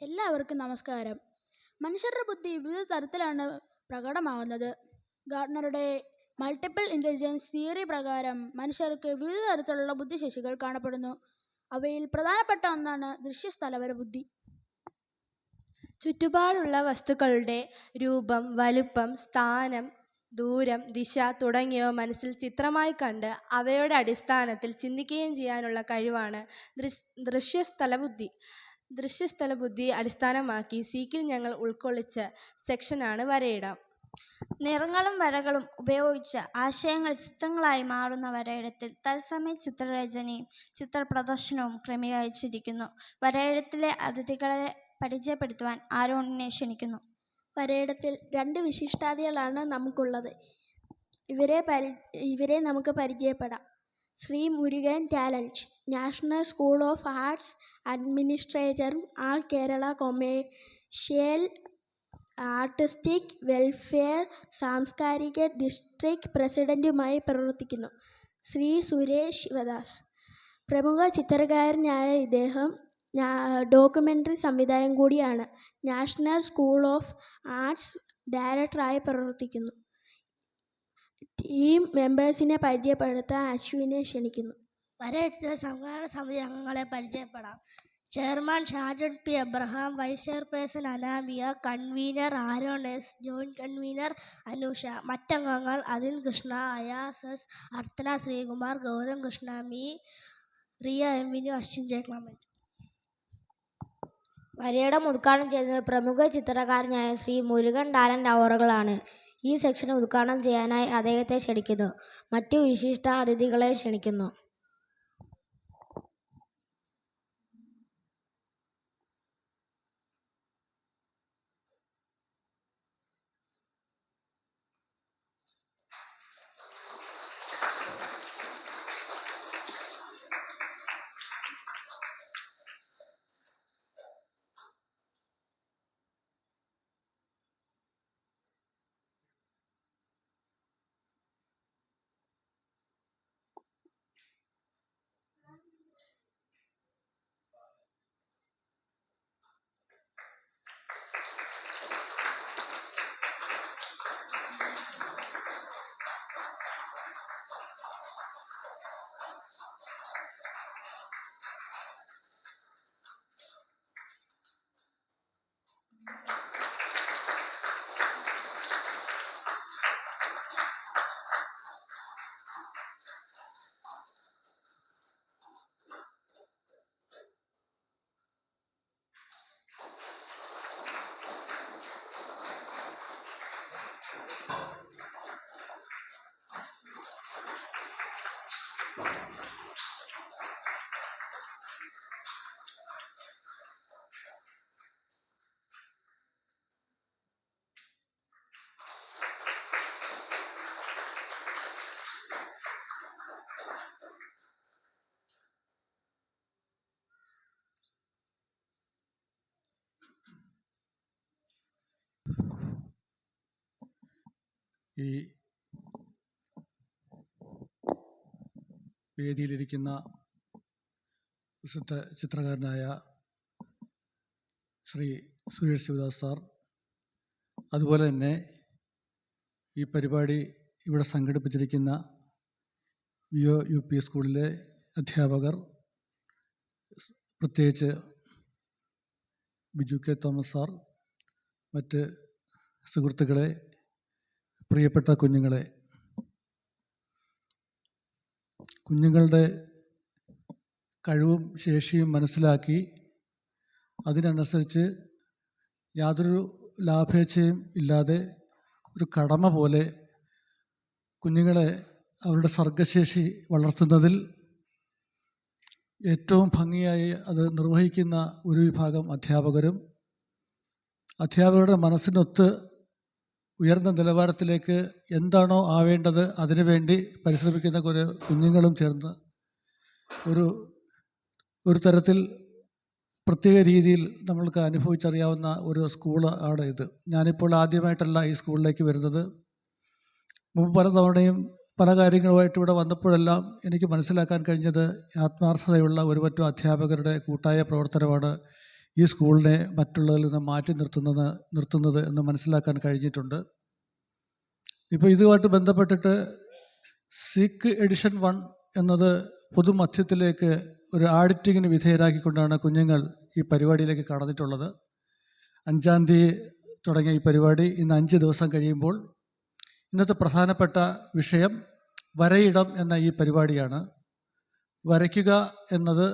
എല്ലാവർക്കും നമസ്കാരം. മനുഷ്യരുടെ ബുദ്ധി വിവിധ തരത്തിലാണ് പ്രകടമാകുന്നത്. ഗാർട്ട്നറുടെ മൾട്ടിപ്പിൾ ഇൻ്റലിജൻസ് തിയറി പ്രകാരം മനുഷ്യർക്ക് വിവിധ തരത്തിലുള്ള ബുദ്ധിശേഷികൾ കാണപ്പെടുന്നു. അവയിൽ പ്രധാനപ്പെട്ട ഒന്നാണ് ദൃശ്യസ്ഥലപര ബുദ്ധി. ചുറ്റുപാടുള്ള വസ്തുക്കളുടെ രൂപം, വലുപ്പം, സ്ഥാനം, ദൂരം, ദിശ തുടങ്ങിയവ മനസ്സിൽ ചിത്രമായി കണ്ട് അവയുടെ അടിസ്ഥാനത്തിൽ ചിന്തിക്കുകയും ചെയ്യാനുള്ള കഴിവാണ് ദൃശ്യസ്ഥലബുദ്ധി. ദൃശ്യസ്ഥലബുദ്ധിയെ അടിസ്ഥാനമാക്കി സീക്കിൽ ഞങ്ങൾ ഉൾക്കൊള്ളിച്ച സെക്ഷനാണ് വരയിടം. നിറങ്ങളും വരകളും ഉപയോഗിച്ച് ആശയങ്ങൾ ചിത്രങ്ങളായി മാറുന്ന വരയിടത്തിൽ തത്സമയ ചിത്രരചനയും ചിത്രപ്രദർശനവും ക്രമീകരിച്ചിരിക്കുന്നു. വരയിടത്തിലെ അതിഥികളെ പരിചയപ്പെടുത്തുവാൻ ആരോണിനെ ക്ഷണിക്കുന്നു. വരയിടത്തിൽ 2 വിശിഷ്ടാതിഥികളാണ് നമുക്കുള്ളത്. ഇവരെ നമുക്ക് പരിചയപ്പെടാം. Shri Murugan Talent, national school of arts അഡ്മിനിസ്ട്രേറ്ററും all Kerala commercial artistic welfare സാംസ്കാരിക ഡിസ്ട്രിക്ട് പ്രസിഡന്റുമായി പ്രവർത്തിക്കുന്നു. ശ്രീ സുരേഷ് ശിവദാസ്, പ്രമുഖ ചിത്രകാരനായ ഇദ്ദേഹം ഡോക്യുമെൻ്ററി സംവിധായകൻ കൂടിയാണ്. നാഷണൽ സ്കൂൾ ഓഫ് ആർട്സ് ഡയറക്ടറായി പ്രവർത്തിക്കുന്നു. ടീം മെമ്പേഴ്സിനെ പരിചയപ്പെടുത്താൻ അശ്വിനെ ക്ഷണിക്കുന്നു. വരയിടത്തിലെ സംഘാടന സമിതി അംഗങ്ങളെ പരിചയപ്പെടാം. Chairman Shajan P Abraham, vice chairperson Anamiya, convener Aaron S, joint convener Anusha. മറ്റംഗങ്ങൾ അനിൽ കൃഷ്ണ, അയാസ് എസ്, അർച്ചന ശ്രീകുമാർ, ഗൗതം കൃഷ്ണ മി, റിയ എമിനു, അശ്വിൻ ജെ ക്ലമന്റ്. വരയിടം ഉദ്ഘാടനം ചെയ്യുന്നത് പ്രമുഖ ചിത്രകാരനായ ശ്രീ മുരുകൻ ടാലൻറ്റ് അവറുകളാണ്. ഈ സെക്ഷൻ ഉദ്ഘാടനം ചെയ്യാനായി അദ്ദേഹത്തെ ക്ഷണിക്കുന്നു. മറ്റു വിശിഷ്ട അതിഥികളെ ക്ഷണിക്കുന്നു. ഈ വേദിയിലിരിക്കുന്ന പ്രസിദ്ധ ചിത്രകാരനായ ശ്രീ സുരേഷ് ശിവദാസ് സാർ, അതുപോലെ തന്നെ ഈ പരിപാടി ഇവിടെ സംഘടിപ്പിച്ചിരിക്കുന്ന UP സ്കൂളിലെ അധ്യാപകർ, പ്രത്യേകിച്ച് ബിജു കെ തോമസ് സാർ, മറ്റ് സുഹൃത്തുക്കളെ, പ്രിയപ്പെട്ട കുഞ്ഞുങ്ങളുടെ കഴിവും ശേഷിയും മനസ്സിലാക്കി അതിനനുസരിച്ച് യാതൊരു ലാഭേച്ഛയും ഇല്ലാതെ ഒരു കടമ പോലെ കുഞ്ഞുങ്ങളെ അവരുടെ സർഗശേഷി വളർത്തുന്നതിൽ ഏറ്റവും ഭംഗിയായി അത് നിർവഹിക്കുന്ന ഒരു വിഭാഗം അധ്യാപകരും, അധ്യാപകരുടെ മനസ്സിനൊത്ത് ഉയർന്ന നിലവാരത്തിലേക്ക് എന്താണോ ആവേണ്ടത് അതിനുവേണ്ടി പരിശ്രമിക്കുന്ന കുറേ കുഞ്ഞുങ്ങളും ചേർന്ന് ഒരു തരത്തിൽ പ്രത്യേക രീതിയിൽ നമ്മൾക്ക് അനുഭവിച്ചറിയാവുന്ന ഒരു സ്കൂള് ആണ് ഇത്. ഞാനിപ്പോൾ ആദ്യമായിട്ടല്ല ഈ സ്കൂളിലേക്ക് വരുന്നത്. മുമ്പ് പല തവണയും പല കാര്യങ്ങളുമായിട്ട് ഇവിടെ വന്നപ്പോഴെല്ലാം എനിക്ക് മനസ്സിലാക്കാൻ കഴിഞ്ഞത് ആത്മാർത്ഥതയുള്ള ഒരുപറ്റം അധ്യാപകരുടെ കൂട്ടായ പ്രവർത്തനമാണ് ഈ സ്കൂളിനെ മറ്റുള്ളതിൽ നിന്ന് മാറ്റി നിർത്തുന്നത് എന്ന് മനസ്സിലാക്കാൻ കഴിഞ്ഞിട്ടുണ്ട്. ഇപ്പോൾ ഇതുമായിട്ട് ബന്ധപ്പെട്ടിട്ട് സീക്ക് എഡിഷൻ 1 എന്നത് പൊതുമധ്യത്തിലേക്ക് ഒരു ആഡിറ്റിങ്ങിന് വിധേയരാക്കിക്കൊണ്ടാണ് കുഞ്ഞുങ്ങൾ ഈ പരിപാടിയിലേക്ക് കടന്നിട്ടുള്ളത്. 5-ാം തീയതി തുടങ്ങിയ ഈ പരിപാടി ഇന്ന് 5 ദിവസം കഴിയുമ്പോൾ ഇന്നത്തെ പ്രധാനപ്പെട്ട വിഷയം വരയിടം എന്ന ഈ പരിപാടിയാണ്. വരയ്ക്കുക എന്നത്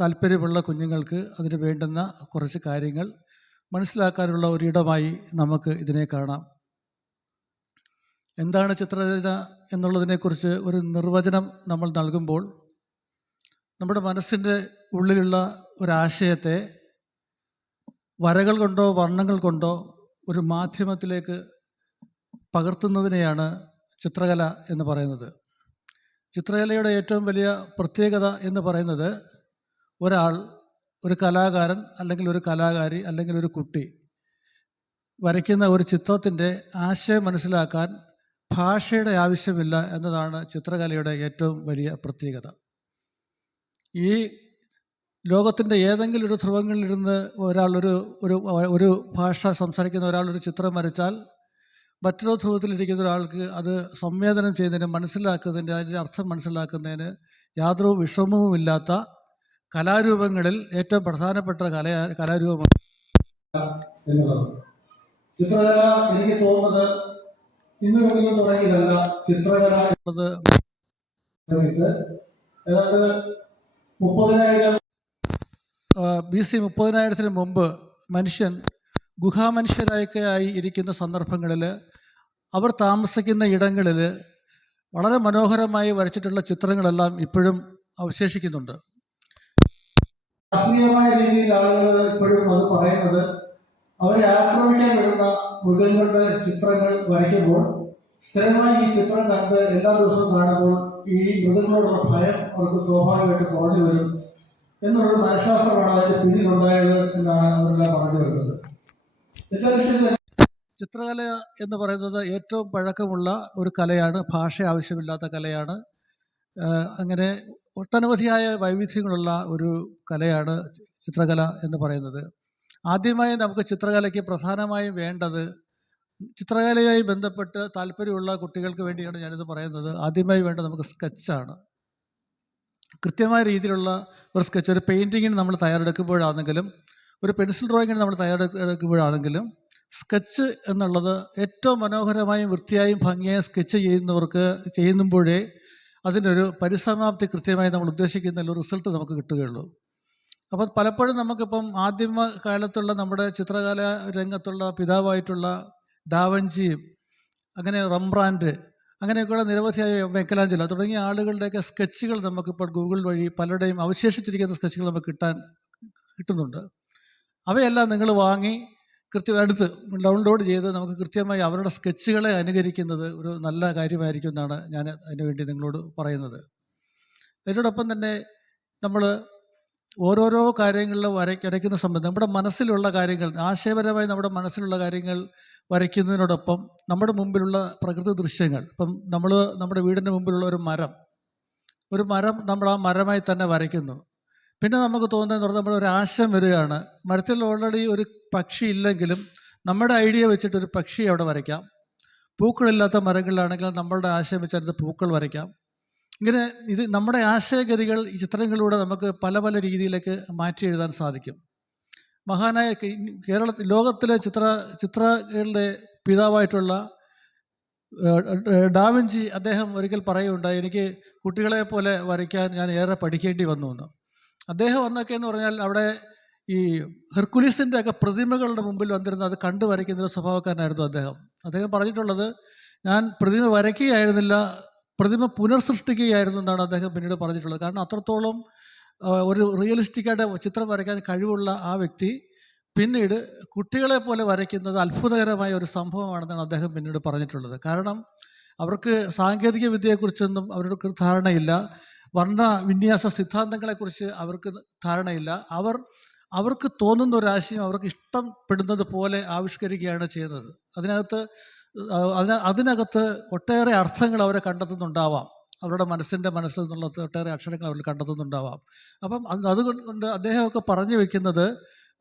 താല്പര്യമുള്ള കുഞ്ഞുങ്ങൾക്ക് അതിന് വേണ്ടുന്ന കുറച്ച് കാര്യങ്ങൾ മനസ്സിലാക്കാനുള്ള ഒരിടമായി നമുക്ക് ഇതിനെ കാണാം. എന്താണ് ചിത്രരചന എന്നുള്ളതിനെക്കുറിച്ച് ഒരു നിർവചനം നമ്മൾ നൽകുമ്പോൾ നമ്മുടെ മനസ്സിൻ്റെ ഉള്ളിലുള്ള ഒരാശയത്തെ വരകൾ കൊണ്ടോ വർണ്ണങ്ങൾ കൊണ്ടോ ഒരു മാധ്യമത്തിലേക്ക് പകർത്തുന്നതിനെയാണ് ചിത്രകല എന്ന് പറയുന്നത്. ചിത്രകലയുടെ ഏറ്റവും വലിയ പ്രത്യേകത എന്ന് പറയുന്നത് ഒരാൾ, ഒരു കലാകാരൻ അല്ലെങ്കിൽ ഒരു കലാകാരി അല്ലെങ്കിൽ ഒരു കുട്ടി വരയ്ക്കുന്ന ഒരു ചിത്രത്തിൻ്റെ ആശയം മനസ്സിലാക്കാൻ ഭാഷയുടെ ആവശ്യമില്ല എന്നതാണ് ചിത്രകലയുടെ ഏറ്റവും വലിയ പ്രത്യേകത. ഈ ലോകത്തിൻ്റെ ഏതെങ്കിലും ഒരു ധ്രുവങ്ങളിലിരുന്ന് ഒരാൾ ഒരു ഭാഷ സംസാരിക്കുന്ന ഒരാൾ ഒരു ചിത്രം വരച്ചാൽ മറ്റൊരു ധ്രുവത്തിലിരിക്കുന്ന ഒരാൾക്ക് അത് സംവേദനം ചെയ്യുന്നതിന്, മനസ്സിലാക്കുന്നതിന്, അതിൻ്റെ അർത്ഥം മനസ്സിലാക്കുന്നതിന് യാതൊരു വിഷമവുമില്ലാത്ത കലാരൂപങ്ങളിൽ ഏറ്റവും പ്രധാനപ്പെട്ട കലാരൂപമാണ് എന്നുള്ളത്. ചിത്രകല എനിക്ക് തോന്നുന്നത് ഇന്ന് മുതൽ തുടങ്ങിയതല്ല. ചിത്രകല എന്നത് ഏതാണ്ട് 30,000 BC 30,000-ന് മുമ്പ് മനുഷ്യൻ ഗുഹാമനുഷ്യരായി ഇരിക്കുന്ന സന്ദർഭങ്ങളിൽ അവർ താമസിക്കുന്ന ഇടങ്ങളിൽ വളരെ മനോഹരമായി വരച്ചിട്ടുള്ള ചിത്രങ്ങളെല്ലാം ഇപ്പോഴും അവശേഷിക്കുന്നുണ്ട്. ശാസ്ത്രീയമായ രീതിയിൽ ആളുകൾ ഇപ്പോഴും അത് പറയുന്നത് അവരെ ആക്രമിക്കാൻ വരുന്ന മൃഗങ്ങളുടെ ചിത്രങ്ങൾ വരയ്ക്കുമ്പോൾ സ്ഥിരമായി ഈ ചിത്രം കണ്ട് എല്ലാ ദിവസവും കാണുമ്പോൾ ഈ മൃഗങ്ങളോടുള്ള ഭയം അവർക്ക് സ്വാഭാവികമായിട്ട് കുറഞ്ഞു വരും എന്നുള്ളൊരു മനഃശാസ്ത്രമാണ് അതിൻ്റെ പിന്നിലുണ്ടായത് എന്നാണ് അവരെല്ലാം പറഞ്ഞു വരുന്നത്. ചിത്രകല എന്ന് പറയുന്നത് ഏറ്റവും പഴക്കമുള്ള ഒരു കലയാണ്, ഭാഷ ആവശ്യമില്ലാത്ത കലയാണ്. അങ്ങനെ ഒട്ടനവധിയായ വൈവിധ്യങ്ങളുള്ള ഒരു കലയാണ് ചിത്രകല എന്ന് പറയുന്നത്. ആദ്യമായി നമുക്ക് ചിത്രകലയ്ക്ക് പ്രധാനമായും വേണ്ടത്, ചിത്രകലയുമായി ബന്ധപ്പെട്ട് താല്പര്യമുള്ള കുട്ടികൾക്ക് വേണ്ടിയാണ് ഞാനിത് പറയുന്നത്, ആദ്യമായി വേണ്ടത് നമുക്ക് സ്കെച്ചാണ്. കൃത്യമായ രീതിയിലുള്ള ഒരു സ്കെച്ച്, ഒരു പെയിൻറ്റിങ്ങിന് നമ്മൾ തയ്യാറെടുക്കുമ്പോഴാണെങ്കിലും ഒരു പെൻസിൽ ഡ്രോയിങ്ങിന് നമ്മൾ തയ്യാറെടുക്കുമ്പോഴാണെങ്കിലും സ്കെച്ച് എന്നുള്ളത് ഏറ്റവും മനോഹരമായും വൃത്തിയായും ഭംഗിയായും സ്കെച്ച് ചെയ്യുമ്പോഴേ അതിനൊരു പരിസമാപ്തി കൃത്യമായി നമ്മൾ ഉദ്ദേശിക്കുന്ന ഒരു റിസൾട്ട് നമുക്ക് കിട്ടുകയുള്ളൂ. അപ്പം പലപ്പോഴും നമുക്കിപ്പം ആദ്യമ കാലത്തുള്ള നമ്മുടെ ചിത്രകല രംഗത്തുള്ള പിതാവായിട്ടുള്ള ഡാവഞ്ചിയും അങ്ങനെ റംബ്രാൻഡ് അങ്ങനെയൊക്കെയുള്ള നിരവധിയായ മൈക്കലാഞ്ചലോ തുടങ്ങിയ ആളുകളുടെയൊക്കെ സ്കെച്ചുകൾ നമുക്കിപ്പോൾ ഗൂഗിൾ വഴി പലരുടെയും അവശേഷിച്ചിരിക്കുന്ന സ്കെച്ചുകൾ നമുക്ക് കിട്ടുന്നുണ്ട്. അവയെല്ലാം നിങ്ങൾ വാങ്ങി അടുത്ത് ഡൗൺലോഡ് ചെയ്ത് നമുക്ക് കൃത്യമായി അവരുടെ സ്കെച്ചുകളെ അനുകരിക്കുന്നത് ഒരു നല്ല കാര്യമായിരിക്കും എന്നാണ് ഞാൻ അതിനുവേണ്ടി നിങ്ങളോട് പറയുന്നത്. അതിനോടൊപ്പം തന്നെ നമ്മൾ ഓരോരോ കാര്യങ്ങളിൽ വരയ്ക്കുന്ന സമയത്ത് നമ്മുടെ മനസ്സിലുള്ള കാര്യങ്ങൾ, ആശയപരമായി നമ്മുടെ മനസ്സിലുള്ള കാര്യങ്ങൾ വരയ്ക്കുന്നതിനോടൊപ്പം നമ്മുടെ മുമ്പിലുള്ള പ്രകൃതി ദൃശ്യങ്ങൾ, ഇപ്പം നമ്മുടെ വീടിൻ്റെ മുമ്പിലുള്ള ഒരു മരം നമ്മൾ ആ മരമായി തന്നെ വരയ്ക്കുന്നു. പിന്നെ നമുക്ക് തോന്നുന്നതെന്ന് പറഞ്ഞാൽ നമ്മളൊരു ആശയം വരികയാണ്. മരത്തിൽ ഓൾറെഡി ഒരു പക്ഷി ഇല്ലെങ്കിലും നമ്മുടെ ഐഡിയ വെച്ചിട്ടൊരു പക്ഷി അവിടെ വരയ്ക്കാം. പൂക്കളില്ലാത്ത മരങ്ങളിലാണെങ്കിൽ നമ്മളുടെ ആശയം വെച്ചെടുത്ത് പൂക്കൾ വരയ്ക്കാം. ഇങ്ങനെ ഇത് നമ്മുടെ ആശയഗതികൾ ഈ ചിത്രങ്ങളിലൂടെ നമുക്ക് പല പല രീതിയിലേക്ക് മാറ്റി എഴുതാൻ സാധിക്കും. മഹാനായ ലോകത്തിലെ ചിത്രങ്ങളുടെ പിതാവായിട്ടുള്ള ഡാവിഞ്ചി അദ്ദേഹം ഒരിക്കൽ പറയുകയുണ്ടായി, എനിക്ക് കുട്ടികളെ പോലെ വരയ്ക്കാൻ ഞാൻ ഏറെ പഠിക്കേണ്ടി വന്നു എന്ന്. അദ്ദേഹം വന്നൊക്കെ എന്ന് പറഞ്ഞാൽ അവിടെ ഈ ഹെർക്കുലീസിൻ്റെ ഒക്കെ പ്രതിമകളുടെ മുമ്പിൽ വന്നിരുന്ന അത് കണ്ടു വരയ്ക്കുന്ന ഒരു സ്വഭാവക്കാരനായിരുന്നു അദ്ദേഹം പറഞ്ഞിട്ടുള്ളത്, ഞാൻ പ്രതിമ വരയ്ക്കുകയായിരുന്നില്ല, പ്രതിമ പുനർസൃഷ്ടിക്കുകയായിരുന്നു എന്നാണ് അദ്ദേഹം പിന്നീട് പറഞ്ഞിട്ടുള്ളത്. കാരണം അത്രത്തോളം ഒരു റിയലിസ്റ്റിക്കായിട്ട് ചിത്രം വരയ്ക്കാൻ കഴിവുള്ള ആ വ്യക്തി പിന്നീട് കുട്ടികളെ പോലെ വരയ്ക്കുന്നത് അത്ഭുതകരമായ ഒരു സംഭവമാണെന്നാണ് അദ്ദേഹം പിന്നീട് പറഞ്ഞിട്ടുള്ളത്. കാരണം അവർക്ക് സാങ്കേതിക വിദ്യയെക്കുറിച്ചൊന്നും അവർക്ക് ധാരണയില്ല, വർണ്ണ വിന്യാസ സിദ്ധാന്തങ്ങളെക്കുറിച്ച് അവർക്ക് ധാരണയില്ല. അവർക്ക് തോന്നുന്ന ഒരാശയം അവർക്ക് ഇഷ്ടപ്പെടുന്നത് പോലെ ആവിഷ്കരിക്കുകയാണ് ചെയ്യുന്നത്. അതിനകത്ത് ഒട്ടേറെ അർത്ഥങ്ങൾ അവരെ കണ്ടെത്തുന്നുണ്ടാവാം, അവരുടെ മനസ്സിൽ നിന്നുള്ള ഒട്ടേറെ അക്ഷരങ്ങൾ അവർ കണ്ടെത്തുന്നുണ്ടാവാം. അപ്പം അതുകൊണ്ട് അദ്ദേഹമൊക്കെ പറഞ്ഞു വയ്ക്കുന്നത്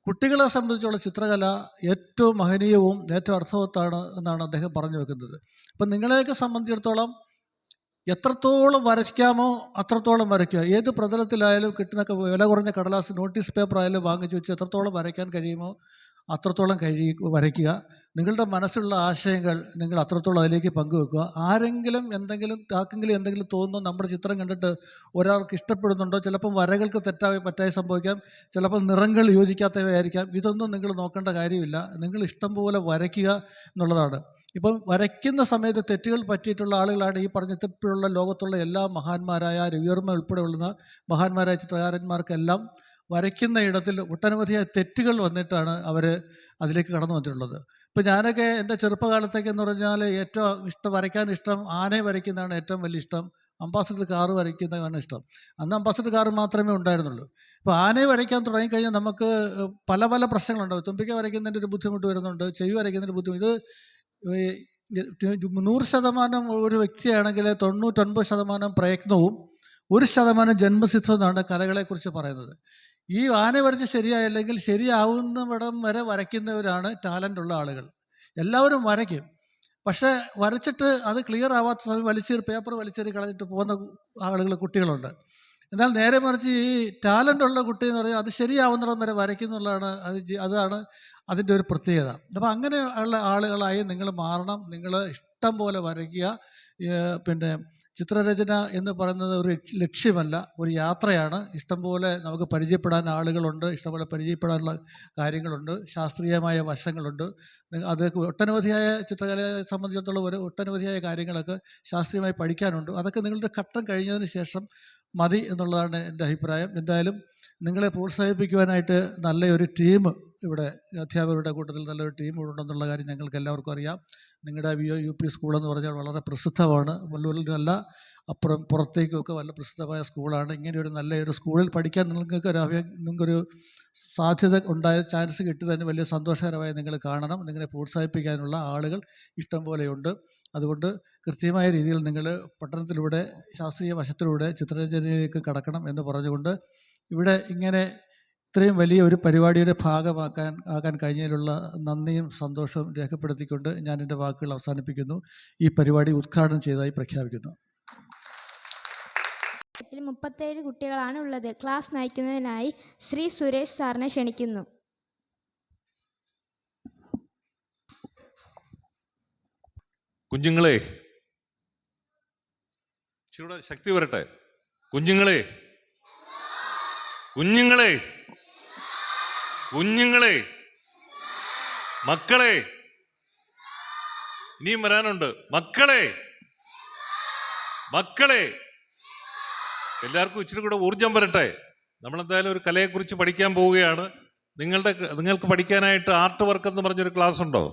കുട്ടികളെ സംബന്ധിച്ചുള്ള ചിത്രകല ഏറ്റവും മഹനീയവും ഏറ്റവും അർത്ഥവത്താണ് എന്നാണ് അദ്ദേഹം പറഞ്ഞു വെക്കുന്നത്. അപ്പം നിങ്ങളെയൊക്കെ സംബന്ധിച്ചിടത്തോളം എത്രത്തോളം വരയ്ക്കാമോ അത്രത്തോളം വരയ്ക്കുക. ഏത് പ്രതലത്തിലായാലും കിട്ടുന്ന വില കുറഞ്ഞ കടലാസ് നോട്ടീസ് പേപ്പർ ആയാലും വാങ്ങിച്ചു വെച്ച് എത്രത്തോളം വരയ്ക്കാൻ കഴിയുമോ അത്രത്തോളം വരയ്ക്കുക. നിങ്ങളുടെ മനസ്സിലുള്ള ആശയങ്ങൾ നിങ്ങൾ അത്രത്തോളം അതിലേക്ക് പങ്കുവെക്കുക. ആർക്കെങ്കിലും എന്തെങ്കിലും തോന്നുന്നു നമ്മുടെ ചിത്രം കണ്ടിട്ട് ഒരാൾക്ക് ഇഷ്ടപ്പെടുന്നുണ്ടോ, ചിലപ്പം വരകൾക്ക് പറ്റായി സംഭവിക്കാം, ചിലപ്പോൾ നിറങ്ങൾ യോജിക്കാത്തവയായിരിക്കാം. ഇതൊന്നും നിങ്ങൾ നോക്കേണ്ട കാര്യമില്ല. നിങ്ങൾ ഇഷ്ടം പോലെ വരയ്ക്കുക എന്നുള്ളതാണ്. ഇപ്പം വരയ്ക്കുന്ന സമയത്ത് തെറ്റുകൾ പറ്റിയിട്ടുള്ള ആളുകളാണ് ഈ പറഞ്ഞിട്ടുള്ള ലോകത്തുള്ള എല്ലാ മഹാന്മാരായ രവിവർമ്മ ഉൾപ്പെടെയുള്ള മഹാന്മാരായ ചിത്രകാരന്മാർക്കെല്ലാം വരയ്ക്കുന്ന ഇടത്തിൽ ഒട്ടനവധിയായ തെറ്റുകൾ വന്നിട്ടാണ് അവർ അതിലേക്ക് കടന്നു വന്നിട്ടുള്ളത്. ഇപ്പം ഞാനൊക്കെ എൻ്റെ ചെറുപ്പകാലത്തേക്കെന്ന് പറഞ്ഞാൽ ഏറ്റവും വരയ്ക്കാൻ ഇഷ്ടം ആനയെ വരയ്ക്കുന്നതാണ് ഏറ്റവും വലിയ ഇഷ്ടം. അംബാസഡർ കാറ് വരയ്ക്കുന്നതാണ് ഇഷ്ടം. അന്ന് അംബാസഡർ കാറ് മാത്രമേ ഉണ്ടായിരുന്നുള്ളൂ. ഇപ്പോൾ ആനയെ വരയ്ക്കാൻ തുടങ്ങിക്കഴിഞ്ഞാൽ നമുക്ക് പല പല പ്രശ്നങ്ങളുണ്ടാവും. തുമ്പിക്ക വരയ്ക്കുന്നതിൻ്റെ ഒരു ബുദ്ധിമുട്ട് വരുന്നുണ്ട്, ചെവി വരയ്ക്കുന്നതിൻ്റെ ബുദ്ധിമുട്ട്. ഇത് 100% ഒരു വ്യക്തിയാണെങ്കിൽ 99% പ്രയത്നവും 1% ജന്മസിദ്ധമെന്നാണ് കലകളെക്കുറിച്ച് പറയുന്നത്. ഈ ആന വരച്ച് ശരിയായില്ലെങ്കിൽ ശരിയാവുന്നിടം വരെ വരയ്ക്കുന്നവരാണ് ടാലൻ്റുള്ള ആളുകൾ. എല്ലാവരും വരയ്ക്കും, പക്ഷേ വരച്ചിട്ട് അത് ക്ലിയർ ആവാത്ത സമയം പേപ്പർ വലിച്ചെറി കളഞ്ഞിട്ട് പോകുന്ന കുട്ടികളുണ്ട്. എന്നാൽ നേരെ മറിച്ച് ഈ ടാലൻ്റുള്ള കുട്ടി എന്ന് പറഞ്ഞാൽ അത് ശരിയാവുന്നിടം വരെ വരയ്ക്കുന്നുള്ളതാണ് അതാണ് അതിൻ്റെ ഒരു പ്രത്യേകത. അപ്പോൾ അങ്ങനെ ഉള്ള ആളുകളായി നിങ്ങൾ മാറണം. നിങ്ങൾ ഇഷ്ടം പോലെ വരയ്ക്കുക. പിന്നെ ചിത്രരചന എന്ന് പറയുന്നത് ഒരു ലക്ഷ്യമല്ല, ഒരു യാത്രയാണ്. ഇഷ്ടംപോലെ നമുക്ക് പരിചയപ്പെടാൻ ആളുകളുണ്ട്, ഇഷ്ടംപോലെ പരിചയപ്പെടാനുള്ള കാര്യങ്ങളുണ്ട്, ശാസ്ത്രീയമായ വശങ്ങളുണ്ട്. അത് ഒട്ടനവധിയായ ചിത്രകലയെ സംബന്ധിച്ചിടത്തോളം ഒട്ടനവധിയായ കാര്യങ്ങളൊക്കെ ശാസ്ത്രീയമായി പഠിക്കാനുണ്ട്. അതൊക്കെ നിങ്ങളുടെ ഘട്ടം കഴിഞ്ഞതിന് ശേഷം മതി എന്നുള്ളതാണ് എൻ്റെ അഭിപ്രായം. എന്തായാലും നിങ്ങളെ പ്രോത്സാഹിപ്പിക്കുവാനായിട്ട് നല്ലൊരു ടീം ഇവിടെ അധ്യാപകരുടെ കൂട്ടത്തിൽ നല്ലൊരു ടീം ഉണ്ടെന്നുള്ള കാര്യം ഞങ്ങൾക്ക് എല്ലാവർക്കും അറിയാം. നിങ്ങളുടെ VOUP സ്കൂളെന്ന് പറഞ്ഞാൽ വളരെ പ്രസിദ്ധമാണ്. മുല്ലൂരിലല്ല അപ്പുറം പുറത്തേക്കുമൊക്കെ വളരെ പ്രസിദ്ധമായ സ്കൂളാണ്. ഇങ്ങനെയൊരു നല്ലൊരു സ്കൂളിൽ പഠിക്കാൻ നിങ്ങൾക്കൊരു സാധ്യത ചാൻസ് കിട്ടി തന്നെ വലിയ സന്തോഷകരമായി നിങ്ങൾ കാണണം. നിങ്ങളെ പ്രോത്സാഹിപ്പിക്കാനുള്ള ആളുകൾ ഇഷ്ടം പോലെയുണ്ട്. അതുകൊണ്ട് കൃത്യമായ രീതിയിൽ നിങ്ങൾ പഠനത്തിലൂടെ ശാസ്ത്രീയ വശത്തിലൂടെ ചിത്രരചനയിലേക്ക് കടക്കണം എന്ന് പറഞ്ഞുകൊണ്ട് ഇവിടെ ഇങ്ങനെ ഇത്രയും വലിയ ഒരു പരിപാടിയുടെ ആകാൻ കഴിഞ്ഞതിലുള്ള നന്ദിയും സന്തോഷവും രേഖപ്പെടുത്തിക്കൊണ്ട് ഞാൻ എൻ്റെ വാക്കുകൾ അവസാനിപ്പിക്കുന്നു. ഈ പരിപാടി ഉദ്ഘാടനം ചെയ്തതായി പ്രഖ്യാപിക്കുന്നു. 37 കുട്ടികളാണ് ഉള്ളത്. ക്ലാസ് നയിക്കുന്നതിനായി ശ്രീ സുരേഷ് സാറിനെ ക്ഷണിക്കുന്നു. കുഞ്ഞുങ്ങളെ, ഇച്ചിരൂടെ ശക്തി വരട്ടെ. കുഞ്ഞുങ്ങളെ, കുഞ്ഞുങ്ങളെ, കുഞ്ഞുങ്ങളെ, മക്കളെ, ഇനിയും വരാനുണ്ട്. മക്കളെ, മക്കളെ, എല്ലാവർക്കും ഇച്ചിരി കൂടെ ഊർജം വരട്ടെ. നമ്മളെന്തായാലും ഒരു കലയെക്കുറിച്ച് പഠിക്കാൻ പോവുകയാണ്. നിങ്ങൾക്ക് പഠിക്കാനായിട്ട് ആർട്ട് വർക്ക് എന്ന് പറഞ്ഞൊരു ക്ലാസ് ഉണ്ടോ?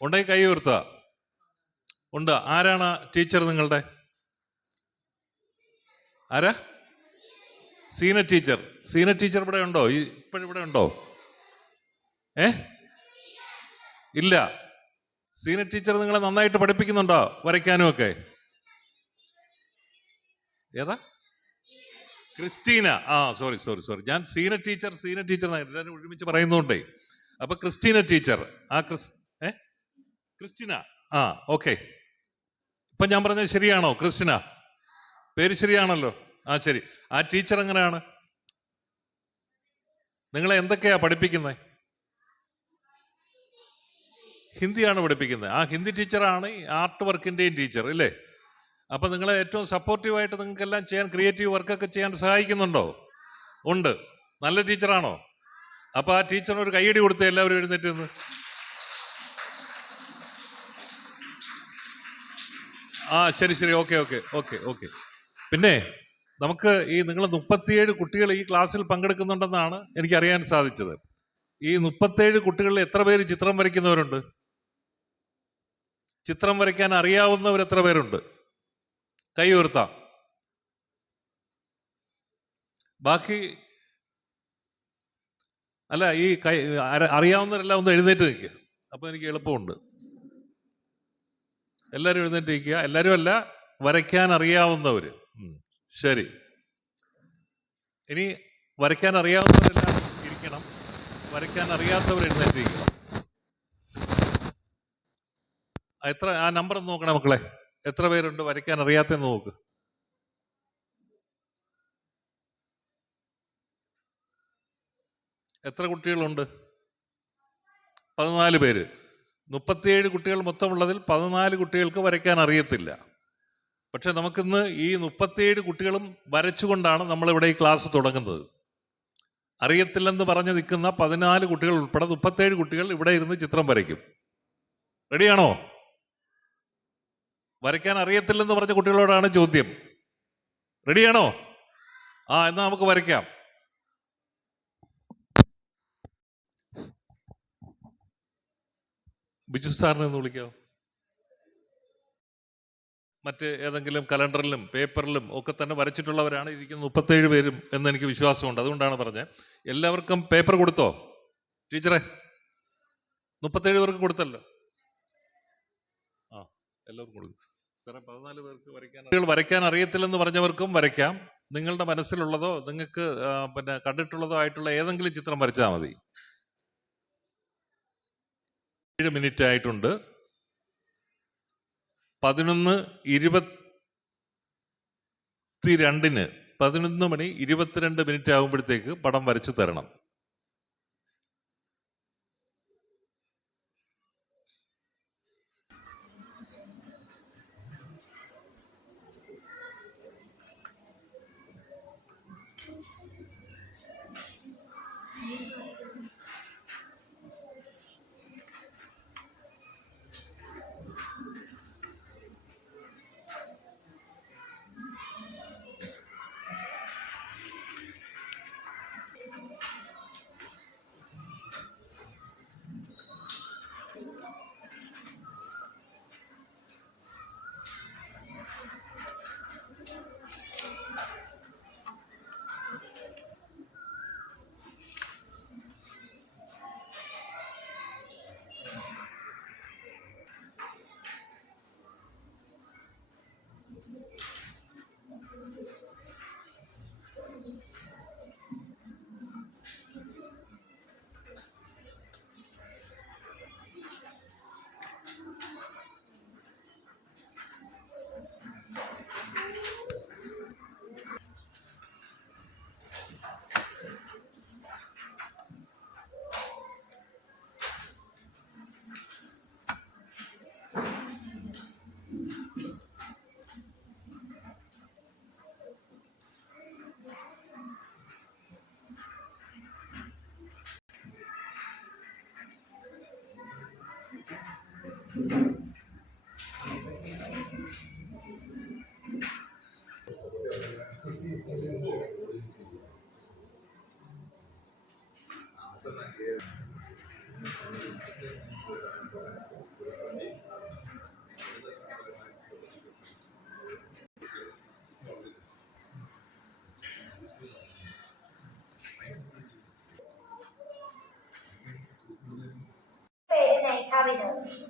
ഉണ്ടെങ്കിൽ കൈ ഉയർത്തുക. ഉണ്ട്. ആരാണ് ടീച്ചർ നിങ്ങളുടെ? ആരാ? സീന ടീച്ചർ. സീന ടീച്ചർ ഇവിടെ ഉണ്ടോ? ഇപ്പോഴിവിടെ ഉണ്ടോ? ഇല്ല. സീന ടീച്ചർ നിങ്ങളെ നന്നായിട്ട് പഠിപ്പിക്കുന്നുണ്ടോ വരയ്ക്കാനും ഒക്കെ? ഏതാ? ക്രിസ്റ്റീന. സോറി. ഞാൻ സീന ടീച്ചർ എല്ലാവരും ഒരുമിച്ച് പറയുന്നുണ്ടേ. അപ്പൊ ക്രിസ്റ്റീന ടീച്ചർ. ക്രിസ്റ്റീന. ഓക്കെ. ഇപ്പൊ ഞാൻ പറഞ്ഞത് ശരിയാണോ? ക്രിസ്റ്റീന പേര് ശരിയാണല്ലോ? ശരി. ആ ടീച്ചർ എങ്ങനെയാണ്? നിങ്ങളെ എന്തൊക്കെയാ പഠിപ്പിക്കുന്നത്? ഹിന്ദിയാണ് പഠിപ്പിക്കുന്നത്. ഹിന്ദി ടീച്ചറാണ് ഈ ആർട്ട് വർക്കിൻ്റെയും ടീച്ചർ അല്ലേ? അപ്പം നിങ്ങളെ ഏറ്റവും സപ്പോർട്ടീവായിട്ട് നിങ്ങൾക്കെല്ലാം ചെയ്യാൻ, ക്രിയേറ്റീവ് വർക്കൊക്കെ ചെയ്യാൻ സഹായിക്കുന്നുണ്ടോ? ഉണ്ട്. നല്ല ടീച്ചറാണോ? അപ്പോൾ ആ ടീച്ചറിന് ഒരു കൈയടി കൊടുത്ത് എല്ലാവരും എഴുന്നേറ്റ് നിന്ന്. ശരി. ഓക്കെ. പിന്നെ നമുക്ക് നിങ്ങൾ 37 കുട്ടികൾ ഈ ക്ലാസ്സിൽ പങ്കെടുക്കുന്നുണ്ടെന്നാണ് എനിക്കറിയാൻ സാധിച്ചത്. ഈ 37 കുട്ടികളിൽ എത്ര പേര് ചിത്രം വരയ്ക്കുന്നവരുണ്ട്? ചിത്രം വരയ്ക്കാൻ അറിയാവുന്നവർ എത്ര പേരുണ്ട്? കൈ ഉയർത്താം. ബാക്കി അല്ല, ഈ അറിയാവുന്നവരെല്ലാം ഒന്ന് എഴുന്നേറ്റ് നിൽക്കുക. അപ്പോൾ എനിക്ക് എളുപ്പമുണ്ട്. എല്ലാവരും എഴുന്നേറ്റ് നിൽക്കുക. എല്ലാവരും അല്ല, വരയ്ക്കാൻ അറിയാവുന്നവർ. ശരി. ഇനി വരയ്ക്കാൻ അറിയാവുന്നവരെല്ലാം വരയ്ക്കാൻ അറിയാത്തവർ എഴുന്നേറ്റിരിക്കണം. ആ നമ്പർ നോക്കണേ മക്കളെ, എത്ര പേരുണ്ട് വരയ്ക്കാൻ അറിയാത്തെന്ന് നോക്ക്. എത്ര കുട്ടികളുണ്ട്? 14 പേര്. 37 കുട്ടികൾ മൊത്തമുള്ളതിൽ 14 കുട്ടികൾക്ക് വരയ്ക്കാൻ അറിയത്തില്ല. പക്ഷെ നമുക്കിന്ന് ഈ 37 കുട്ടികളും വരച്ചുകൊണ്ടാണ് നമ്മളിവിടെ ഈ ക്ലാസ് തുടങ്ങുന്നത്. അറിയത്തില്ലെന്ന് പറഞ്ഞു നിൽക്കുന്ന 14 കുട്ടികൾ ഉൾപ്പെടെ 37 കുട്ടികൾ ഇവിടെ ഇരുന്ന് ചിത്രം വരയ്ക്കും. റെഡിയാണോ? വരയ്ക്കാൻ അറിയത്തില്ലെന്ന് പറഞ്ഞ കുട്ടികളോടാണ് ചോദ്യം. റെഡിയാണോ? എന്നാൽ നമുക്ക് വരയ്ക്കാം. ബിജു സാറിനെ ഒന്ന് വിളിക്കാമോ? മറ്റ് ഏതെങ്കിലും കലണ്ടറിലും പേപ്പറിലും ഒക്കെ തന്നെ വരച്ചിട്ടുള്ളവരാണ് ഇരിക്കുന്ന 37 പേരും എന്ന് എനിക്ക് വിശ്വാസമുണ്ട്. അതുകൊണ്ടാണ് പറഞ്ഞത്. എല്ലാവർക്കും പേപ്പർ കൊടുത്തോ ടീച്ചറെ? 37 പേർക്ക് കൊടുത്തല്ലോ. എല്ലാവർക്കും കൊടുക്കും സാറേ. 14 പേർക്ക് വരയ്ക്കാൻ അറിയത്തില്ലെന്ന് പറഞ്ഞവർക്കും വരയ്ക്കാം. നിങ്ങളുടെ മനസ്സിലുള്ളതോ നിങ്ങൾക്ക് പിന്നെ കണ്ടിട്ടുള്ളതോ ആയിട്ടുള്ള ഏതെങ്കിലും ചിത്രം വരച്ചാൽ മതി. 7 മിനിറ്റ് ആയിട്ടുണ്ട്. 11 മണി 22 മിനിറ്റ് ആകുമ്പോഴത്തേക്ക് പടം വരച്ചു തരണം.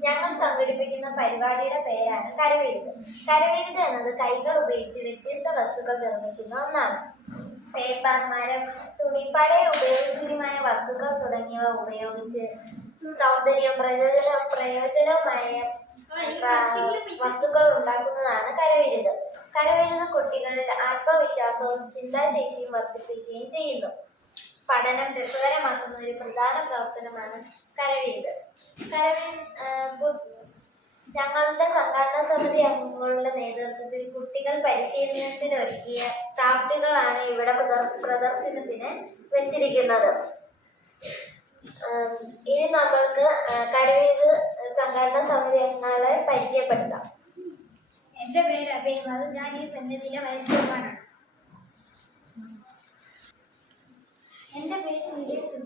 ഞങ്ങൾ സംഘടിപ്പിക്കുന്ന പരിപാടിയുടെ പേരാണ് കരവിരുത്. കരവിരുത് എന്നത് കൈകൾ ഉപയോഗിച്ച് വ്യത്യസ്ത വസ്തുക്കൾ നിർമ്മിക്കുന്ന ഒന്നാണ്. പേപ്പർ, മരം, തുണി, പഴയ ഉപയോഗശൂന്യമായ വസ്തുക്കൾ തുടങ്ങിയവ ഉപയോഗിച്ച് സൗന്ദര്യം പ്രയോജനവുമായ വസ്തുക്കൾ ഉണ്ടാക്കുന്നതാണ് കരവിരുത്. കരവിരുത് കുട്ടികളിൽ ആത്മവിശ്വാസവും ചിന്താശേഷിയും വർദ്ധിപ്പിക്കുകയും ചെയ്യുന്നു. പഠനം രസകരമാക്കുന്ന ഒരു പ്രധാന പ്രവർത്തനമാണ് കരവിരുത്. ഞങ്ങളുടെ സംഘാടന സമിതി അംഗങ്ങളുടെ നേതൃത്വത്തിൽ കുട്ടികൾ പരിശീലനത്തിനൊരുക്കിയ ക്രാഫ്റ്റുകളാണ് ഇവിടെ പ്രദർശനത്തിന് വെച്ചിരിക്കുന്നത്. ഇനി നമ്മൾക്ക് കരവിരുത് സംഘാടന സമിതി അംഗങ്ങളെ പരിചയപ്പെടുത്താം. എൻ്റെ പേര് അഭിനവ്. ഞാൻ ഈ സന്നിധിയിലെ വൈസ് ചെയർമാനാണ്. എൻ്റെ പേര് നിലേഷ്.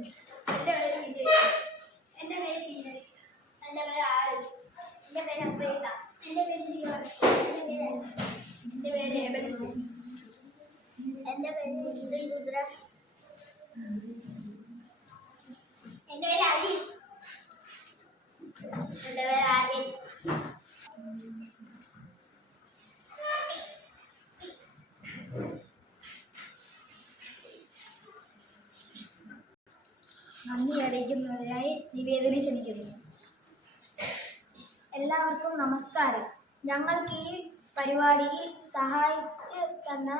എൻ്റെ പേര് വിജയ്. എൻ്റെ പേര് നീരജ്. എൻ്റെ പേര് ആരതി. എൻ്റെ പേര് അപ്രീത. എൻ്റെ പേര് ജീവൻ. എൻ്റെ പേര് അൻസ. എൻ്റെ പേര് ഏബൽസു. എൻ്റെ പേര് ശ്രീരുദ്ര. എൻ്റെ പേര് അലി. എൻ്റെ പേര് ആര്യൻ. നന്ദി അറിയിക്കുന്നതിനായി നിവേദനം ക്ഷണിക്കുന്നു. എല്ലാവർക്കും നമസ്കാരം. ഞങ്ങൾക്ക് ഈ പരിപാടിയിൽ സഹായിച്ച് തന്ന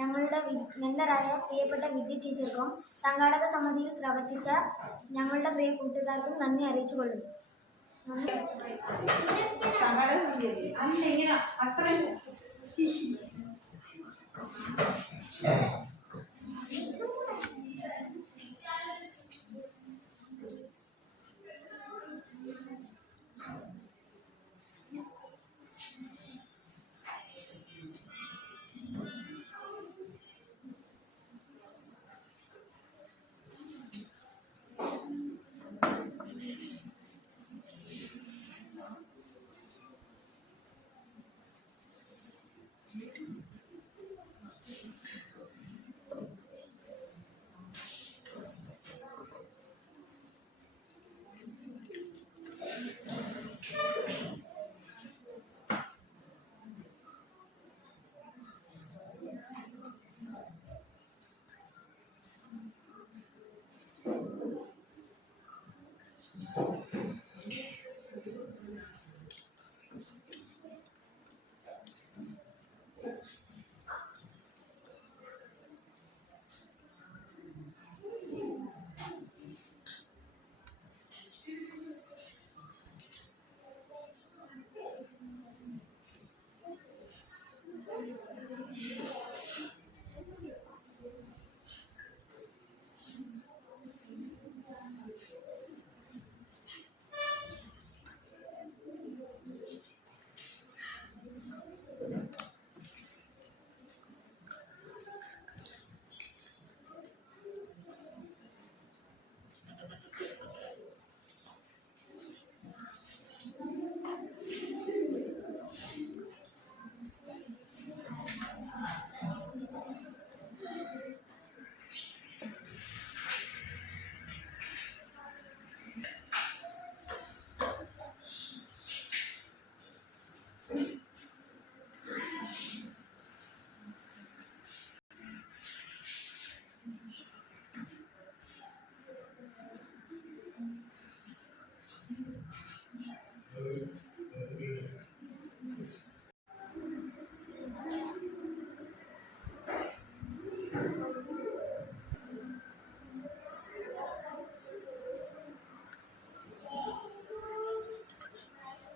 ഞങ്ങളുടെ മെന്ററായ പ്രിയപ്പെട്ട വിദ്യ ടീച്ചർക്കും സംഘാടക സമിതിയിൽ പ്രവർത്തിച്ച ഞങ്ങളുടെ പ്രിയ കൂട്ടുകാർക്കും നന്ദി അറിയിച്ചുകൊള്ളുന്നു.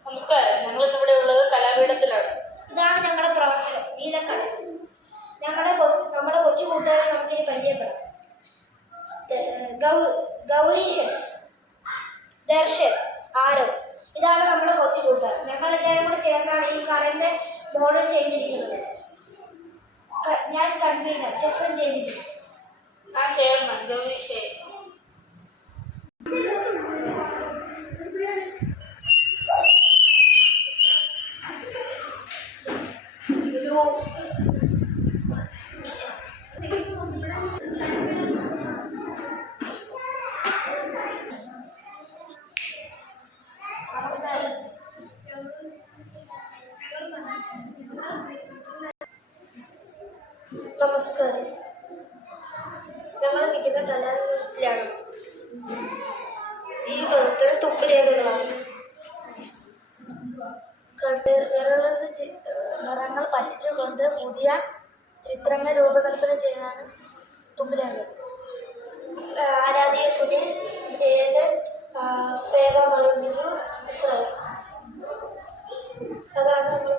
നമസ്കാരം. ഞങ്ങൾ ഇവിടെ ഉള്ളത് കലാപീഠത്തിലാണ്. ഇതാണ് ഞങ്ങളുടെ പ്രവർത്തനം, നീലക്കടൽ. നമ്മുടെ കൊച്ചു കൂട്ടുകാരെ നമുക്കിനി പരിചയപ്പെടാം. ഗൗരീഷസ്, ദർശൻ, ആരവ്, ഇതാണ് നമ്മുടെ കൊച്ചു കൂട്ടുകാർ. ഞങ്ങളെല്ലാവരും കൂടെ ചേർന്നാണ് ഈ കടലിൻ്റെ മോഡൽ ചെയ്തിരിക്കുന്നത്. ഞാൻ കൺവീനർ ജെഫ്രൻ ചെയ്തിരിക്കുന്നു. ആ ചെയർമാൻ ഗൗരീഷ്. നമസ്കാരം. ഞങ്ങൾ നിൽക്കുന്ന കലാലയത്തിലാണ്. ഈ പ്രവർത്തനം തുമ്പുരേഖകളാണ്. നിറങ്ങൾ പറ്റിച്ചുകൊണ്ട് പുതിയ ചിത്രങ്ങൾ രൂപകൽപ്പന ചെയ്യുന്നതാണ് തുമ്പുരേഖകൾ. ആരാധ്യ സുനിൽ, വേദൻ, ഫേവ മറുബിജു, ഇസ്രായേൽ, അതാണ് നമ്മൾ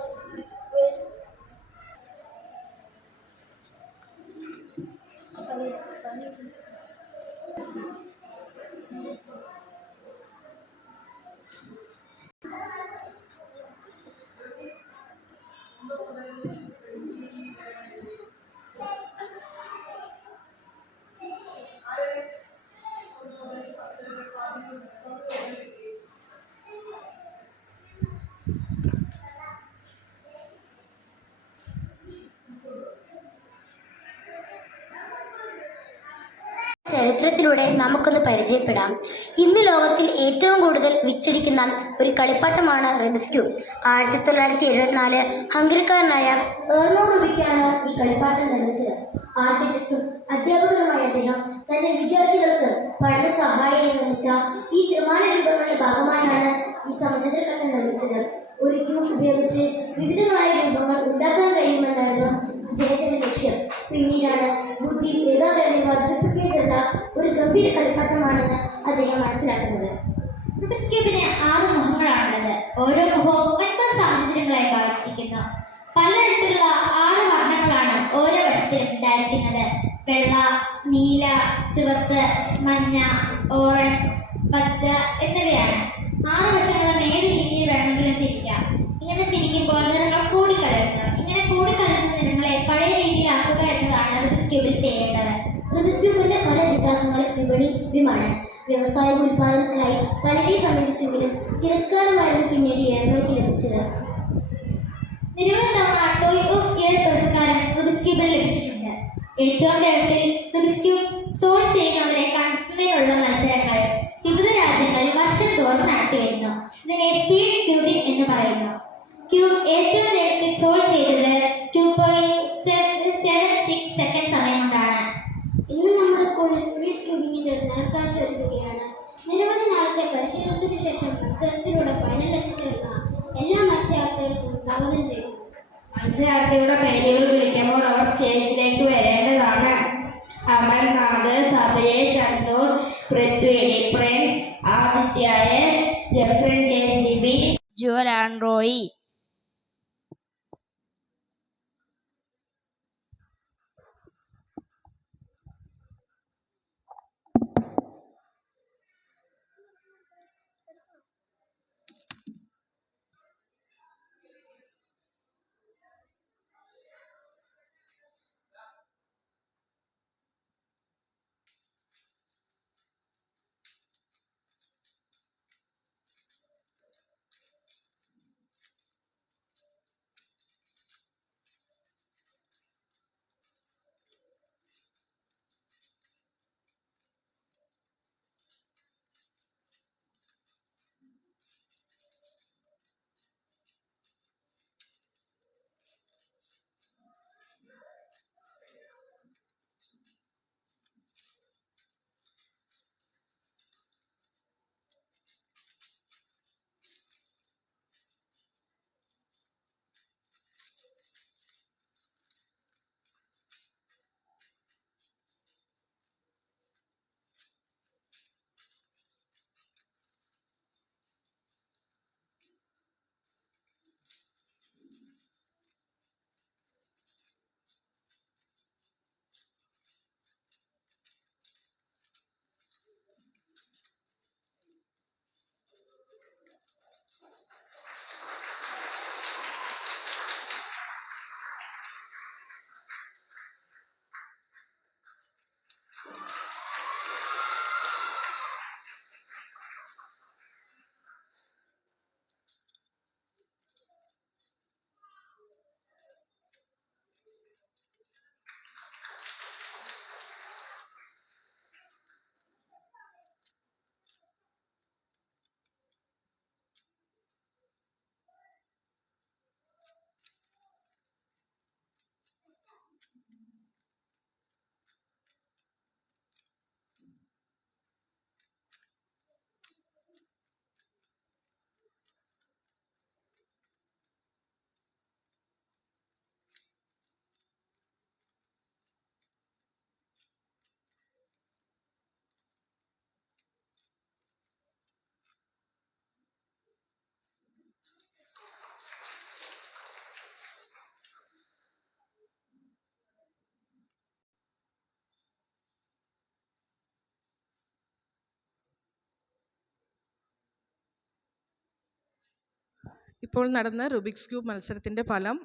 ചരിത്രത്തിലൂടെ നമുക്കൊന്ന് പരിചയപ്പെടാം. ഇന്ന് ലോകത്തിൽ ഏറ്റവും കൂടുതൽ വിറ്റഴിക്കുന്ന ഒരു കളിപ്പാട്ടമാണ് റെബിക്സ് ക്യൂബ്. 1974 ഹംഗറിക്കാരനായ എർണോ റൂബിക്കാണ് ഈ കളിപ്പാട്ടം നിർമ്മിച്ചത്. ആർക്കിടെക്റ്റും അധ്യാപകനുമായ അദ്ദേഹം തന്റെ വിദ്യാർത്ഥികൾക്ക് പഠന സഹായം സമചിത്രഘട്ടം നിർമ്മിച്ചത്. ഒരു ക്യൂബ് ഉപയോഗിച്ച് വിവിധങ്ങളായ രൂപങ്ങൾ ഉണ്ടാക്കാൻ കഴിയുമെന്നായിരുന്നു അദ്ദേഹത്തിന്റെ ലക്ഷ്യം. പിന്നീടാണ് ബുദ്ധി ഏകാഗ്രതയെ വർദ്ധിപ്പിക്കേണ്ടുള്ള ഒരു ഗംഭീര കളിപ്പാട്ടമാണെന്ന് അദ്ദേഹം മനസ്സിലാക്കുന്നത്. റുബിക്സ് ക്യൂബിന് 6 മുഖങ്ങളാണുള്ളത്. ഓരോ മുഖവും 9 സമചിത്രങ്ങളായി ഭാഗിച്ചിരിക്കുന്നു. പലതരത്തിലുള്ള 6 വർണ്ണങ്ങളാണ് ഓരോ വശത്തിലും ഉണ്ടായിരിക്കുന്നത്. വെള്ള, നീല, ചുവപ്പ്, മഞ്ഞ, ഓറഞ്ച്, പച്ച എന്നിവയാണ്. 6 വശങ്ങളും ഏത് രീതിയിൽ വേണമെങ്കിലും തിരിക്കാം. ഇങ്ങനെ തിരിക്കുമ്പോൾ നിറങ്ങൾ കൂടിക്കലരുന്നു. ഇങ്ങനെ കൂടിക്കലരുന്ന നിറങ്ങളെ പഴയ രീതിയിലാക്കുക എന്നതാണ് റുബിക്സ് ക്യൂബിൽ ചെയ്യേണ്ടത്. റുബിക്സ് ക്യൂബിന്റെ പല വിഭാഗങ്ങളും വിപണി ലഭ്യമാണ്. വ്യവസായിക ഉൽപാദനത്തിനായി പലരെ സമീപിച്ചെങ്കിലും തിരസ്കാരമായിരുന്നു പിന്നീട് ഏറെക്ക് ലഭിച്ചത്. നിരവധി തവണ ടോയ് ഓഫ് ഇയർ പുരസ്കാരം റുബിക്സ് ക്യൂബിന് ലഭിച്ചിട്ടുണ്ട്. ഏറ്റവും വേഗത്തിൽ റുബിക്സ് ക്യൂബ് സോൾവ് ചെയ്യുന്നവരെ കണ്ടെത്തുന്നതിനുള്ള മത്സരങ്ങൾ വിവിധ രാജ്യങ്ങളിൽ വർഷം തോറും നടത്തിവരുന്നു. ഇതിനെ സ്പീഡ് ക്യൂബിംഗ് എന്ന് പറയുന്നു. ക്യൂബ് ഏറ്റവും വേഗത്തിൽ സോൾവ് ചെയ്തത് 2.76 സെക്കൻഡ് സമയം കൊണ്ടാണ്. ഇന്ന് നമ്മുടെ സ്കൂളിൽ സ്പീഡ് ക്യൂബിങ്ങിന്റെ നേർക്കാഴ്ച ഒരുക്കുകയാണ്. നിരവധി നാളത്തെ പരിശീലനത്തിന് ശേഷം മത്സരത്തിലൂടെ ഫൈനൽ എത്തിച്ചേർന്ന എല്ലാ മത്സരാർത്ഥികൾക്കും സ്വാഗതം ചെയ്യുന്നു. മത്സരാർത്ഥികളുടെ പേരുകൾ വിളിക്കുമ്പോൾ അവർ സ്റ്റേജിലേക്ക് വരേണ്ടതാണ്. Amalnath, Sabaresh, Santhosh, Prithvi, Prince, Aditya S, Jefran JGB, Joran Roy. ഇപ്പോൾ നടന്ന റുബിക്സ് ക്യൂബ് മത്സരത്തിൻ്റെ ഫലം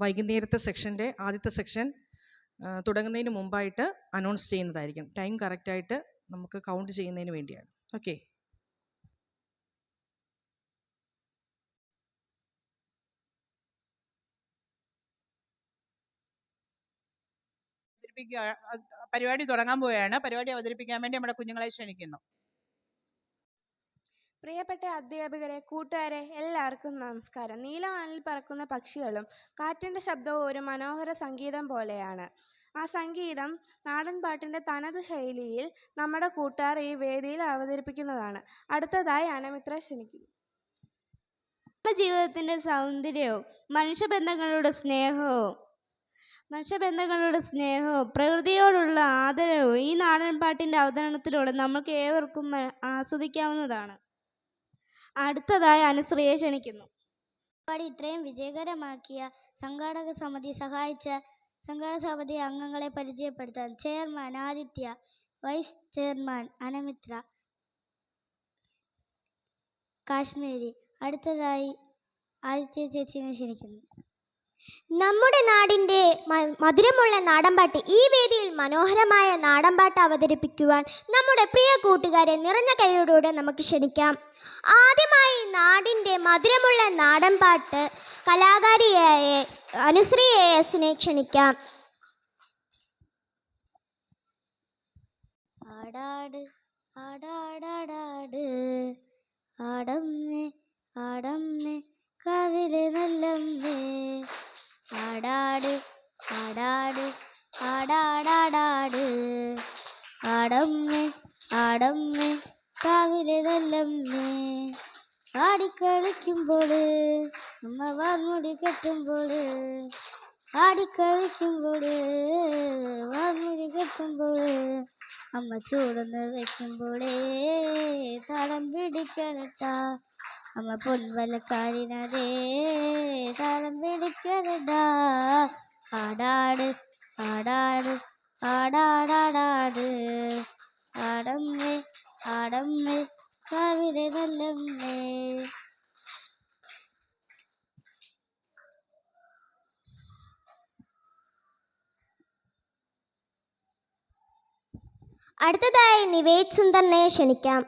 വൈകുന്നേരത്തെ സെക്ഷൻ്റെ ആദ്യത്തെ സെക്ഷൻ തുടങ്ങുന്നതിന് മുമ്പായിട്ട് അനൗൺസ് ചെയ്യുന്നതായിരിക്കും. ടൈം കറക്റ്റായിട്ട് നമുക്ക് കൗണ്ട് ചെയ്യുന്നതിന് വേണ്ടിയാണ്. ഓക്കെ. പരിപാടി തുടങ്ങാൻ പോവുകയാണ്. പരിപാടി അവതരിപ്പിക്കാൻ വേണ്ടി നമ്മുടെ കുഞ്ഞുങ്ങളെ ക്ഷണിക്കുന്നു. പ്രിയപ്പെട്ട അധ്യാപകരെ, കൂട്ടുകാരെ, എല്ലാവർക്കും നമസ്കാരം. നീലവാനിൽ പറക്കുന്ന പക്ഷികളും കാറ്റിൻ്റെ ശബ്ദവും ഒരു മനോഹര സംഗീതം പോലെയാണ്. ആ സംഗീതം നാടൻ പാട്ടിൻ്റെ തനത് ശൈലിയിൽ നമ്മുടെ കൂട്ടുകാർ ഈ വേദിയിൽ അവതരിപ്പിക്കുന്നതാണ്. അടുത്തതായി അനമിത്ര ക്ഷണിക്കുന്നു. ജീവിതത്തിൻ്റെ സൗന്ദര്യവും മനുഷ്യബന്ധങ്ങളുടെ സ്നേഹവും പ്രകൃതിയോടുള്ള ആദരവും ഈ നാടൻ പാട്ടിൻ്റെ അവതരണത്തിലൂടെ നമുക്ക് ഏവർക്കും ആസ്വദിക്കാവുന്നതാണ്. അടുത്തതായി അനുശ്രീയെ ക്ഷണിക്കുന്നു. പരിപാടി ഇത്രയും വിജയകരമാക്കിയ സംഘാടക സമിതി സഹായിച്ച സംഘാടക സമിതി അംഗങ്ങളെ പരിചയപ്പെടുത്താൻ chairman Aditya, vice chairman Anamitra, Kashmiri. അടുത്തതായി ആദിത്യ ചേച്ചിനെ ക്ഷണിക്കുന്നു. നമ്മുടെ നാടിൻ്റെ മധുരമുള്ള നാടൻപാട്ട് ഈ വേദിയിൽ മനോഹരമായ നാടൻപാട്ട് അവതരിപ്പിക്കുവാൻ നമ്മുടെ പ്രിയ കൂട്ടുകാരെ നിറഞ്ഞ കൈയോടുകൂടെ നമുക്ക് ക്ഷണിക്കാം. ആദ്യമായി നാടിൻ്റെ മധുരമുള്ള നാടൻപാട്ട് കലാകാരിയായ അനുശ്രീ എസിനെ ക്ഷണിക്കാം. ആടാട് ആടാടാടാട് ആടമ്മേ ആടമ്മേ കവിലെ നല്ലമ്മേ ആടാട് ആടാട് ആടാടാടാട് ആടമ്മേ ആടമ്മേ കാവിലെ നല്ലമ്മേ ആടിക്കളിക്കുമ്പോൾ അമ്മ വാർമുടി കെട്ടുമ്പോൾ ആടിക്കളിക്കുമ്പോൾ വാർമുടി കെട്ടുമ്പോൾ അമ്മ ചൂടൊന്ന് വെക്കുമ്പോളേ താളം പിടിക്കണട്ടാ അമ്മ പൊൻവലക്കാരിനതേ താളം പിടിക്കണടാ ആടാട് ആടാട് ആടാടാടാട് ആടമ്മേ ആടമ്മേ കാവിലെ നല്ലമ്മേ. അടുത്തതായി നിവേദ് സുന്ദറിനെ ക്ഷണിക്കാം.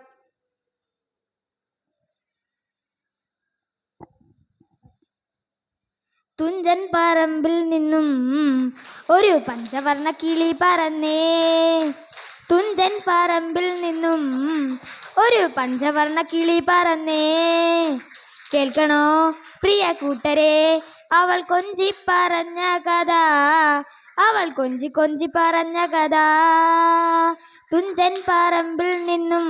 തുഞ്ചൻ പറമ്പിൽ നിന്നും ഒരു പഞ്ചവർണ്ണ കിളി പറന്നേ, തുഞ്ചൻ പറമ്പിൽ നിന്നും ഒരു പഞ്ചവർണ്ണ കിളി പറന്നേ. കേൾക്കണോ പ്രിയ കൂട്ടരെ അവൾ കൊഞ്ചി പറഞ്ഞ കഥ, അവൾ കൊഞ്ചി കൊഞ്ചി പറഞ്ഞ കഥ. തുഞ്ചൻ പറമ്പിൽ നിന്നും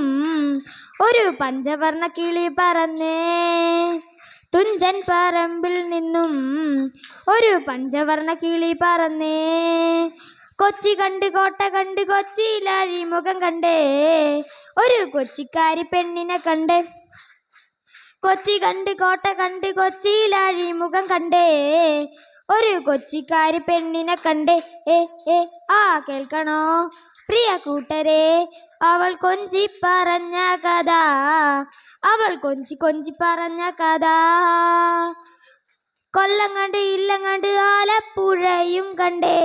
ഒരു പഞ്ചവർണ്ണ കിളി പറന്നേ, തുഞ്ചൻ പറമ്പിൽ നിന്നും ഒരു പഞ്ചവർണ്ണ കിളി പറന്നേ. കൊച്ചി കണ്ട് കോട്ട കണ്ട് കൊച്ചിയിലാഴി മുഖം കണ്ടേ, ഒരു കൊച്ചിക്കാരി പെണ്ണിനെ കണ്ടേ. കൊച്ചി കണ്ട് കോട്ട കണ്ട് കൊച്ചിയിലാഴി മുഖം കണ്ടേ, ഒരു കൊച്ചിക്കാരി പെണ്ണിനെ കണ്ടേ. ആ കേൾക്കണോ പ്രിയ കൂട്ടരെ അവൾ കൊഞ്ചി പറഞ്ഞ കഥ, അവൾ കൊഞ്ചി കൊഞ്ചി പറഞ്ഞ കഥ. കൊല്ലം കണ്ട് ഇല്ലം കണ്ട് ആലപ്പുഴയും കണ്ടേ,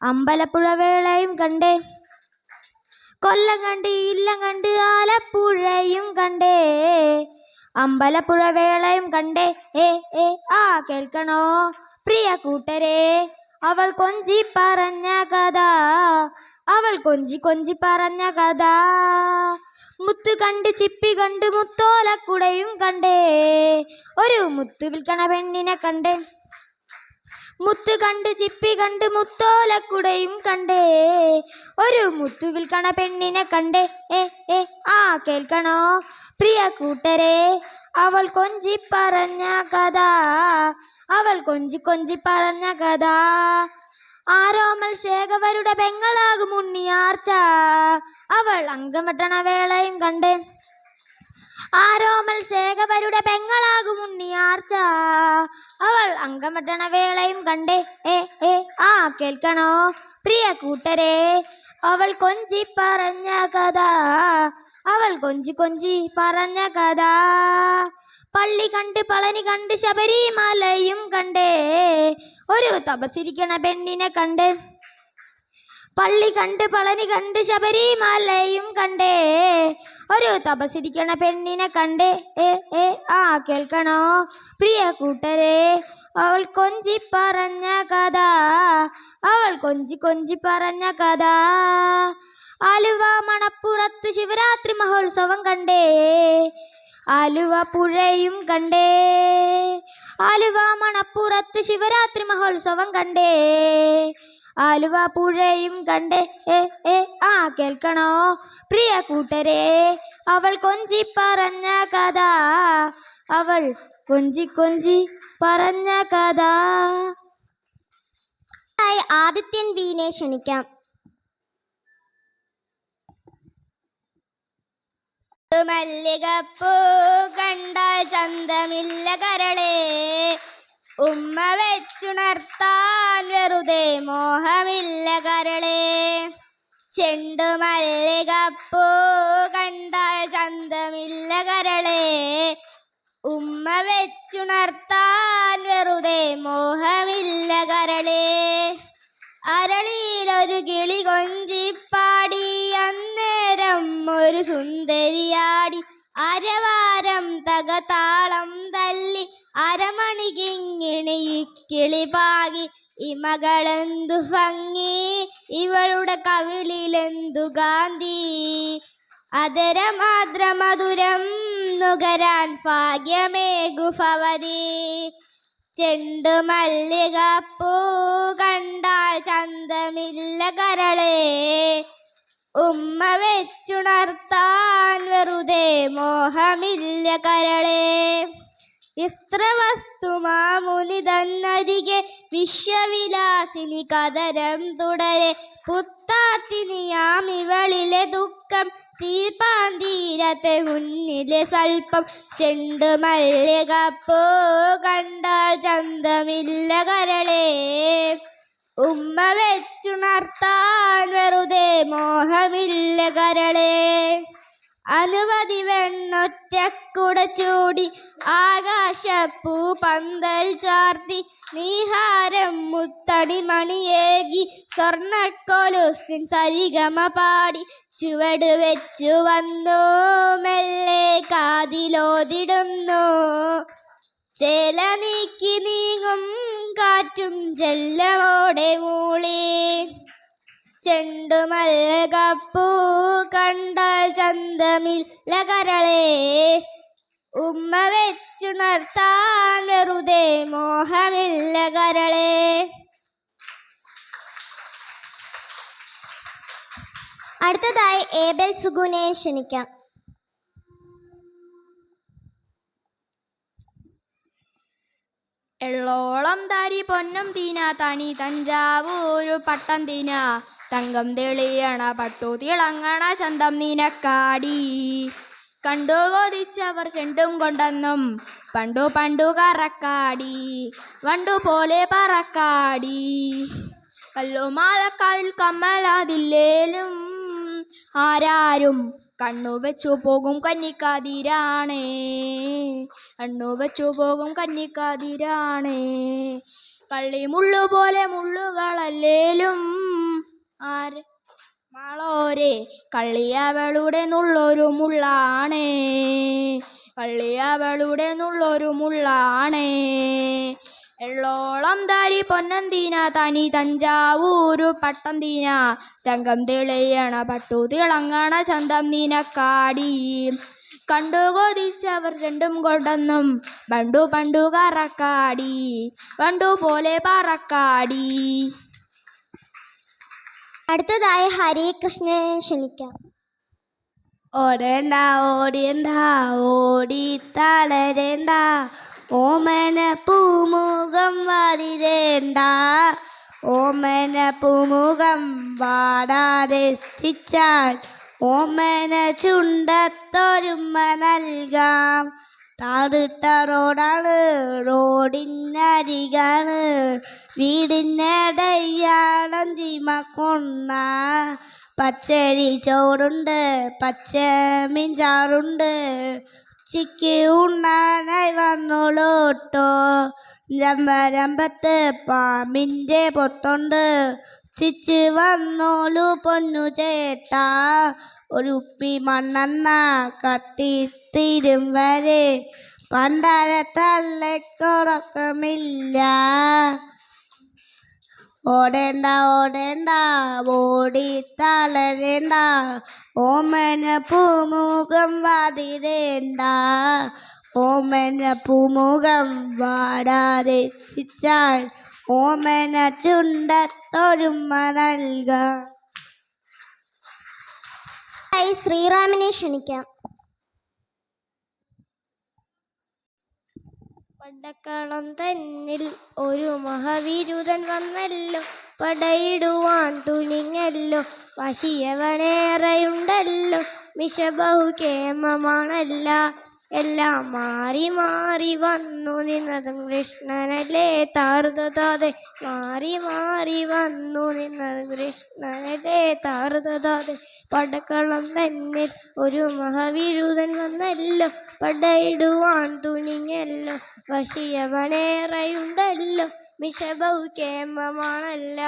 അമ്പലപ്പുഴ വേളയും കണ്ടേ. കൊല്ലം കണ്ട് ഇല്ലം കണ്ട് ആലപ്പുഴയും കണ്ടേ, അമ്പലപ്പുഴ വേളയും കണ്ടേ. ആ കേൾക്കണോ പ്രിയ കൂട്ടരെ അവൾ കൊഞ്ചി പറഞ്ഞ കഥ, അവൾ കൊഞ്ചി കൊഞ്ചി പറഞ്ഞ കഥ. മുത്ത് കണ്ട് ചിപ്പി കണ്ട് മുത്തോലക്കുടയും കണ്ടേ, ഒരു മുത്ത് വിൽക്കണ പെണ്ണിനെ കണ്ടേ. മുത്ത് കണ്ട് ചിപ്പി കണ്ട് മുത്തോലക്കുടയും കണ്ടേ, ഒരു മുത്തു വിൽക്കണ പെണ്ണിനെ കണ്ടേ. ആ കേൾക്കണോ പ്രിയ കൂട്ടരെ അവൾ കൊഞ്ചി പറഞ്ഞ കഥ, അവൾ കൊഞ്ചി കൊഞ്ചി പറഞ്ഞ കഥ. ആരോമൽ ശേഖവരുടെ പെങ്ങളാകും ഉണ്ണിയാർച്ച, അവൾ അങ്കമട്ടണ വേളയും കണ്ടേ. ആരോമൽ ശേഖവരുടെ പെങ്ങളാകും ഉണ്ണിയാർച്ച, അവൾ അങ്കമട്ടണ വേളയും കണ്ടേ. ആ കേൾക്കണോ പ്രിയ കൂട്ടരെ അവൾ കൊഞ്ചി പറഞ്ഞ കഥ, അവൾ കൊഞ്ചി കൊഞ്ചി പറഞ്ഞ കഥ. പള്ളി കണ്ട് പളനി കണ്ട് ശബരിമലയും കണ്ടേ, ഒരു തപസ്സിരിക്കണ പെണ്ണിനെ കണ്ടേ. പള്ളി കണ്ട് പളനി കണ്ട് ശബരിമലയും കണ്ടേ, ഒരു തപസ്സിരിക്കണ പെണ്ണിനെ കണ്ടേ. ആ കേൾക്കണോ പ്രിയ കൂട്ടരെ അവൾ കൊഞ്ചി പറഞ്ഞ കഥ, അവൾ കൊഞ്ചി കൊഞ്ചി പറഞ്ഞ കഥ. ആലുവ മണപ്പുറത്ത് ശിവരാത്രി മഹോത്സവം കണ്ടേ, ആലുവ പുഴയും കണ്ടേ. ആലുവ മണപ്പുറത്ത് ശിവരാത്രി മഹോത്സവം കണ്ടേ, ആലുവ പുഴയും കണ്ടേ. ആ കേൾക്കണോ പ്രിയ കൂട്ടരെ അവൾ കൊഞ്ചി പറഞ്ഞ കഥ, അവൾ കൊഞ്ചി കൊഞ്ചി പറഞ്ഞ കഥ. ആദിത്യൻ വീണെ ക്ഷണിക്കാം. മല്ലികപ്പൂ കണ്ടാൽ ചന്തമില്ല കരളെ, ഉമ്മ വെച്ചുണർത്താൻ വെറുതെ മോഹമില്ല കരളെ. ചെണ്ടുമല്ലികപ്പൂ കണ്ടാൽ ചന്തമില്ല കരളെ, ഉമ്മ വെച്ചുണർത്താൻ വെറുതെ മോഹമില്ല കരളെ. അരളിയിലൊരു കിളി കൊഞ്ചിപ്പാടി, അന്നേരം ഒരു സുന്ദരിയാടി. അരവാരം തകതാളം തല്ലി, അരമണി കിങ്ങിണി കിളി പാകി. ഇമകളെന്തു ഭംഗി, ഇവളുടെ കവിളിലെന്തു ഗാന്ധി. അതരമാദ്ര മധുരം നുകരാൻ ഭാഗ്യമേകു ഭവതി. ചെണ്ടുമല്ലികപ്പൂ കണ്ടാൽ ചന്തമില്ല കരളെ, ഉമ്മ വെച്ചുണർത്താൻ വെറുതെ മോഹമില്ല കരളെ. വിസ്ത്രവസ്തു മാമുനി തന്നരികെ, വിശ്വവിലാസിനി കഥനം തുടരെ. പുത്താത്തിനിയാം ഇവളിലെ ദുഃഖം, തീർപ്പാൻ തീരത്തെ മുന്നിലെ സ്വൽപ്പം. ചെണ്ടുമല്ലികപ്പൂ കണ്ടാൽ ചന്തമില്ല കരളെ, ഉമ്മ വെച്ചുണർത്താൻ വെറുതെ മോഹമില്ല കരളെ. അനുമതി വെണ്ണൊറ്റക്കുട ചൂടി, ആകാശപ്പൂ പന്തൽ ചാർത്തി. നീഹാരം മുത്തണി മണിയേകി, സ്വർണ്ണക്കൊലുസിൻ സരിഗമ പാടി. ചുവട് വെച്ചു വന്നു മെല്ലെ കാതിലോതിടുന്നു, ചേല നീക്കി നീങ്ങും കാറ്റും ജല്ലമോടെ മൂളി. ചെണ്ടുമല്ലികപ്പൂ കണ്ടാൽ ചന്തമില്ല കരളെ, ഉമ്മ വെച്ചുണർത്താൻ വെറുതെ മോഹമില്ല കരളെ. അടുത്തതായി ഏബൽ സുഗുനെ ക്ഷണിക്കാം. എള്ളോളം താരി പൊന്നും തീന, തനി തഞ്ചാവൂരു പട്ടം തീന. തങ്കം തെളിയണ പട്ടു തിളങ്ങണ ചന്തം നിനക്കാടി. കണ്ടു കൊതിച്ചവർ ചെണ്ടും കൊണ്ടെന്നും പണ്ടു പണ്ടു കറക്കാടി. വണ്ടു പോലെ പറക്കാടി. കല്ലുമാലക്കാതിൽ കമ്മലാതില്ലേലും ആരാരും കണ്ണു വെച്ചു പോകും കന്നിക്കാതിരാണേ. കണ്ണു വെച്ചു പോകും കന്നിക്കാതിരാണേ. കള്ളി മുള്ളു പോലെ മുള്ളുകളല്ലേലും മാളോരെ, കള്ളിയവളുടെ നുള്ളൊരു മുള്ളാണേ. കള്ളിയവളുടെ നുള്ളൊരു മുള്ളാണേ. എള്ളോളം താരി പൊന്നന്തീന, തനി തഞ്ചാവൂരു പട്ടം തീന. തങ്കം തെളിയണ പട്ടു തിളങ്ങണ ചന്തം നിനക്കാടി. കണ്ടു കൊതിച്ചവർ ചെണ്ടും കൊണ്ടെന്നും പണ്ടു പണ്ടു കറക്കാടി. വണ്ടു പോലെ പറക്കാടി. അടുത്തതായി ഹരികൃഷ്ണനെ ക്ഷണിക്കാം. ഓടേണ്ട ഓടിയണ്ട ഓടി തളരേണ്ട, ഓമന പൂമുഖം വാടിരേണ്ട. ഓമന പൂമുഖം വാടാതെ രക്ഷിച്ചാൽ, ഓമന ചുണ്ടത്തൊരുമ നൽകാം. താടിട്ട റോഡാണ്, റോഡിനരികാണ്, വീടിനടയാളം ചിമക്കൊന്ന. പച്ചരി ചോറുണ്ട്, പച്ചമീൻ ചാറുണ്ട്, ചിക്ക് ഉണ്ണാനായി വന്നോളൂട്ടോ. ജമ്പരമ്പത്ത് പാമ്പിൻ്റെ പൊത്തുണ്ട്, ചിച്ച് വന്നോളൂ പൊന്നു ചേട്ടാ. ഒരു ഉപ്പി മണ്ണെണ്ണ കത്തിത്തീരും വരെ പണ്ടാര തള്ളക്കുറക്കമില്ല. ഓടേണ്ട ഓടേണ്ട ഓടി തളരേണ്ട, ഓമന പൂമുഖം വാടിരേണ്ട. ഓമന പൂമുഖം വാടാതെ രക്ഷിച്ചാൽ, ഓമന ചുണ്ടത്തൊരുമ നൽകാം. ശ്രീറാമിനെ ക്ഷണിക്കാം. പടക്കളം തന്നിൽ ഒരു മഹാവിരുദൻ വന്നല്ലോ, പടയിടുവാൻ തുനിഞ്ഞല്ലോ, വശിയവനേറെയുണ്ടല്ലോ, മിശ ബഹുകേമമാണല്ല. എല്ലാം മാറി മാറി വന്നു നിന്നതും കൃഷ്ണനല്ലേ താറുതാതെ, മാറി മാറി വന്നു നിന്നതും കൃഷ്ണനല്ലേ താറുതാതെ. പടക്കളം തന്നിൽ ഒരു മഹാവിരുദൻ വന്നല്ലോ, പടയിടുവാൻ തുനിഞ്ഞല്ലോ, വശിയവനേറെയുണ്ടല്ലോ, മിശ ബഹുകേമമാണല്ല.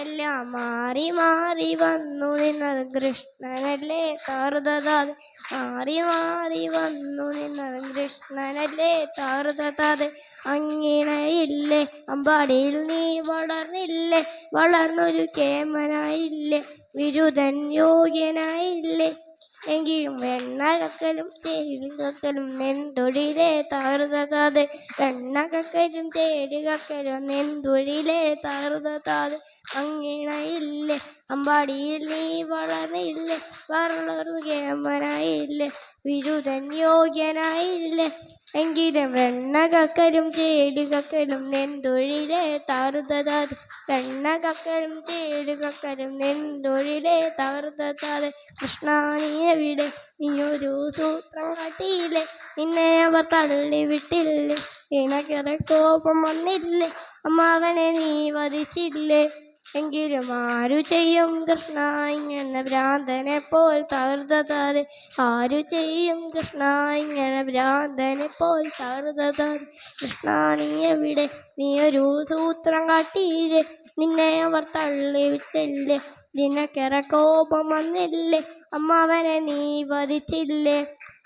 എല്ലാം മാറി മാറി വന്നു നിന്നത് കൃഷ്ണനല്ലേ താറുതാതെ, മാറി മാറി വന്നു നിന്നത് കൃഷ്ണനല്ലേ താറുതാതെ. അങ്ങിണയില്ലേ അമ്പാടിയിൽ നീ വളർന്നില്ലേ, വളർന്നൊരു കേമനായില്ലേ, വിരുദൻ യോഗ്യനായില്ലേ, എങ്കിലും വെണ്ണകക്കലും തേടികക്കലും നെന്തൊഴിലേ താറുതാതെ, വെണ്ണകക്കലും തേടികക്കലും നെന്തൊഴിലേ താറുതാതെ. അങ്ങിണയില്ലേ അമ്പാടിയിൽ നീ വളർന്നില്ലേ, വളർന്നൊരു കേമനായില്ലേ, വിരുദൻ യോഗ്യനായില്ലേ, എങ്കിലും വെണ്ണകക്കലും തേടികക്കലും നെന്തൊഴിലേ താറുതാതെ, വെണ്ണകക്കലും തേടികക്കലും നെന്തൊഴിലേ താറുതാതെ. കൃഷ്ണ നീ എവിടെ, നീയൊരു സൂത്രം കാട്ടിയില്ലേ, നിന്നെ അവർ തള്ളി വിട്ടില്ലേ, നിനക്കത് കോപം വന്നില്ലേ, അമ്മാവനെ നീ വധിച്ചില്ലേ, എങ്കിലും ആരു ചെയ്യും കൃഷ്ണ ഇങ്ങനെ ഭ്രാന്തനെ പോൽ താറുതാതെ, ആരു ചെയ്യും കൃഷ്ണ ഇങ്ങനെ ഭ്രാന്തനെ പോൽ താറുതാതെ. കൃഷ്ണ നീ എവിടെ, നീയൊരു സൂത്രം കാട്ടിയില്ലേ, നിന്നെ അവർ തള്ളി വിട്ടില്ലേ, നിനക്കേറെ കോപം വന്നില്ലേ, അമ്മാവനെ നീ വധിച്ചില്ലേ,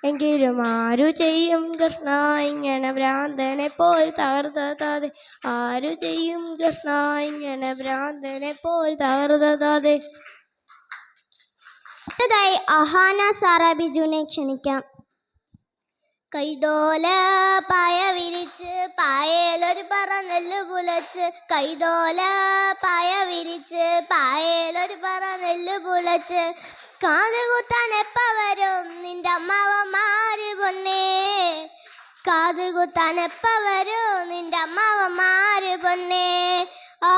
എങ്കിലും ആരു ചെയ്യും കൃഷ്ണ ഇങ്ങനെ ഭ്രാന്തനെ പോൽ താറുതാതെ, ആരു ചെയ്യും കൃഷ്ണ ഇങ്ങനെ ഭ്രാന്തനെ പോൽ താറുതാതെ. അടുത്തതായി അഹാന സാറ ബിജുവിനെ ക്ഷണിക്കാം. കൈതോല പായ വിരിച്ച് പായേലൊരു പറ നെല്ല് പുലച്ച്, കൈതോല പായ വിരിച്ച് പായേലൊരു പറ നെല്ല് പുലച്ച്, കാതുകുത്താൻ എപ്പ വരും നിന്റെ അമ്മാവന്മാര് പൊന്നേ, കാതുകുത്താൻ എപ്പ വരും നിന്റെ അമ്മാവന്മാര് പൊന്നേ. ആ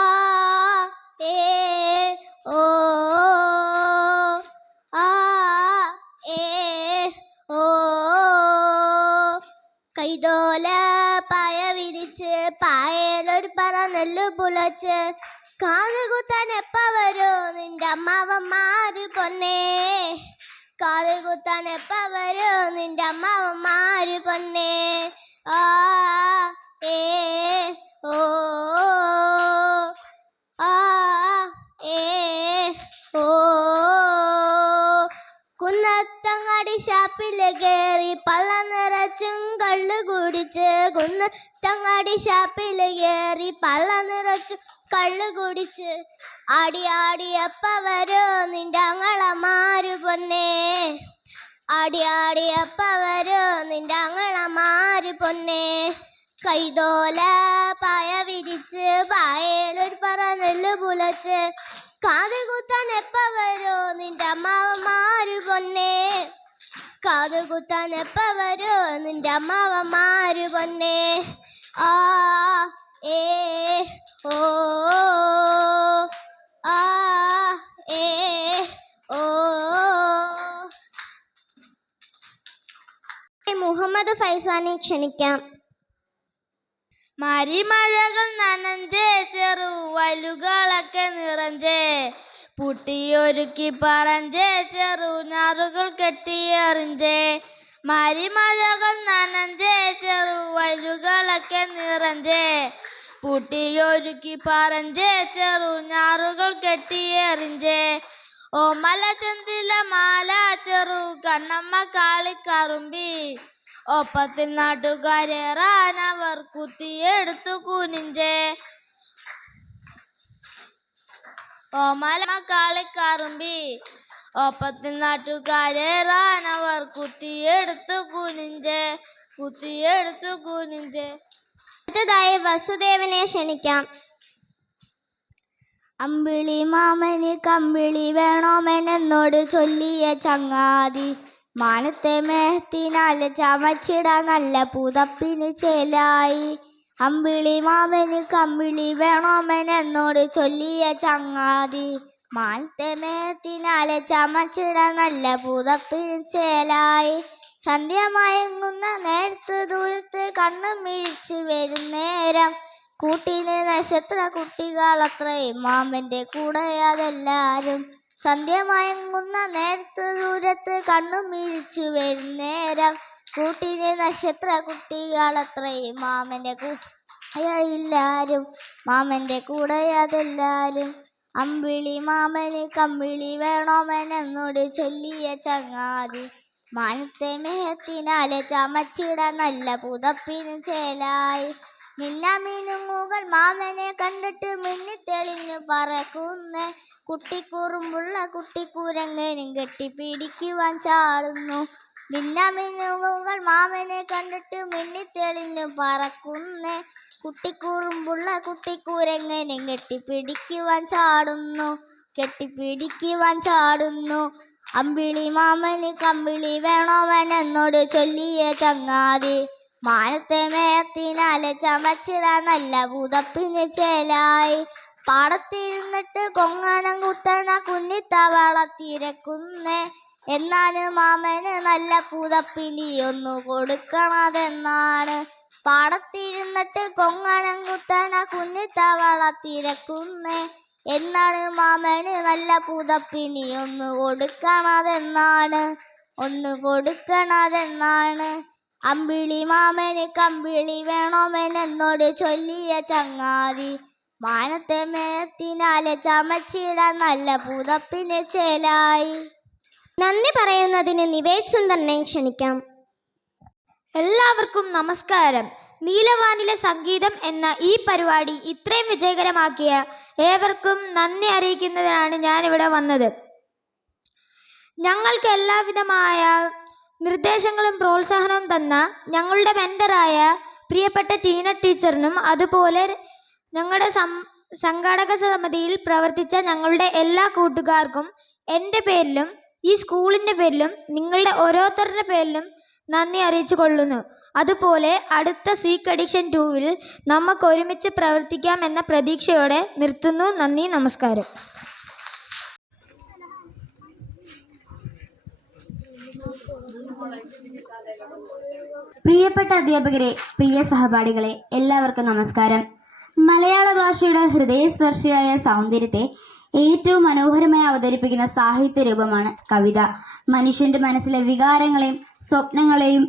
ഏ ഓ ആ ഏ ഓ. കൈതോല പായ വിരിച്ച് പായേലൊരു പറ നെല്ല് പുലച്ച്, കാതുകുത്താൻ എപ്പ വരൂ നിന്റെ അമ്മാവന്മാര് പൊന്നേ, കാതുകുത്താൻ എപ്പ വരൂ നിന്റെ അമ്മാവന്മാര് പൊന്നേ. ആ ഏ ഓ ആ ഏ ഓ. കുന്നത്തങ്ങാടി ഷാപ്പില് കേറി പള്ള നിറച്ചും കള്ളു കുടിച്ച്, കുന്നത്തങ്ങാടി ഷാപ്പില് കേറി പള്ള നിറച്ചും കള്ളു കുടിച്ച്, ആടി ആടി എപ്പ വരൂ നിന്റെ അങ്ങളമാര് പൊന്നേ, ആടി ആടി എപ്പ വരൂ നിന്റെ അങ്ങളമാര് പൊന്നേ. കൈതോല പായ വിരിച്ച് പായേലൊരു പറ നെല്ല് പുലച്ച്, കാതുകുത്താൻ എപ്പ വരൂ നിന്റെ അമ്മാവന്മാര് പൊന്നേ, കാതുകുത്താൻ എപ്പ വരൂ നിന്റെ അമ്മാവന്മാര് പൊന്നേ. ആ ഏ ഓ ആ ഏ ഓ. മുഹമ്മദ് ഫൈസാനെ ക്ഷണിക്കാം. മരിമഴകൾ നനഞ്ചേ ചെറുവലുകളൊക്കെ നിറഞ്ചേ, പുട്ടിയൊരുക്കി പറഞ്ചേ ചെറുഞാറുകൾ കെട്ടിയെറിഞ്ചേ, മരിമഴകൾ നനഞ്ചേ ചെറുവലുകളൊക്കെ നിറഞ്ചേ, പുട്ടിയൊരുക്കി പറഞ്ചേ ചെറുഞാറുകൾ കെട്ടിയെറിഞ്ചേ, ഓമല ചെന്തില മാല ചെറു കണ്ണമ്മ കാളിക്കറുമ്പി, ഒപ്പത്തിൽ നാട്ടുകാരേറാൻ അവർ കുത്തിയെടുത്തു കുനിഞ്ചേ, ഓമല കാളിക്കറുമ്പി, ഒപ്പത്തിൽ നാട്ടുകാരേറാൻ അവർ കുത്തിയെടുത്തു കുനിഞ്ചേ, കുത്തിയെടുത്തു കുനിഞ്ചേ. അടുത്തതായി വസുദേവനെ ക്ഷണിക്കാം. അമ്പിളി മാമന് കമ്പിളി വേണോമെന്നോട് ചൊല്ലിയ ചങ്ങാതി, മാനത്തെ മേഹത്തിനാല് ചമച്ചിടാൻ നല്ല പുതപ്പിന് ചേലായി. അമ്പിളി മാമന് കമ്പിളി വേണോമൻ എന്നോട് ചൊല്ലിയ ചങ്ങാതി. മാനത്തെ മേഹത്തിനാല് ചമച്ചിടാൻ നല്ല പുതപ്പിന് ചേലായി. സന്ധ്യ മയങ്ങുന്ന നേരത്ത് ദൂരത്ത് കണ്ണും മിഴിച്ച് വരും നേരം. കൂട്ടിന് നക്ഷത്ര കുട്ടികളത്രയും മാമന്റെ കൂടെ അതെല്ലാരും. സന്ധ്യ മയങ്ങുന്ന നേരത്ത് ദൂരത്ത് കണ്ണും മിഴിച്ചു വരും നേരം. കൂട്ടിന് നക്ഷത്ര കുട്ടികളത്രയും മാമന്റെ കൂടെയെല്ലാരും. മാമന്റെ കൂടെ അതെല്ലാരും. അമ്പിളി മാമന് കമ്പിളി വേണോമൻ എന്നോട് ചൊല്ലിയ ചങ്ങാതി. മാനത്തെ മേഹത്തിനാല് ചമച്ചിടാൻ നല്ല പുതപ്പിന് ചേലായി. മിന്നാമിനുങ്ങുകൾ മാമനെ കണ്ടിട്ട് മിന്നിത്തെളിഞ്ഞു പറക്കുന്നേ. കുട്ടിക്കുറുമ്പുള്ള കുട്ടിക്കുരങ്ങനും കെട്ടിപ്പിടിക്കുവാൻ ചാടുന്നു. മിന്നാമിനുങ്ങുകൾ മാമനെ കണ്ടിട്ട് മിന്നിത്തെളിഞ്ഞു പറക്കുന്നേ. കുട്ടിക്കുറുമ്പുള്ള കുട്ടിക്കുരങ്ങനും കെട്ടിപ്പിടിക്കുവാൻ ചാടുന്നു. അമ്പിളി മാമന് കമ്പിളി വേണോമൻ എന്നോട് ചൊല്ലിയ ചങ്ങാതി. മാനത്തെ മേഹത്തിനാല് ചമച്ചിടാൻ നല്ല പുതപ്പിന് ചേലായി. പാടത്തിരുന്നിട്ട് കൊങ്ങണം കുത്തണ കുഞ്ഞിത്തവളത്തിരക്കുന്നേ. എന്നാണ് മാമന് നല്ല പുതപ്പിനി ഒന്നു കൊടുക്കണതെന്നാണ്. പാടത്തിരുന്നിട്ട് കൊങ്ങണം കുത്തണ കുഞ്ഞിത്തവളത്തിരക്കുന്നേ. എന്നാണ് മാമന് നല്ല പുതപ്പിനി ഒന്നു കൊടുക്കണതെന്നാണ്. അമ്പിളി മാമന് കമ്പിളി വേണോമൻ എന്നോട് ചൊല്ലിയ ചങ്ങാതി. മാനത്തെ മേഹത്തിനാല് ചമച്ചിടാൻ നല്ല പുതപ്പിന് ചേലായി. നന്ദി പറയുന്നതിന് നിവേദ് സുന്ദറിനെ ക്ഷണിക്കാം. എല്ലാവർക്കും നമസ്കാരം. നീലവാനിലെ സംഗീതം എന്ന ഈ പരിപാടി ഇത്രയും വിജയകരമാക്കിയ ഏവർക്കും നന്ദി അറിയിക്കുന്നതിനാണ് ഞാനിവിടെ വന്നത്. ഞങ്ങൾക്ക് എല്ലാവിധമായ നിർദ്ദേശങ്ങളും പ്രോത്സാഹനവും തന്ന ഞങ്ങളുടെ മെൻറ്ററായ പ്രിയപ്പെട്ട ടീന ടീച്ചറിനും അതുപോലെ ഞങ്ങളുടെ സംഘാടക സമിതിയിൽ പ്രവർത്തിച്ച ഞങ്ങളുടെ എല്ലാ കൂട്ടുകാർക്കും എൻ്റെ പേരിലും ഈ സ്കൂളിൻ്റെ പേരിലും നിങ്ങളുടെ ഓരോരുത്തരുടെ പേരിലും നന്ദി അറിയിച്ചു കൊള്ളുന്നു. അതുപോലെ അടുത്ത സീക്ക് എഡിഷൻ 2-ൽ നമുക്ക് ഒരുമിച്ച് പ്രവർത്തിക്കാം എന്ന പ്രതീക്ഷയോടെ നിർത്തുന്നു. നന്ദി, നമസ്കാരം. പ്രിയപ്പെട്ട അധ്യാപകരെ, പ്രിയ സഹപാഠികളെ, എല്ലാവർക്കും നമസ്കാരം. മലയാള ഭാഷയുടെ ഹൃദയസ്പർശിയായ സൗന്ദര്യത്തെ ഏറ്റവും മനോഹരമായി അവതരിപ്പിക്കുന്ന സാഹിത്യ രൂപമാണ് കവിത. മനുഷ്യന്റെ മനസ്സിലെ വികാരങ്ങളെയും സ്വപ്നങ്ങളെയും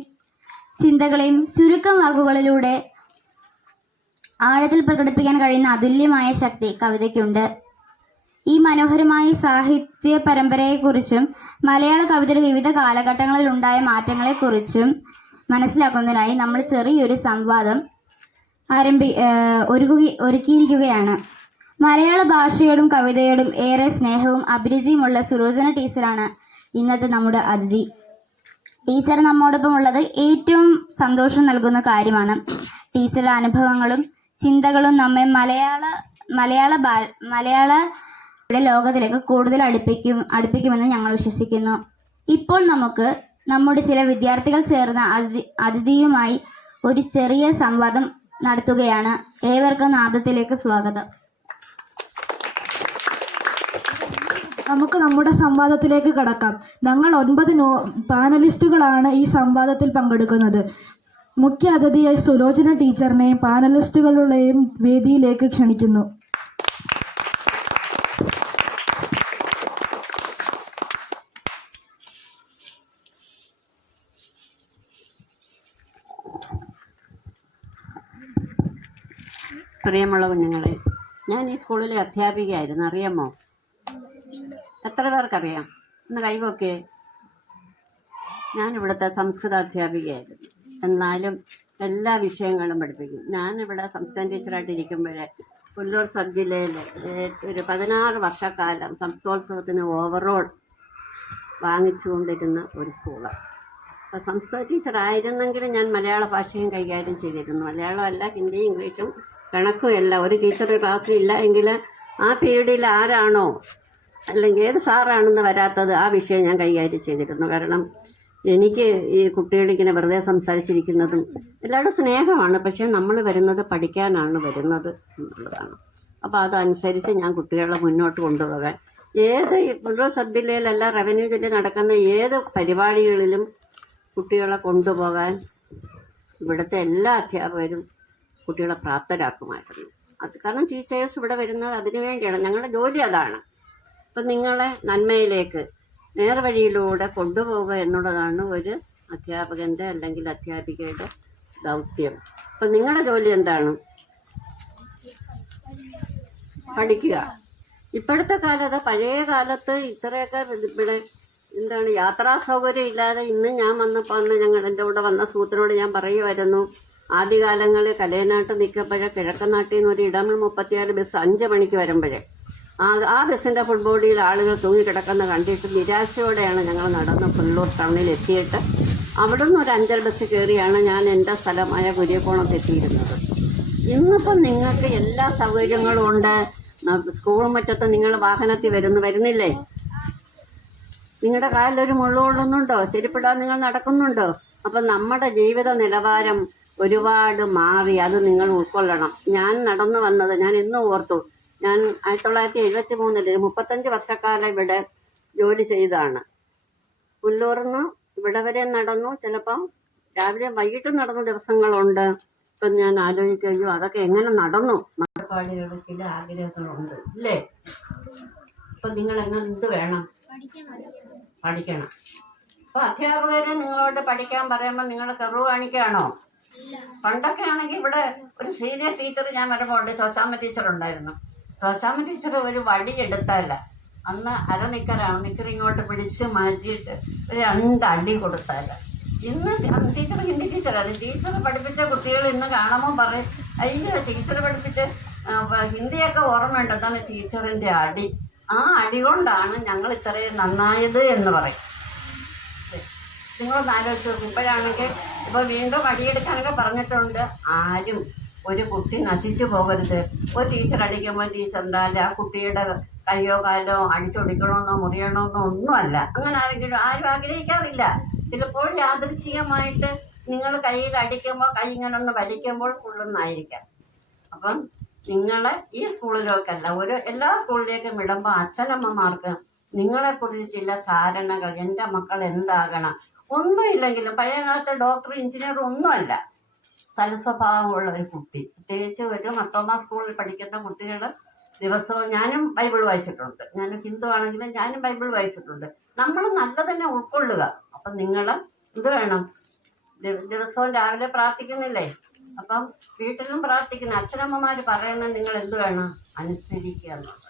ചിന്തകളെയും ചുരുക്കം വാക്കുകളിലൂടെ ആഴത്തിൽ പ്രകടിപ്പിക്കാൻ കഴിയുന്ന അതുല്യമായ ശക്തി കവിതയ്ക്കുണ്ട്. ഈ മനോഹരമായ സാഹിത്യ പരമ്പരയെക്കുറിച്ചും മലയാള കവിതയുടെ വിവിധ കാലഘട്ടങ്ങളിൽ ഉണ്ടായ മാറ്റങ്ങളെക്കുറിച്ചും മനസ്സിലാക്കുന്നതിനായി നമ്മൾ ചെറിയൊരു സംവാദം ഒരുക്കിയിരിക്കുകയാണ്. മലയാള ഭാഷയോടും കവിതയോടും ഏറെ സ്നേഹവും അഭിരുചിയുമുള്ള സുലോചന ടീച്ചറാണ് ഇന്നത്തെ നമ്മുടെ അതിഥി. ടീച്ചർ നമ്മോടൊപ്പം ഉള്ളത് ഏറ്റവും സന്തോഷം നൽകുന്ന കാര്യമാണ്. ടീച്ചറുടെ അനുഭവങ്ങളും ചിന്തകളും നമ്മെ മലയാള ലോകത്തിലേക്ക് കൂടുതൽ അടുപ്പിക്കുമെന്ന് ഞങ്ങൾ വിശ്വസിക്കുന്നു. ഇപ്പോൾ നമുക്ക് നമ്മുടെ ചില വിദ്യാർത്ഥികൾ ചേർന്ന അതിഥിയുമായി ഒരു ചെറിയ സംവാദം നടത്തുകയാണ്. ഏവർക്കും നാദത്തിലേക്ക് സ്വാഗതം. നമുക്ക് നമ്മുടെ സംവാദത്തിലേക്ക് കടക്കാം. ഞങ്ങൾ 9 പാനലിസ്റ്റുകളാണ് ഈ സംവാദത്തിൽ പങ്കെടുക്കുന്നത്. മുഖ്യ അതിഥിയായി സുലോചന ടീച്ചറിനെയും പാനലിസ്റ്റുകളുടെയും വേദിയിലേക്ക് ക്ഷണിക്കുന്നു. പ്രിയമുള്ള കുഞ്ഞുങ്ങളെ, ഞാൻ ഈ സ്കൂളിലെ അധ്യാപികയായിരുന്നു. അറിയാമോ? എത്ര പേർക്കറിയാം? ഒന്ന് കൈവൊക്കെ. ഞാനിവിടുത്തെ സംസ്കൃത അധ്യാപികയായിരുന്നു. എന്നാലും എല്ലാ വിഷയങ്ങളും പഠിപ്പിക്കും. ഞാനിവിടെ സംസ്കൃതം ടീച്ചറായിട്ടിരിക്കുമ്പോഴേ പുല്ലൂർ സബ് ജില്ലയിൽ ഒരു 16 വർഷക്കാലം സംസ്കൃതോത്സവത്തിന് ഓവറോൾ വാങ്ങിച്ചുകൊണ്ടിരുന്ന ഒരു സ്കൂളാണ്. അപ്പോൾ സംസ്കൃത ടീച്ചറായിരുന്നെങ്കിലും ഞാൻ മലയാള ഭാഷയും കൈകാര്യം ചെയ്തിരുന്നു. മലയാളമല്ല, ഹിന്ദിയും ഇംഗ്ലീഷും കണക്കും എല്ലാം. ഒരു ടീച്ചർ ക്ലാസ്സിലില്ല എങ്കിൽ ആ പീരീഡിൽ ആരാണോ അല്ലെങ്കിൽ ഏത് സാറാണെന്ന് വരാത്തത് ആ വിഷയം ഞാൻ കൈകാര്യം ചെയ്തിരുന്നു. കാരണം എനിക്ക് ഈ കുട്ടികളിങ്ങനെ വെറുതെ സംസാരിച്ചിരിക്കുന്നതും എല്ലാവരുടെ സ്നേഹമാണ്. പക്ഷേ നമ്മൾ വരുന്നത് പഠിക്കാനാണ് വരുന്നത് എന്നുള്ളതാണ്. അപ്പോൾ അതനുസരിച്ച് ഞാൻ കുട്ടികളെ മുന്നോട്ട് കൊണ്ടുപോകാൻ പുല്ലൂർ സബ് ജില്ലയിലല്ല, റവന്യൂ ജില്ലയിൽ നടക്കുന്ന ഏത് പരിപാടികളിലും കുട്ടികളെ കൊണ്ടുപോകാൻ ഇവിടുത്തെ എല്ലാ അധ്യാപകരും കുട്ടികളെ പ്രാപ്തരാക്കുമായിരുന്നു. അത് കാരണം ടീച്ചേഴ്സ് ഇവിടെ വരുന്നത് അതിനു വേണ്ടിയാണ്. ഞങ്ങളുടെ ജോലി അതാണ്. അപ്പം നിങ്ങളെ നന്മയിലേക്ക് നേർവഴിയിലൂടെ കൊണ്ടുപോകുക എന്നുള്ളതാണ് ഒരു അധ്യാപകൻ്റെ അല്ലെങ്കിൽ അധ്യാപികയുടെ ദൗത്യം. അപ്പം നിങ്ങളുടെ ജോലി എന്താണ്? പഠിക്കുക. ഇപ്പോഴത്തെ കാലത്ത്, പഴയ കാലത്ത് ഇത്രയൊക്കെ ഇവിടെ എന്താണ് യാത്രാ സൗകര്യം ഇല്ലാതെ ഇന്ന് ഞാൻ വന്നപ്പോൾ എൻ്റെ കൂടെ വന്ന സുഹൃത്തിനോട് ഞാൻ പറയുമായിരുന്നു, ആദ്യകാലങ്ങളിൽ കലയനാട്ട് നിൽക്കുമ്പോഴേ കിഴക്കനാട്ടിൽ നിന്ന് ഒരു ഇടമൺ 36 ബസ് 5 മണിക്ക് വരുമ്പോഴേ ആ ബസ്സിൻ്റെ ഫുൾ ബോഡിയിൽ ആളുകൾ തൂങ്ങിക്കിടക്കുന്ന കണ്ടിട്ട് നിരാശയോടെയാണ് ഞങ്ങൾ നടന്ന് പുല്ലൂർ ടൗണിൽ എത്തിയിട്ട് അവിടെ നിന്ന് ഒരു 5 ബസ് കയറിയാണ് ഞാൻ എൻ്റെ സ്ഥലമായ കുര്യക്കോണത്ത് എത്തിയിരുന്നത്. ഇന്നിപ്പം നിങ്ങൾക്ക് എല്ലാ സൗകര്യങ്ങളും ഉണ്ട്. സ്കൂൾ മുറ്റത്ത് നിങ്ങൾ വാഹനത്തിൽ വരുന്നില്ലേ? നിങ്ങളുടെ കാലിലൊരു മുള്ളു കൊള്ളുന്നുണ്ടോ? ചെരുപ്പിടാൻ നിങ്ങൾ നടക്കുന്നുണ്ടോ? അപ്പം നമ്മുടെ ജീവിത നിലവാരം ഒരുപാട് മാറി. അത് നിങ്ങൾ ഉൾക്കൊള്ളണം. ഞാൻ നടന്നു വന്നത് ഞാൻ ഇന്നും ഓർത്തു. ഞാൻ 1973 35 വർഷക്കാലം ഇവിടെ ജോലി ചെയ്താണ്. പുല്ലൂർന്ന് ഇവിടെ വരെ നടന്നു. ചിലപ്പം രാവിലെ വൈകിട്ട് നടന്ന ദിവസങ്ങളുണ്ട്. ഇപ്പം ഞാൻ ആലോചിക്കുകയോ അതൊക്കെ എങ്ങനെ നടന്നു. മതപ്പാടികളുടെ ചില ആഗ്രഹങ്ങളുണ്ട് ഇല്ലേ? അപ്പം നിങ്ങൾ എന്ത് വേണം? പഠിക്കണം. അപ്പോൾ അധ്യാപകര് നിങ്ങളോട് പഠിക്കാൻ പറയുമ്പോൾ നിങ്ങൾ കെറു കാണിക്കുകയാണോ? പണ്ടൊക്കെ ആണെങ്കിൽ ഇവിടെ ഒരു സീനിയർ ടീച്ചർ ഞാൻ വരുമ്പോൾ ഉണ്ട്, ശോശാമ്മ ടീച്ചർ ഉണ്ടായിരുന്നു. ശോശാമ്മ ടീച്ചർ ഒരു വടി എടുത്തല്ല, അന്ന് അരനിക്കറാണ്, നിക്കർ ഇങ്ങോട്ട് പിടിച്ച് മാറ്റിയിട്ട് ഒരു 2 അടി കൊടുത്തല്ല. ഇന്ന് ടീച്ചർ ഹിന്ദി ടീച്ചറാണ്. ടീച്ചർ പഠിപ്പിച്ച കുട്ടികൾ ഇന്ന് കാണുമ്പോൾ പറയും, അയ്യോ ടീച്ചർ പഠിപ്പിച്ച് ഹിന്ദിയൊക്കെ ഓർമ്മയുണ്ട്, അതാണ് ടീച്ചറിൻ്റെ അടി. ആ അടി കൊണ്ടാണ് ഞങ്ങൾ ഇത്രയും നന്നായത് എന്ന് പറയും. നിങ്ങളൊന്ന് ആലോചിച്ച് നോക്കും. ഇപ്പോഴാണെങ്കിൽ ഇപ്പോൾ വീണ്ടും അടിയെടുക്കാനൊക്കെ പറഞ്ഞിട്ടുണ്ട്. ആരും ഒരു കുട്ടി നശിച്ചു പോകരുത്. ഒരു ടീച്ചർ അടിക്കുമ്പോൾ ടീച്ചറിൻ്റെ ആ കുട്ടിയുടെ കയ്യോ കാലോ അടിച്ചൊടിക്കണമെന്നോ മുറിയണമെന്നോ ഒന്നുമല്ല. അങ്ങനെ ആരും ആഗ്രഹിക്കാറില്ല. ചിലപ്പോൾ യാദൃച്ഛികമായിട്ട് നിങ്ങൾ കയ്യിൽ അടിക്കുമ്പോൾ കൈ ഇങ്ങനെ ഒന്ന് വലിക്കുമ്പോൾ കൊള്ളുന്നതായിരിക്കാം. അപ്പം നിങ്ങളെ ഈ സ്കൂളിലേക്കല്ല, എല്ലാ സ്കൂളിലേക്കും വിടുമ്പോൾ അച്ഛനമ്മമാർക്ക് നിങ്ങളെക്കുറിച്ച് ചില ധാരണകൾ, എൻ്റെ മക്കൾ എന്താകണം, ഒന്നുമില്ലെങ്കിലും പഴയ കാലത്തെ ഡോക്ടർ എഞ്ചിനീയർ ഒന്നുമല്ല, സൽസ്വഭാവമുള്ള ഒരു കുട്ടി. പ്രത്യേകിച്ച് ഒരു മർത്തോമ സ്കൂളിൽ പഠിക്കുന്ന കുട്ടികൾ ദിവസവും, ഞാനും ബൈബിൾ വായിച്ചിട്ടുണ്ട്, ഞാൻ ഹിന്ദു ആണെങ്കിലും ഞാനും ബൈബിൾ വായിച്ചിട്ടുണ്ട്. നമ്മൾ നല്ല തന്നെ ഉൾക്കൊള്ളുക. അപ്പം നിങ്ങൾ എന്ത് വേണം? ദിവസവും രാവിലെ പ്രാർത്ഥിക്കുന്നില്ലേ? അപ്പം വീട്ടിലും പ്രാർത്ഥിക്കുന്ന അച്ഛനമ്മമാർ പറയുന്നത് നിങ്ങൾ എന്ത് വേണം? അനുസരിക്കുക എന്നുള്ളത്.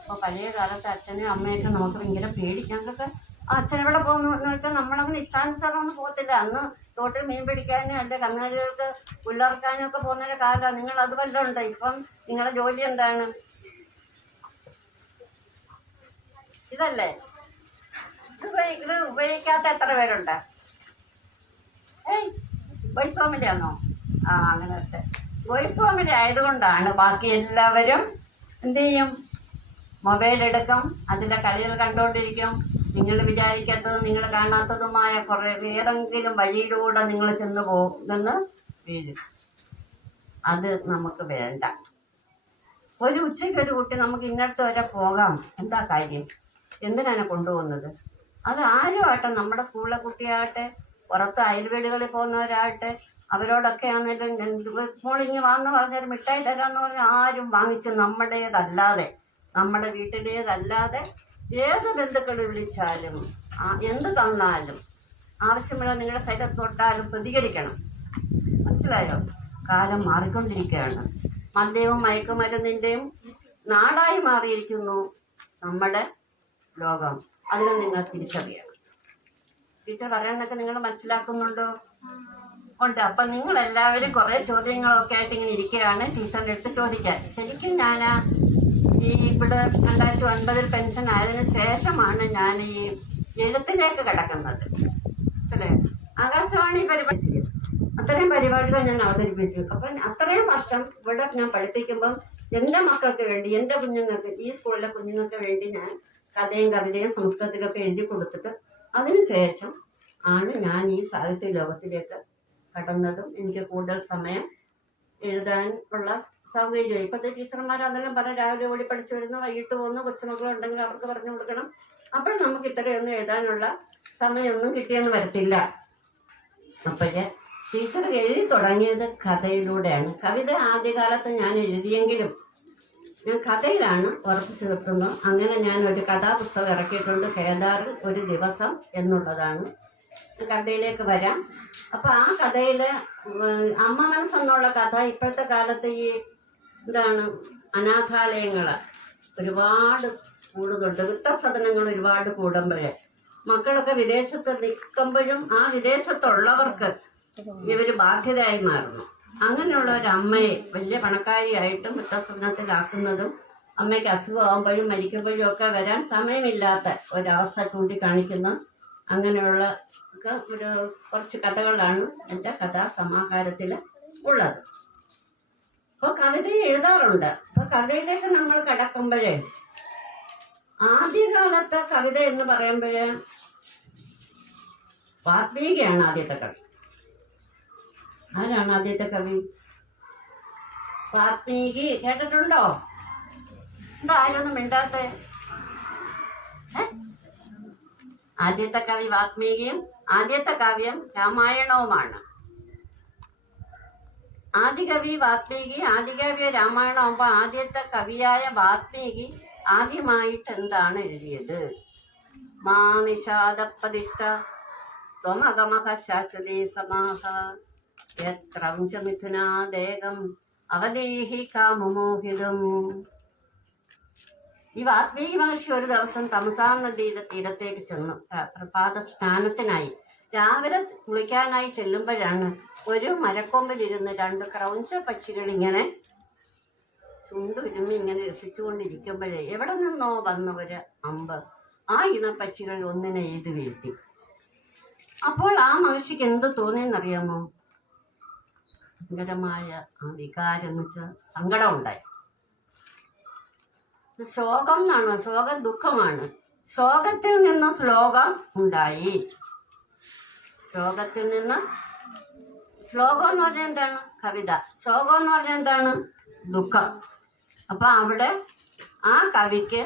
അപ്പോൾ പഴയ കാലത്തെ അച്ഛനും അമ്മയൊക്കെ നമുക്ക് ഭയങ്കര പേടി. ഞങ്ങൾക്ക് അച്ഛൻ എവിടെ പോകുന്നു എന്ന് വെച്ചാൽ നമ്മളങ്ങനെ ഇഷ്ടാനുസരണം പോകത്തില്ല. അന്ന് തോട്ടിൽ മീൻ പിടിക്കാനും അല്ലെ കന്നുകാലികൾക്ക് പുല്ലറക്കാനും ഒക്കെ പോകുന്നൊരു കാലമാണ്. നിങ്ങൾ അത് വല്ലതും ഉണ്ട്? ഇപ്പം നിങ്ങളുടെ ജോലി എന്താണ്? ഇതല്ലേ? ഇത് ഉപയോഗിക്കാത്ത എത്ര പേരുണ്ട്? ബോയ്സ് ഹോമിലാണോ? അങ്ങനെ ബോയ്സ് ഹോമിൽ ആയതുകൊണ്ടാണ് ബാക്കി എല്ലാവരും എന്ത് ചെയ്യും? മൊബൈൽ എടുക്കും, അതിലെ കളികൾ കണ്ടുകൊണ്ടിരിക്കും. നിങ്ങൾ വിചാരിക്കാത്തതും നിങ്ങൾ കാണാത്തതുമായ കുറേ ഏതെങ്കിലും വഴിയിലൂടെ നിങ്ങൾ ചെന്ന് പോകുമെന്ന് വീഴും. അത് നമുക്ക് വേണ്ട. ഒരു ഉച്ചയ്ക്ക് ഒരു കുട്ടി നമുക്ക് ഇന്നടത്ത് വരെ പോകാം, എന്താ കാര്യം? എന്തിനാണ് കൊണ്ടുപോകുന്നത്? അത് ആരുമാകട്ടെ, നമ്മുടെ സ്കൂളിലെ കുട്ടിയാകട്ടെ, പുറത്ത് അയൽവീടുകളിൽ പോകുന്നവരാകട്ടെ, അവരോടൊക്കെ ആണെങ്കിലും മോളിങ്ങി വാന്ന് പറഞ്ഞൊരു മിഠായി തരാമെന്ന് പറഞ്ഞാൽ ആരും വാങ്ങിച്ച് നമ്മുടേതല്ലാതെ, നമ്മുടെ വീട്ടിലേതല്ലാതെ ഏത് ബന്ധുക്കൾ വിളിച്ചാലും എന്ത് തന്നാലും ആവശ്യമുള്ള നിങ്ങളുടെ ശരീരത്ത് തൊട്ടാലും പ്രതികരിക്കണം. മനസ്സിലായോ? കാലം മാറിക്കൊണ്ടിരിക്കുകയാണ്. മദ്യവും മയക്കുമരുന്നിൻ്റെയും നാടായി മാറിയിരിക്കുന്നു നമ്മുടെ ലോകം. അതിനെ നിങ്ങൾ തിരിച്ചറിയണം. ടീച്ചർ പറയുന്നതൊക്കെ നിങ്ങൾ മനസ്സിലാക്കുന്നുണ്ടോ? ഉണ്ട്. അപ്പം നിങ്ങളെല്ലാവരും കുറേ ചോദ്യങ്ങളൊക്കെ ആയിട്ട് ഇങ്ങനെ ഇരിക്കുകയാണ്. ടീച്ചറിൻ്റെ അടുത്ത് ചോദിക്കാൻ. ശരിക്കും ഞാൻ ഇവിടെ 2009 പെൻഷൻ ആയതിനു ശേഷമാണ് ഞാൻ ഈ എഴുത്തിലേക്ക് കിടക്കുന്നത്. അല്ലേ? ആകാശവാണി പരിപാടി, അത്രയും പരിപാടികൾ ഞാൻ അവതരിപ്പിച്ചു. അപ്പം അത്രയും വർഷം ഇവിടെ ഞാൻ പഠിപ്പിക്കുമ്പം എൻ്റെ മക്കൾക്ക് വേണ്ടി, എൻ്റെ കുഞ്ഞുങ്ങൾക്ക്, ഈ സ്കൂളിലെ കുഞ്ഞുങ്ങൾക്ക് വേണ്ടി ഞാൻ കഥയും കവിതയും സംസ്കൃതത്തിലൊക്കെ എഴുതി കൊടുത്തിട്ട് അതിനുശേഷം ആണ് ഞാൻ ഈ സാഹിത്യ ലോകത്തിലേക്ക് കടന്നതും എനിക്ക് കൂടുതൽ സമയം എഴുതാൻ ഉള്ള സൗകര്യം. ഇപ്പോഴത്തെ ടീച്ചർമാർ അതെല്ലാം പറഞ്ഞ് രാവിലെ ഓടി പഠിച്ചു വരുന്നു, വൈകിട്ട് പോകുന്നു, കൊച്ചുമക്കളുണ്ടെങ്കിൽ അവർക്ക് പറഞ്ഞു കൊടുക്കണം. അപ്പോൾ നമുക്ക് ഇത്രയൊന്നും എഴുതാനുള്ള സമയമൊന്നും കിട്ടിയെന്ന് വരത്തില്ല. അപ്പോഴേ ടീച്ചർ എഴുതി തുടങ്ങിയത് കഥയിലൂടെയാണ്. കവിത ആദ്യകാലത്ത് ഞാൻ എഴുതിയെങ്കിലും ഞാൻ കഥയിലാണ് ഉറപ്പിച്ചു നിർത്തുന്നത്. അങ്ങനെ ഞാൻ ഒരു കഥാപുസ്തകം ഇറക്കിയിട്ടുണ്ട്, കേദാറിൽ ഒരു ദിവസം എന്നുള്ളതാണ്. കഥയിലേക്ക് വരാം. അപ്പോൾ ആ കഥയിൽ അമ്മ മനസ്സെന്നുള്ള കഥ ഇപ്പോഴത്തെ കാലത്ത് ഈ അനാഥാലയങ്ങൾ ഒരുപാട് കൂടുന്നുണ്ട്. വൃദ്ധസദനങ്ങൾ ഒരുപാട് കൂടുമ്പോഴേ മക്കളൊക്കെ വിദേശത്ത് നിൽക്കുമ്പോഴും ആ വിദേശത്തുള്ളവർക്ക് ഇവർ ബാധ്യതയായി മാറുന്നു. അങ്ങനെയുള്ള ഒരു അമ്മയെ വലിയ പണക്കാരിയായിട്ടും വൃദ്ധസദനത്തിലാക്കുന്നതും അമ്മയ്ക്ക് അസുഖമാകുമ്പോഴും മരിക്കുമ്പോഴും ഒക്കെ വരാൻ സമയമില്ലാത്ത ഒരവസ്ഥ ചൂണ്ടിക്കാണിക്കുന്ന അങ്ങനെയുള്ള ഒരു കുറച്ച് കഥകളാണ് എൻ്റെ കഥാസമാഹാരത്തിൽ ഉള്ളത്. അപ്പോൾ കവിത എഴുതാറുണ്ട്. അപ്പോൾ കവിതയിലേക്ക് നമ്മൾ കടക്കുമ്പോഴേ ആദ്യകാലത്തെ കവിത എന്ന് പറയുമ്പോഴേ വാത്മീകിയാണ് ആദ്യത്തെ കവി. ആരാണ് ആദ്യത്തെ കവി? വാത്മീകി കേട്ടിട്ടുണ്ടോ? എന്താ ആരൊന്നും മിണ്ടാത്തെ? ആദ്യത്തെ കവി വാത്മീകിയും ആദ്യത്തെ കാവ്യം രാമായണവുമാണ്. ആദികവി വാത്മീകി, ആദികാവ്യ രാമായണമാകുമ്പോൾ ആദ്യത്തെ കവിയായ വാത്മീകി ആദ്യമായിട്ട് എന്താണ് എഴുതിയത്? മാ നിഷാദപതിഷ്ഠ ത്വമഗമഃ ശാശ്വതീ സമാഹ യത്രൗഞ്ച മിഥുനാദേകം അവദേഹി കാമമോഹിതം. ഈ വാത്മീകി മഹർഷി ഒരു ദിവസം തമസാ നദിയുടെ തീരത്തേക്ക് ചെന്നു പ്രഭാത സ്നാനത്തിനായി. രാവിലെ കുളിക്കാനായി ചെല്ലുമ്പോഴാണ് ഒരു മരക്കൊമ്പിലിരുന്ന് 2 ക്രൗഞ്ച പക്ഷികൾ ഇങ്ങനെ ചുണ്ടുരുമ്മി ഇങ്ങനെ രസിച്ചുകൊണ്ടിരിക്കുമ്പോഴേ എവിടെ നിന്നോ വന്ന ഒരു അമ്പ് ആ ഇണപ്പക്ഷികൾ ഒന്നിനെ എയ്തു വീഴ്ത്തി. അപ്പോൾ ആ മഹർഷിക്ക് എന്ത് തോന്നിയെന്നറിയാമോ? ഭയങ്കരമായ ആ വികാരം എന്ന് വെച്ചാൽ സങ്കടം ഉണ്ടായി. ശോകം എന്നാണ്, ശോകം ദുഃഖമാണ്. ശോകത്തിൽ നിന്ന് ശ്ലോകം ഉണ്ടായി. ശോകത്തിൽ നിന്ന് ശ്ലോകം എന്ന് പറഞ്ഞാൽ എന്താണ്? കവിത. ശോകം എന്ന് പറഞ്ഞാൽ എന്താണ്? ദുഃഖം. അപ്പൊ അവിടെ ആ കവിക്ക്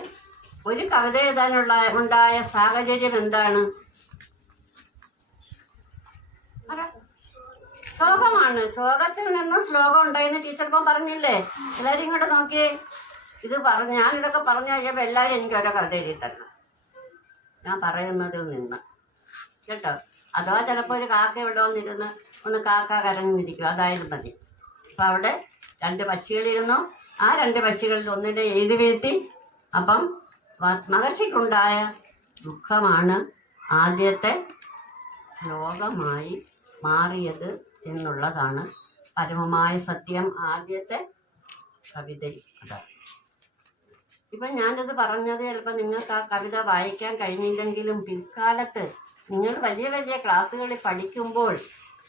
ഒരു കവിത എഴുതാനുള്ള ഉണ്ടായ സാഹചര്യം എന്താണ്? ശോകമാണ്. ശോകത്തിൽ നിന്ന് ശ്ലോകം ഉണ്ടായെന്ന് ടീച്ചർ ഇപ്പം പറഞ്ഞില്ലേ? എല്ലാവരും ഇങ്ങോട്ട് നോക്കിയേ. ഞാനിതൊക്കെ പറഞ്ഞു കഴിയുമ്പോൾ എല്ലാവരും എനിക്ക് ഓരോ കവിത എഴുതി തരണം, ഞാൻ പറയുന്നതിൽ നിന്ന്, കേട്ടോ. അഥവാ ചിലപ്പോൾ ഒരു കാക്ക ഇവിടെ വന്നിരുന്ന് ഒന്ന് കാക്ക കരഞ്ഞിരിക്കും, അതായാലും മതി. അപ്പം അവിടെ 2 പക്ഷികളിരുന്നു. ആ 2 പക്ഷികളിൽ ഒന്നിനെ എഴുതി വീഴ്ത്തി. അപ്പം മഹർഷിക്കുണ്ടായ ദുഃഖമാണ് ആദ്യത്തെ ശ്ലോകമായി മാറിയത് എന്നുള്ളതാണ് പരമമായ സത്യം. ആദ്യത്തെ കവിത അതാണ്. ഇപ്പം ഞാനിത് പറഞ്ഞത് ചിലപ്പോൾ നിങ്ങൾക്ക് ആ കവിത വായിക്കാൻ കഴിഞ്ഞില്ലെങ്കിലും പിൽക്കാലത്ത് നിങ്ങൾ വലിയ വലിയ ക്ലാസ്സുകളിൽ പഠിക്കുമ്പോൾ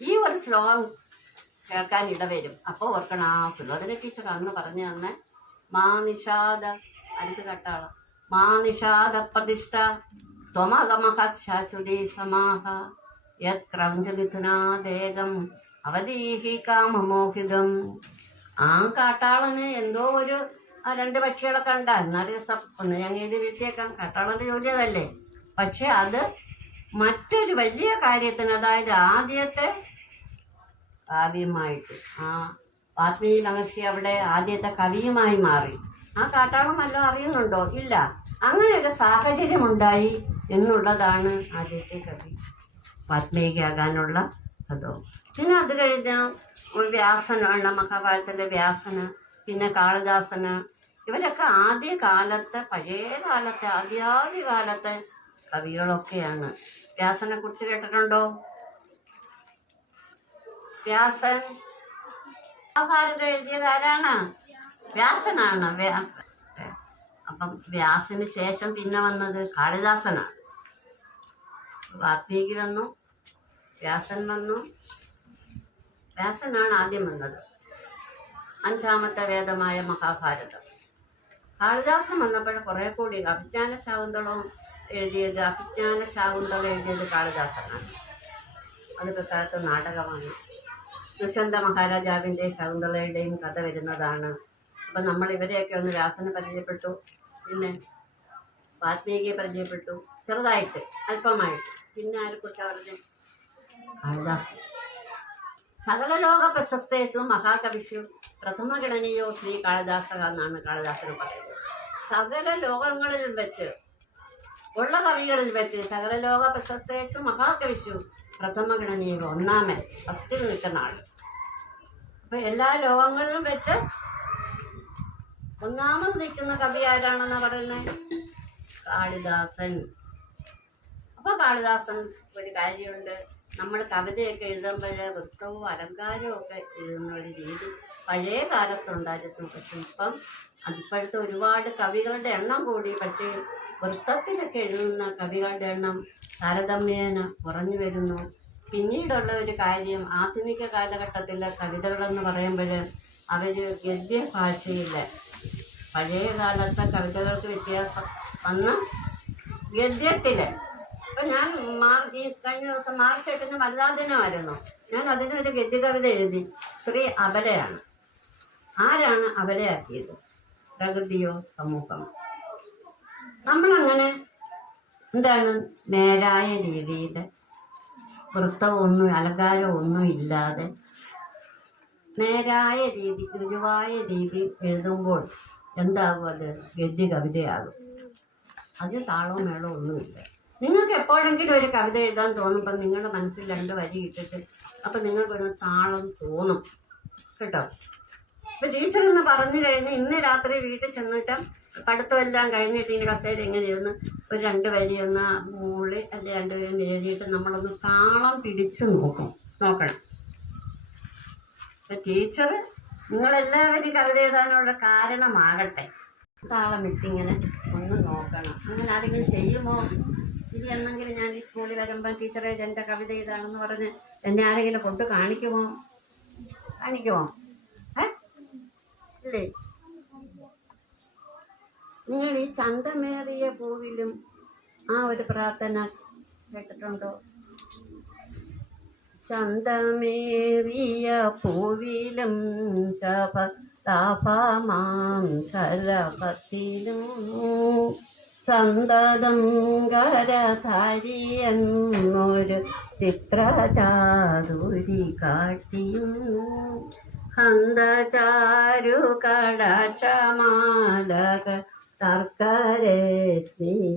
ഈ ഒരു ശ്ലോകം കേൾക്കാൻ ഇടവരും. അപ്പോൾ ഓർക്കണം, ആ സുലോചന ടീച്ചർ അന്ന് പറഞ്ഞു തന്നെ മാ നിഷാദ അടുത്ത് കട്ടാളം മാ നിഷാദ പ്രതിഷ്ഠ ത്വമഗമഃ ശാശ്വതീ സമാഹ യത് ക്രൗഞ്ചമിഥുനാദേകം അവധീഹി കാമമോഹിതം. ആ കാട്ടാളന് എന്തോ ഒരു ആ 2 പക്ഷികളൊക്കെ ഉണ്ടാ എന്നാലും ഒന്ന് ഞങ്ങൾ ഇത് വീട്ടിലേക്കാം, കാട്ടാളൻ്റെ ജോലി അതല്ലേ. പക്ഷെ അത് മറ്റൊരു വലിയ കാര്യത്തിന്, അതായത് ആദ്യത്തെ കാവ്യമായിട്ട് ആ വാത്മീകി മഹർഷി അവിടെ ആദ്യത്തെ കവിയുമായി മാറി. ആ കാട്ടാളം വല്ലതും അറിയുന്നുണ്ടോ? ഇല്ല. അങ്ങനെ ഒരു സാഹചര്യം ഉണ്ടായി എന്നുള്ളതാണ് ആദ്യത്തെ കവി വാത്മീകിയാകാനുള്ള അതോ. പിന്നെ അത് കഴിഞ്ഞാൽ വ്യാസനാണ്, മഹാഭാരതത്തിലെ വ്യാസന്, പിന്നെ കാളിദാസന്. ഇവരൊക്കെ ആദ്യകാലത്തെ, പഴയ കാലത്തെ, ആദ്യകാലത്തെ കവികളൊക്കെയാണ്. വ്യാസനെ കുറിച്ച് കേട്ടിട്ടുണ്ടോ? വ്യാസൻ മഹാഭാരതം എഴുതിയത് ആരാണ്? വ്യാസനാണ്. അപ്പം വ്യാസന് ശേഷം പിന്നെ വന്നത് കാളിദാസനാണ്. വാത്മീകി വന്നു, വ്യാസൻ വന്നു. വ്യാസനാണ് ആദ്യം വന്നത്, 5ാമത്തെ വേദമായ മഹാഭാരതം. കാളിദാസൻ വന്നപ്പോൾ കുറേ കൂടി അഭിജ്ഞാന ശാകുന്തളം എഴുതിയത് കാളിദാസനാണ്. അത് പിൽക്കാലത്ത് നാടകമാണ്. ദുഷ്യന്ത മഹാരാജാവിൻ്റെ ശകുന്തളയുടെയും കഥ വരുന്നതാണ്. അപ്പം നമ്മൾ ഇവരെയൊക്കെ ഒന്ന് വ്യാസനെ പരിചയപ്പെട്ടു, പിന്നെ വാൽമീകിയെ പരിചയപ്പെട്ടു ചെറുതായിട്ട്, അല്പമായിട്ട്. പിന്നെ ആരെക്കുറിച്ചാണ് പറഞ്ഞത്? കാളിദാസൻ. സകല ലോക പ്രശസ്തേഷു മഹാകവിഷു പ്രഥമഗണനീയോ ശ്രീ കാളിദാസ എന്നാണ് കാളിദാസന് പറയുന്നത്. സകല ലോകങ്ങളിൽ വെച്ച് ഉള്ള കവികളിൽ വെച്ച് സകല ലോക പ്രശസ്തേഷു മഹാകവിഷു പ്രഥമഗണനീയോ, ഒന്നാമൻ, ഫസ്റ്റിൽ നിൽക്കുന്ന ആൾ. അപ്പം എല്ലാ ലോകങ്ങളിലും വെച്ച് ഒന്നാമത് നിൽക്കുന്ന കവി ആരാണെന്നാ പറയുന്നത്? കാളിദാസൻ. അപ്പോൾ കാളിദാസൻ ഒരു കാര്യമുണ്ട്, നമ്മൾ കവിതയൊക്കെ എഴുതുമ്പോൾ വൃത്തവും അലങ്കാരവും ഒക്കെ എഴുതുന്ന ഒരു രീതി പഴയ കാലത്തുണ്ടായിരുന്നു. പക്ഷെ ഇപ്പം അതിപ്പോഴത്തെ ഒരുപാട് കവികളുടെ എണ്ണം കൂടി. പക്ഷേ വൃത്തത്തിലൊക്കെ എഴുതുന്ന കവികളുടെ എണ്ണം താരതമ്യേന കുറഞ്ഞു വരുന്നു. പിന്നീടുള്ള ഒരു കാര്യം, ആധുനിക കാലഘട്ടത്തിലെ കവിതകളെന്ന് പറയുമ്പോൾ അവർ ഗദ്യ ഭാഷയില്ല. പഴയ കാലത്തെ കവിതകൾക്ക് വ്യത്യാസം വന്ന ഗദ്യത്തിൽ. ഇപ്പം ഞാൻ ഈ കഴിഞ്ഞ ദിവസം മാർച്ച് 8 വനിതാ ദിനമായിരുന്നു. ഞാൻ അതിനൊരു ഗദ്യ കവിത എഴുതി. സ്ത്രീ അബലയാണ്. ആരാണ് അബലയാക്കിയത്? പ്രകൃതിയോ സമൂഹമോ? നമ്മളങ്ങനെ എന്താണ് നേരായ രീതിയിൽ വൃത്തമൊന്നും അലങ്കാരമൊന്നും ഇല്ലാതെ നേരായ രീതി, ഋജുവായ രീതിയിൽ എഴുതുമ്പോൾ എന്താകും? അത് ഗദ്യ കവിതയാകും. അത് താളവും മേളവും ഒന്നുമില്ല. നിങ്ങൾക്ക് എപ്പോഴെങ്കിലും ഒരു കവിത എഴുതാൻ തോന്നുമ്പോൾ നിങ്ങളുടെ മനസ്സിൽ 2 വരി ഇട്ടിട്ട് അപ്പം നിങ്ങൾക്കൊരു താളം തോന്നും കേട്ടോ. ഇപ്പം ടീച്ചർ എന്ന് പറഞ്ഞു കഴിഞ്ഞ് ഇന്ന് രാത്രി വീട്ടിൽ ചെന്നിട്ട് പഠിത്തമെല്ലാം കഴിഞ്ഞിട്ട് ഇനി കസേര ഇങ്ങനെ ഇരുന്ന് ഒരു 2 വരി ഒന്ന് മൂളി അല്ലെ 2 വരി എഴുതിയിട്ട് നമ്മളൊന്ന് താളം പിടിച്ച് നോക്കണം. അപ്പം ടീച്ചർ നിങ്ങളെല്ലാവരും കവിത എഴുതാനുള്ള കാരണമാകട്ടെ. താളം ഇട്ടിങ്ങനെ ഒന്ന് നോക്കണം. അങ്ങനെ ആരെങ്കിലും ചെയ്യുമോ? ഇനി എന്നെങ്കിലും ഞാൻ ഈ സ്കൂളിൽ വരുമ്പോൾ ടീച്ചറെ എൻ്റെ കവിത ഇതാണെന്ന് പറഞ്ഞ് എന്നെ ആരെങ്കിലും കൊണ്ട് കാണിക്കുമോ? ഇല്ലേ? നിങ്ങൾ ഈ ചന്തമേറിയ പൂവിലും ആ ഒരു പ്രാർത്ഥന കേട്ടിട്ടുണ്ടോ? ചന്തമേറിയ പൂവിലും താപമാം ശലഭത്തിലും സന്തതം കരധാരി എന്നൊരു ചിത്രചാതുരി കാട്ടിയും ഹന്തചാരു കടാക്ഷമാലക തർക്കരശ്മിയും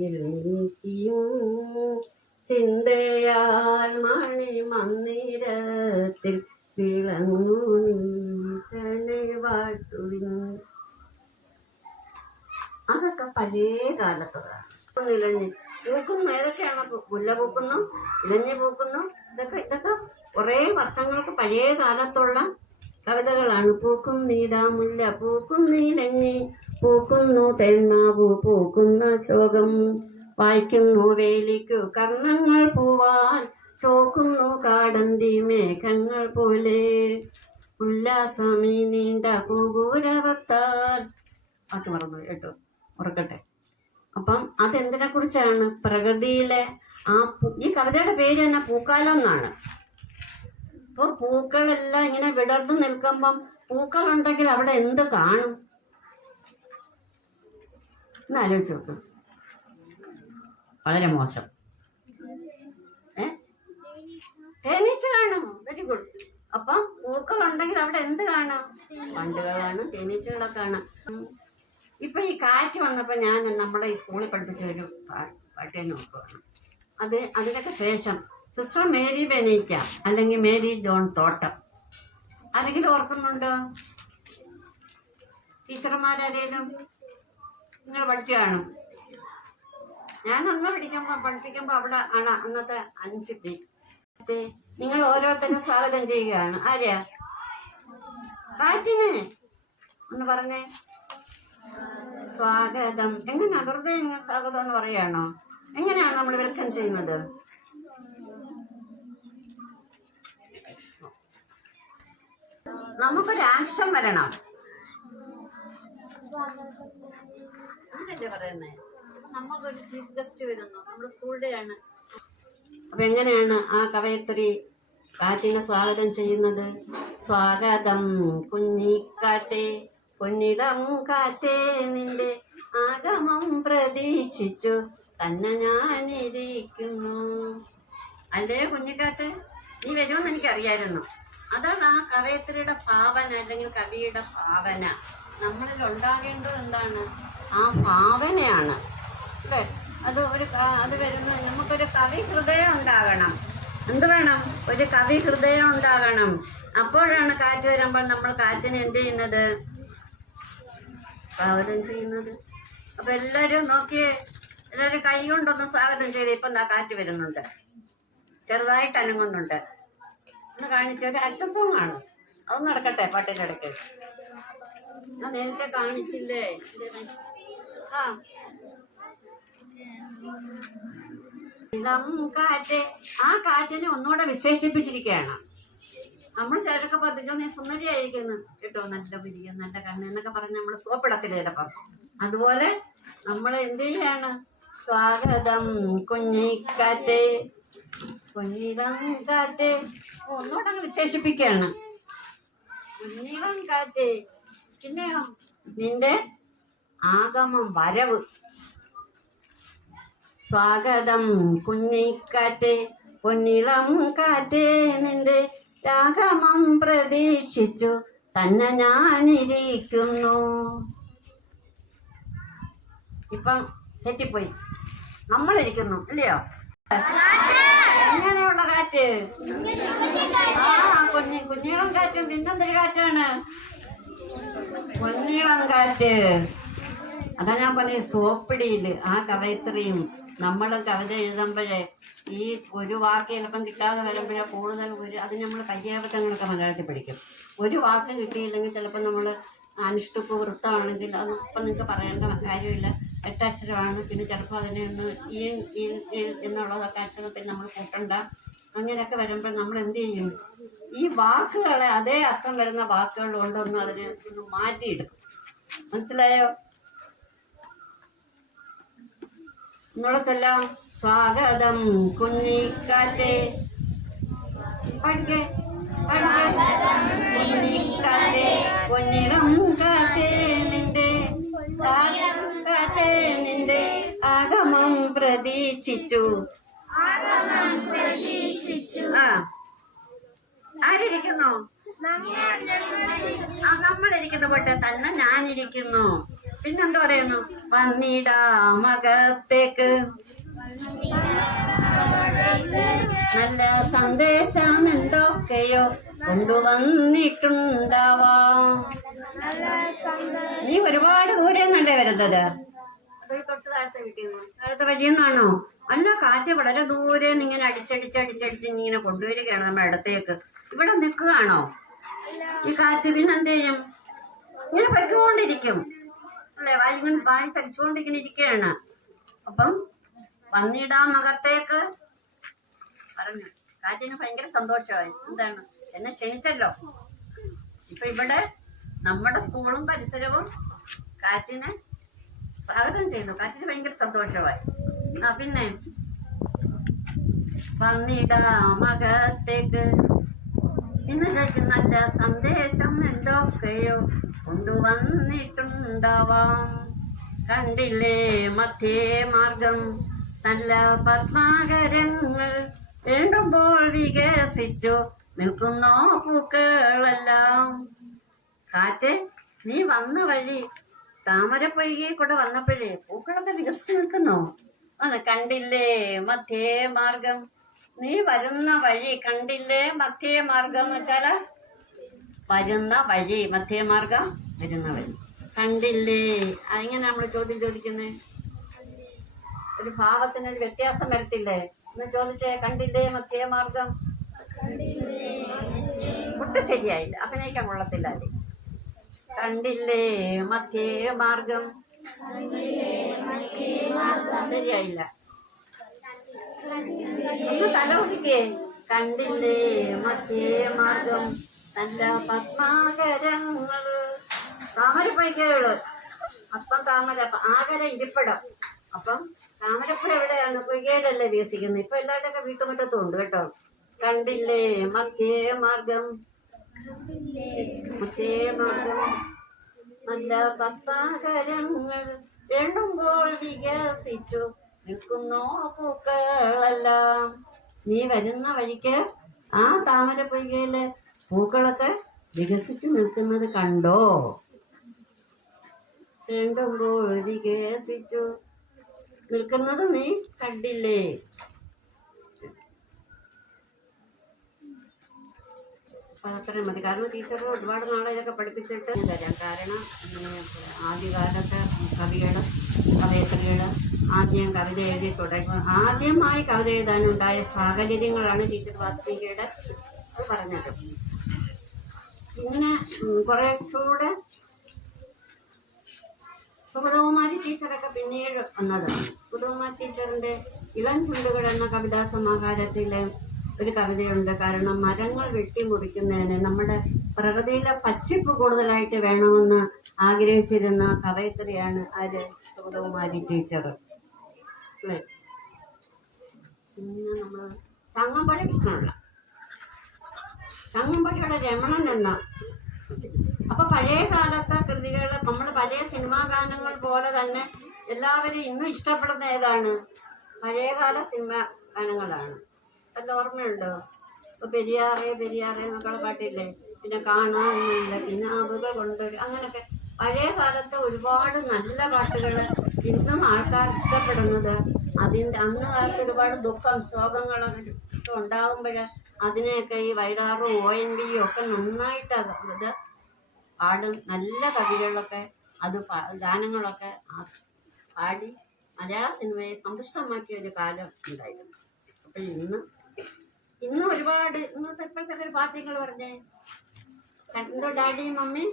ചിന്തയാൽ മണിമന്ദിരത്തിൽ വിളങ്ങു നീശനെ വാട്ടുവിൻ. അതൊക്കെ പഴയ കാലത്തുള്ളതാണ്. ഇലഞ്ഞ് പൂക്കുന്നു. ഏതൊക്കെയാണ്? മുല്ല പൂക്കുന്നു, ഇലഞ്ഞ് പൂക്കുന്നു. ഇതൊക്കെ കുറേ വർഷങ്ങൾക്ക് പഴയ കാലത്തുള്ള കവിതകളാണ്. പൂക്കും നീടാമുല്ല, പൂക്കും നീലഞ്ഞ്, പൂക്കുന്നു തെന്മാവു, പൂക്കുന്ന ശോകം, വായിക്കുന്നു വേലിക്കു കർണങ്ങൾ പൂവാൽ, ചോക്കുന്നു കാടന്തി മേഘങ്ങൾ പോലെ, ഉല്ലാസമീ നീണ്ട കൂകൂരവത്താൽ. പാട്ട് മറന്നു കേട്ടോ, ഉറക്കട്ടെ. അപ്പം അതെന്തിനെ കുറിച്ചാണ്? പ്രകൃതിയിലെ ഈ കവിതയുടെ പേര് തന്നെ പൂക്കാലം എന്നാണ്. അപ്പോൾ പൂക്കളെല്ലാം ഇങ്ങനെ വിടർന്നു നിൽക്കുമ്പം പൂക്കളുണ്ടെങ്കിൽ അവിടെ എന്ത് കാണും എന്ന് ആലോചിച്ച് നോക്കും. വളരെ മോശം. തേനീച്ച കാണും. Very good. അപ്പം പൂക്കളുണ്ടെങ്കിൽ അവിടെ എന്ത് കാണാം? വണ്ടുകളാണ്, തേനീച്ചകളൊക്കെ കാണാം. ഇപ്പം ഈ കാറ്റ് വന്നപ്പോൾ ഞാൻ നമ്മുടെ ഈ സ്കൂളിൽ പഠിപ്പിച്ച ഒരു പാട്ട് നോക്കുകയാണ്. അതിനൊക്കെ ശേഷം സിസ്റ്റർ മേരി ബെനീക്ക അല്ലെങ്കിൽ മേരി ജോൺ തോട്ടം ആരെങ്കിലും ഓർക്കുന്നുണ്ടോ? ടീച്ചർമാരാരേലും നിങ്ങൾ പഠിച്ചു കാണും. ഞാൻ അന്ന് പഠിപ്പിക്കുമ്പോൾ അവിടെ ആണ് അന്നത്തെ 5 പി. നിങ്ങൾ ഓരോരുത്തരും സ്വാഗതം ചെയ്യുകയാണ്. ആരെയാ? കാറ്റിന് ഒന്ന് പറഞ്ഞേ. സ്വാഗതം. എങ്ങനെയാ? വെറുതെ സ്വാഗതം എന്ന് പറയുകയാണോ? എങ്ങനെയാണ് നമ്മൾ വെൽക്കം ചെയ്യുന്നത്? നമുക്കൊരു ആക്ഷൻ വരണം. അങ്ങനല്ലേ പറയുന്നേ? നമുക്കൊരു ചീഫ് ഗസ്റ്റ് വരുന്നു, നമ്മുടെ സ്കൂൾ ഡേ ആണ്. അപ്പൊ എങ്ങനെയാണ് ആ കവയത്രി കാറ്റിനെ സ്വാഗതം ചെയ്യുന്നത്? സ്വാഗതം കുഞ്ഞിക്കാറ്റേ, പൊന്നിടം കാറ്റേ, നിന്റെ ആഗമം പ്രതീക്ഷിച്ചു തന്നെ ഞാനിരിക്കുന്നു. അല്ലേ കുഞ്ഞിക്കാറ്റ്, നീ വരുമെന്ന് എനിക്കറിയായിരുന്നു. അതാണ് ആ കവയത്രിയുടെ ഭാവന, അല്ലെങ്കിൽ കവിയുടെ ഭാവന. നമ്മളിൽ ഉണ്ടാകേണ്ടത് എന്താണ്? ആ ഭാവനയാണ് അല്ലേ? അത് വരുന്ന നമുക്കൊരു കവി ഹൃദയം ഉണ്ടാകണം. എന്ത് വേണം? ഒരു കവി ഹൃദയം ഉണ്ടാകണം. അപ്പോഴാണ് കാറ്റ് വരുമ്പോൾ നമ്മൾ കാറ്റിനെ എന്ത് ചെയ്യുന്നത്? സ്വാഗതം ചെയ്യുന്നത്. അപ്പൊ എല്ലാവരും നോക്കിയേ, എല്ലാവരും കൈ കൊണ്ടൊന്ന് സ്വാഗതം ചെയ്ത്. ഇപ്പം എന്താ കാറ്റ് വരുന്നുണ്ട്, ചെറുതായിട്ട് അനങ്ങുന്നുണ്ട്. ഒന്ന് കാണിച്ചത് അച്ഛൻ സോങ് ആണ്. അത് നടക്കട്ടെ പാട്ടിൻ്റെ ഇടയ്ക്ക്. ഞാൻ നേരത്തെ കാണിച്ചില്ലേ? ആ ഇളം കാറ്റ്, ആ കാറ്റിനെ ഒന്നുകൂടെ വിശേഷിപ്പിച്ചിരിക്കുകയാണ്. നമ്മൾ ചിലരൊക്കെ പതിക്കോ നീ സുന്ദരിയായിരിക്കുന്നു കേട്ടോ, നല്ല പിരിക്കും, നല്ല കണ്ണ് എന്നൊക്കെ പറഞ്ഞ് നമ്മൾ സോപ്പിടത്തില്ല ചിലപ്പം. അതുപോലെ നമ്മൾ എന്ത് ചെയ്യാണ്? സ്വാഗതം കുഞ്ഞിക്കാറ്റ്, കുഞ്ഞിളം കാറ്റ്, ഒന്നുകൂടെ അങ്ങ് വിശേഷിപ്പിക്കുകയാണ്. കുഞ്ഞിളം കാറ്റ്, പിന്നെയോ നിന്റെ ആഗമം, വരവ്. സ്വാഗതം കുഞ്ഞിക്കാറ്റ്, പൊന്നിളം കാറ്റ്, നിന്റെ ആഗമം പ്രതീക്ഷിച്ചു തന്നെ ഞാനിരിക്കുന്നു. ഇപ്പം തെറ്റിപ്പോയി, നമ്മളിരിക്കുന്നു അല്ലയോ? എങ്ങനെയുള്ള കാറ്റ്? ആ കുഞ്ഞിളം കാറ്റും പിന്നെന്തൊരു കാറ്റാണ്? പൊന്നിളം കാറ്റ്. അതാ ഞാൻ പറഞ്ഞ സോപ്പിടിയിൽ ആ കവയിത്രിയും നമ്മൾ കവിത എഴുതുമ്പോഴേ ഈ ഒരു വാക്ക് ചിലപ്പം കിട്ടാതെ വരുമ്പോഴേ കൂടുതൽ അത് നമ്മൾ പര്യാപ്തങ്ങളൊക്കെ മലയാളത്തിൽ പഠിക്കും. ഒരു വാക്ക് കിട്ടിയില്ലെങ്കിൽ ചിലപ്പോൾ നമ്മൾ അനുഷ്ടുപ്പ് വൃത്തമാണെങ്കിൽ അത് ഇപ്പം നിങ്ങൾക്ക് പറയേണ്ട കാര്യമില്ല, 8 അക്ഷരമാണ്. പിന്നെ ചിലപ്പോൾ അതിനെ ഒന്ന് ഈ എന്നുള്ളതൊക്കെ അക്ഷരത്തിൽ നമ്മൾ കൂട്ടണ്ട. അങ്ങനെയൊക്കെ വരുമ്പോൾ നമ്മൾ എന്ത് ചെയ്യും? ഈ വാക്കുകളെ അതേ അർത്ഥം വരുന്ന വാക്കുകൾ കൊണ്ടൊന്ന് അതിനെ ഒന്ന് മാറ്റിയെടുക്കും. മനസ്സിലായോ? ഒന്നുകൂടെ ചൊല്ലാം. സ്വാഗതം കുഞ്ഞിക്കാറ്റേ, പഠിക്കേ കുഞ്ഞിക്കാറ്റേ, പൊന്നിടം കാറ്റേ, നിന്റെ കാറ്റേ, നിന്റെ ആഗമം പ്രതീക്ഷിച്ചു. ആ ആരിയ്ക്കുന്നു? നമ്മളിരിക്കുന്ന പോട്ടെ, തന്നെ ഞാനിരിക്കുന്നു. പിന്നെന്താ പറയുന്നു? വന്നിടാമകത്തേക്ക് നല്ല സന്ദേശം എന്തൊക്കെയോ കൊണ്ടുവന്നിട്ടുണ്ടാവാം. നീ ഒരുപാട് ദൂരെ നല്ലേ വരുന്നത്? തൊട്ട് താഴത്തെ വീട്ടിൽ നിന്ന്, താഴത്തെ വഴിയിൽ നിന്നാണോ? അല്ല, കാറ്റ് വളരെ ദൂരെ ഇങ്ങനെ അടിച്ചടിച്ച് ഇങ്ങനെ കൊണ്ടുവരികയാണ് നമ്മുടെ അടുത്തേക്ക്. ഇവിടെ നിൽക്കുകയാണോ ഈ കാറ്റ്? പിന്നെന്ത് ചെയ്യും? ഇങ്ങനെ പൊയ്ക്കൊണ്ടിരിക്കും അല്ലേ? വായി ചലിച്ചുകൊണ്ടിങ്ങനെ ഇരിക്കുകയാണ്. അപ്പം വന്നിടാമകത്തേക്ക് പറഞ്ഞു. കാറ്റിന് ഭയങ്കര സന്തോഷമായി. എന്താണ്? എന്നെ ക്ഷണിച്ചല്ലോ. ഇപ്പൊ ഇവിടെ നമ്മുടെ സ്കൂളും പരിസരവും കാറ്റിനെ സ്വാഗതം ചെയ്തു. കാറ്റിന് ഭയങ്കര സന്തോഷമായി. ആ പിന്നെ വന്നിടാമകത്തേക്ക് പിന്നെ ചോദിക്കും, നല്ല സന്ദേശം എന്തൊക്കെയോ കൊണ്ടുവന്നിട്ടുണ്ടാവാം. കണ്ടില്ലേ മധ്യേ മാർഗം, നല്ല പത്മാകരങ്ങൾ വേണ്ടുമ്പോൾ വികസിച്ചു നിൽക്കുന്നോ പൂക്കളെല്ലാം. കാറ്റ്, നീ വന്ന വഴി താമരപ്പൊയ്കെ കൂടെ വന്നപ്പോഴേ പൂക്കളൊക്കെ വികസിച്ച് നിൽക്കുന്നോ? കണ്ടില്ലേ മധ്യേ മാർഗം, നീ വരുന്ന വഴി കണ്ടില്ലേ? മധ്യേ മാർഗം എന്ന് വെച്ചാല് വരുന്ന വഴി, മധ്യേ മാർഗം വരുന്ന വഴി. കണ്ടില്ലേ? അതിങ്ങനെ നമ്മൾ ചോദ്യം ചോദിക്കുന്നേ, ഒരു ഭാവത്തിനൊരു വ്യത്യാസം വരത്തില്ലേ? എന്ന് ചോദിച്ചേ, കണ്ടില്ലേ മധ്യേ മാർഗം? ഒട്ടും ശരിയായില്ല, അഭിനയിക്കാൻ കൊള്ളത്തില്ല. കണ്ടില്ലേ മധ്യേ മാർഗം, ശരിയായില്ല. ഒന്ന് തല ഒതുക്കേ. കണ്ടില്ലേ മധ്യേ മാർഗം, നല്ല പത്മാകരങ്ങൾ. താമരപ്പൊയ്ക്കുള്ളൂ. അപ്പം താമര ആകര ഇരിപ്പിടം. അപ്പം താമരപ്പൂ എവിടെയാണ്? പൊയ്കയിലല്ലേ വികസിക്കുന്നത്. ഇപ്പൊ എല്ലാവരുടെയൊക്കെ വീട്ടുമുറ്റത്തും ഉണ്ട് കേട്ടോ. കണ്ടില്ലേ മധ്യേ മാർഗം നല്ല പത്താകരങ്ങൾ എണ്ണുമ്പോൾ വികസിച്ചു നിൽക്കുന്നോ പൂക്കളെല്ലാം. നീ വരുന്ന വഴിക്ക് ആ താമര പൊയ്കയിലെ പൂക്കളൊക്കെ വികസിച്ചു നിൽക്കുന്നത് കണ്ടോ? എണ്ണുമ്പോൾ വികസിച്ചു നിൽക്കുന്നത് നീ കണ്ടില്ലേ? അപ്പം അത്രയും മതി. കാരണം ടീച്ചർ ഒരുപാട് നാളെ ഇതൊക്കെ പഠിപ്പിച്ചിട്ട് തരാം. കാരണം ആദ്യകാലത്തെ കവയത്രികൾ ആദ്യം കവിത എഴുതി തുടങ്ങി ആദ്യമായി കവിത എഴുതാനുണ്ടായ സാഹചര്യങ്ങളാണ് ടീച്ചർ വാത്മീകയുടെ പറഞ്ഞത്. ഇങ്ങനെ കുറച്ചുകൂടെ സുഗതകുമാരി ടീച്ചറൊക്കെ പിന്നീട് വന്നതാണ്. സുഗതകുമാരി ടീച്ചറിൻ്റെ ഇളം ചുണ്ടുകൾ എന്ന കവിതാ സമാഹാരത്തിലെ ഒരു കവിതയുണ്ട്. കാരണം മരങ്ങൾ വെട്ടിമുറിക്കുന്നതിന് നമ്മുടെ പ്രകൃതിയിലെ പച്ചിപ്പ് കൂടുതലായിട്ട് വേണമെന്ന് ആഗ്രഹിച്ചിരുന്ന കവയത്രിയാണ് ആര്? സുഗതകുമാരി ടീച്ചർ അല്ലേ? പിന്നെ നമ്മൾ ചങ്ങമ്പുഴ കൃഷ്ണപിള്ള, ചങ്ങമ്പുഴയുടെ രമണൻ എന്ന അപ്പൊ പഴയ കാലത്തെ കൃതികൾ നമ്മൾ പഴയ സിനിമാ ഗാനങ്ങൾ പോലെ തന്നെ എല്ലാവരും ഇന്നും ഇഷ്ടപ്പെടുന്ന ഏതാണ്? പഴയകാല സിനിമാ ഗാനങ്ങളാണ്. നല്ല ഓർമ്മയുണ്ടോ? ഇപ്പൊ പെരിയാറേ പെരിയാറേ എന്നൊക്കെയുള്ള പാട്ടില്ലേ, പിന്നെ കാണാനില്ല കിനാവുകൾ കൊണ്ട്, അങ്ങനെയൊക്കെ പഴയ കാലത്തെ ഒരുപാട് നല്ല പാട്ടുകൾ ഇന്നും ആൾക്കാർ ഇഷ്ടപ്പെടുന്നത്. അന്ന് കാലത്ത് ഒരുപാട് ദുഃഖം ശോകങ്ങളൊക്കെ ഉണ്ടാകുമ്പോൾ അതിനെയൊക്കെ ഈ വയലാറും ONV ഒക്കെ നന്നായിട്ട് പാടും. നല്ല കവികളൊക്കെ അത് ഗാനങ്ങളൊക്കെ പാടി മലയാള സിനിമയെ സമ്പുഷ്ടമാക്കിയ ഒരു കാലം ഉണ്ടായിരുന്നു. അപ്പൊ ഇന്ന് ഒരുപാട് ഇന്നത്തെ ഇപ്പോഴത്തെ ഒരു പാട്ടുകൾ പറഞ്ഞേ എന്തോ ഡാഡി മമ്മി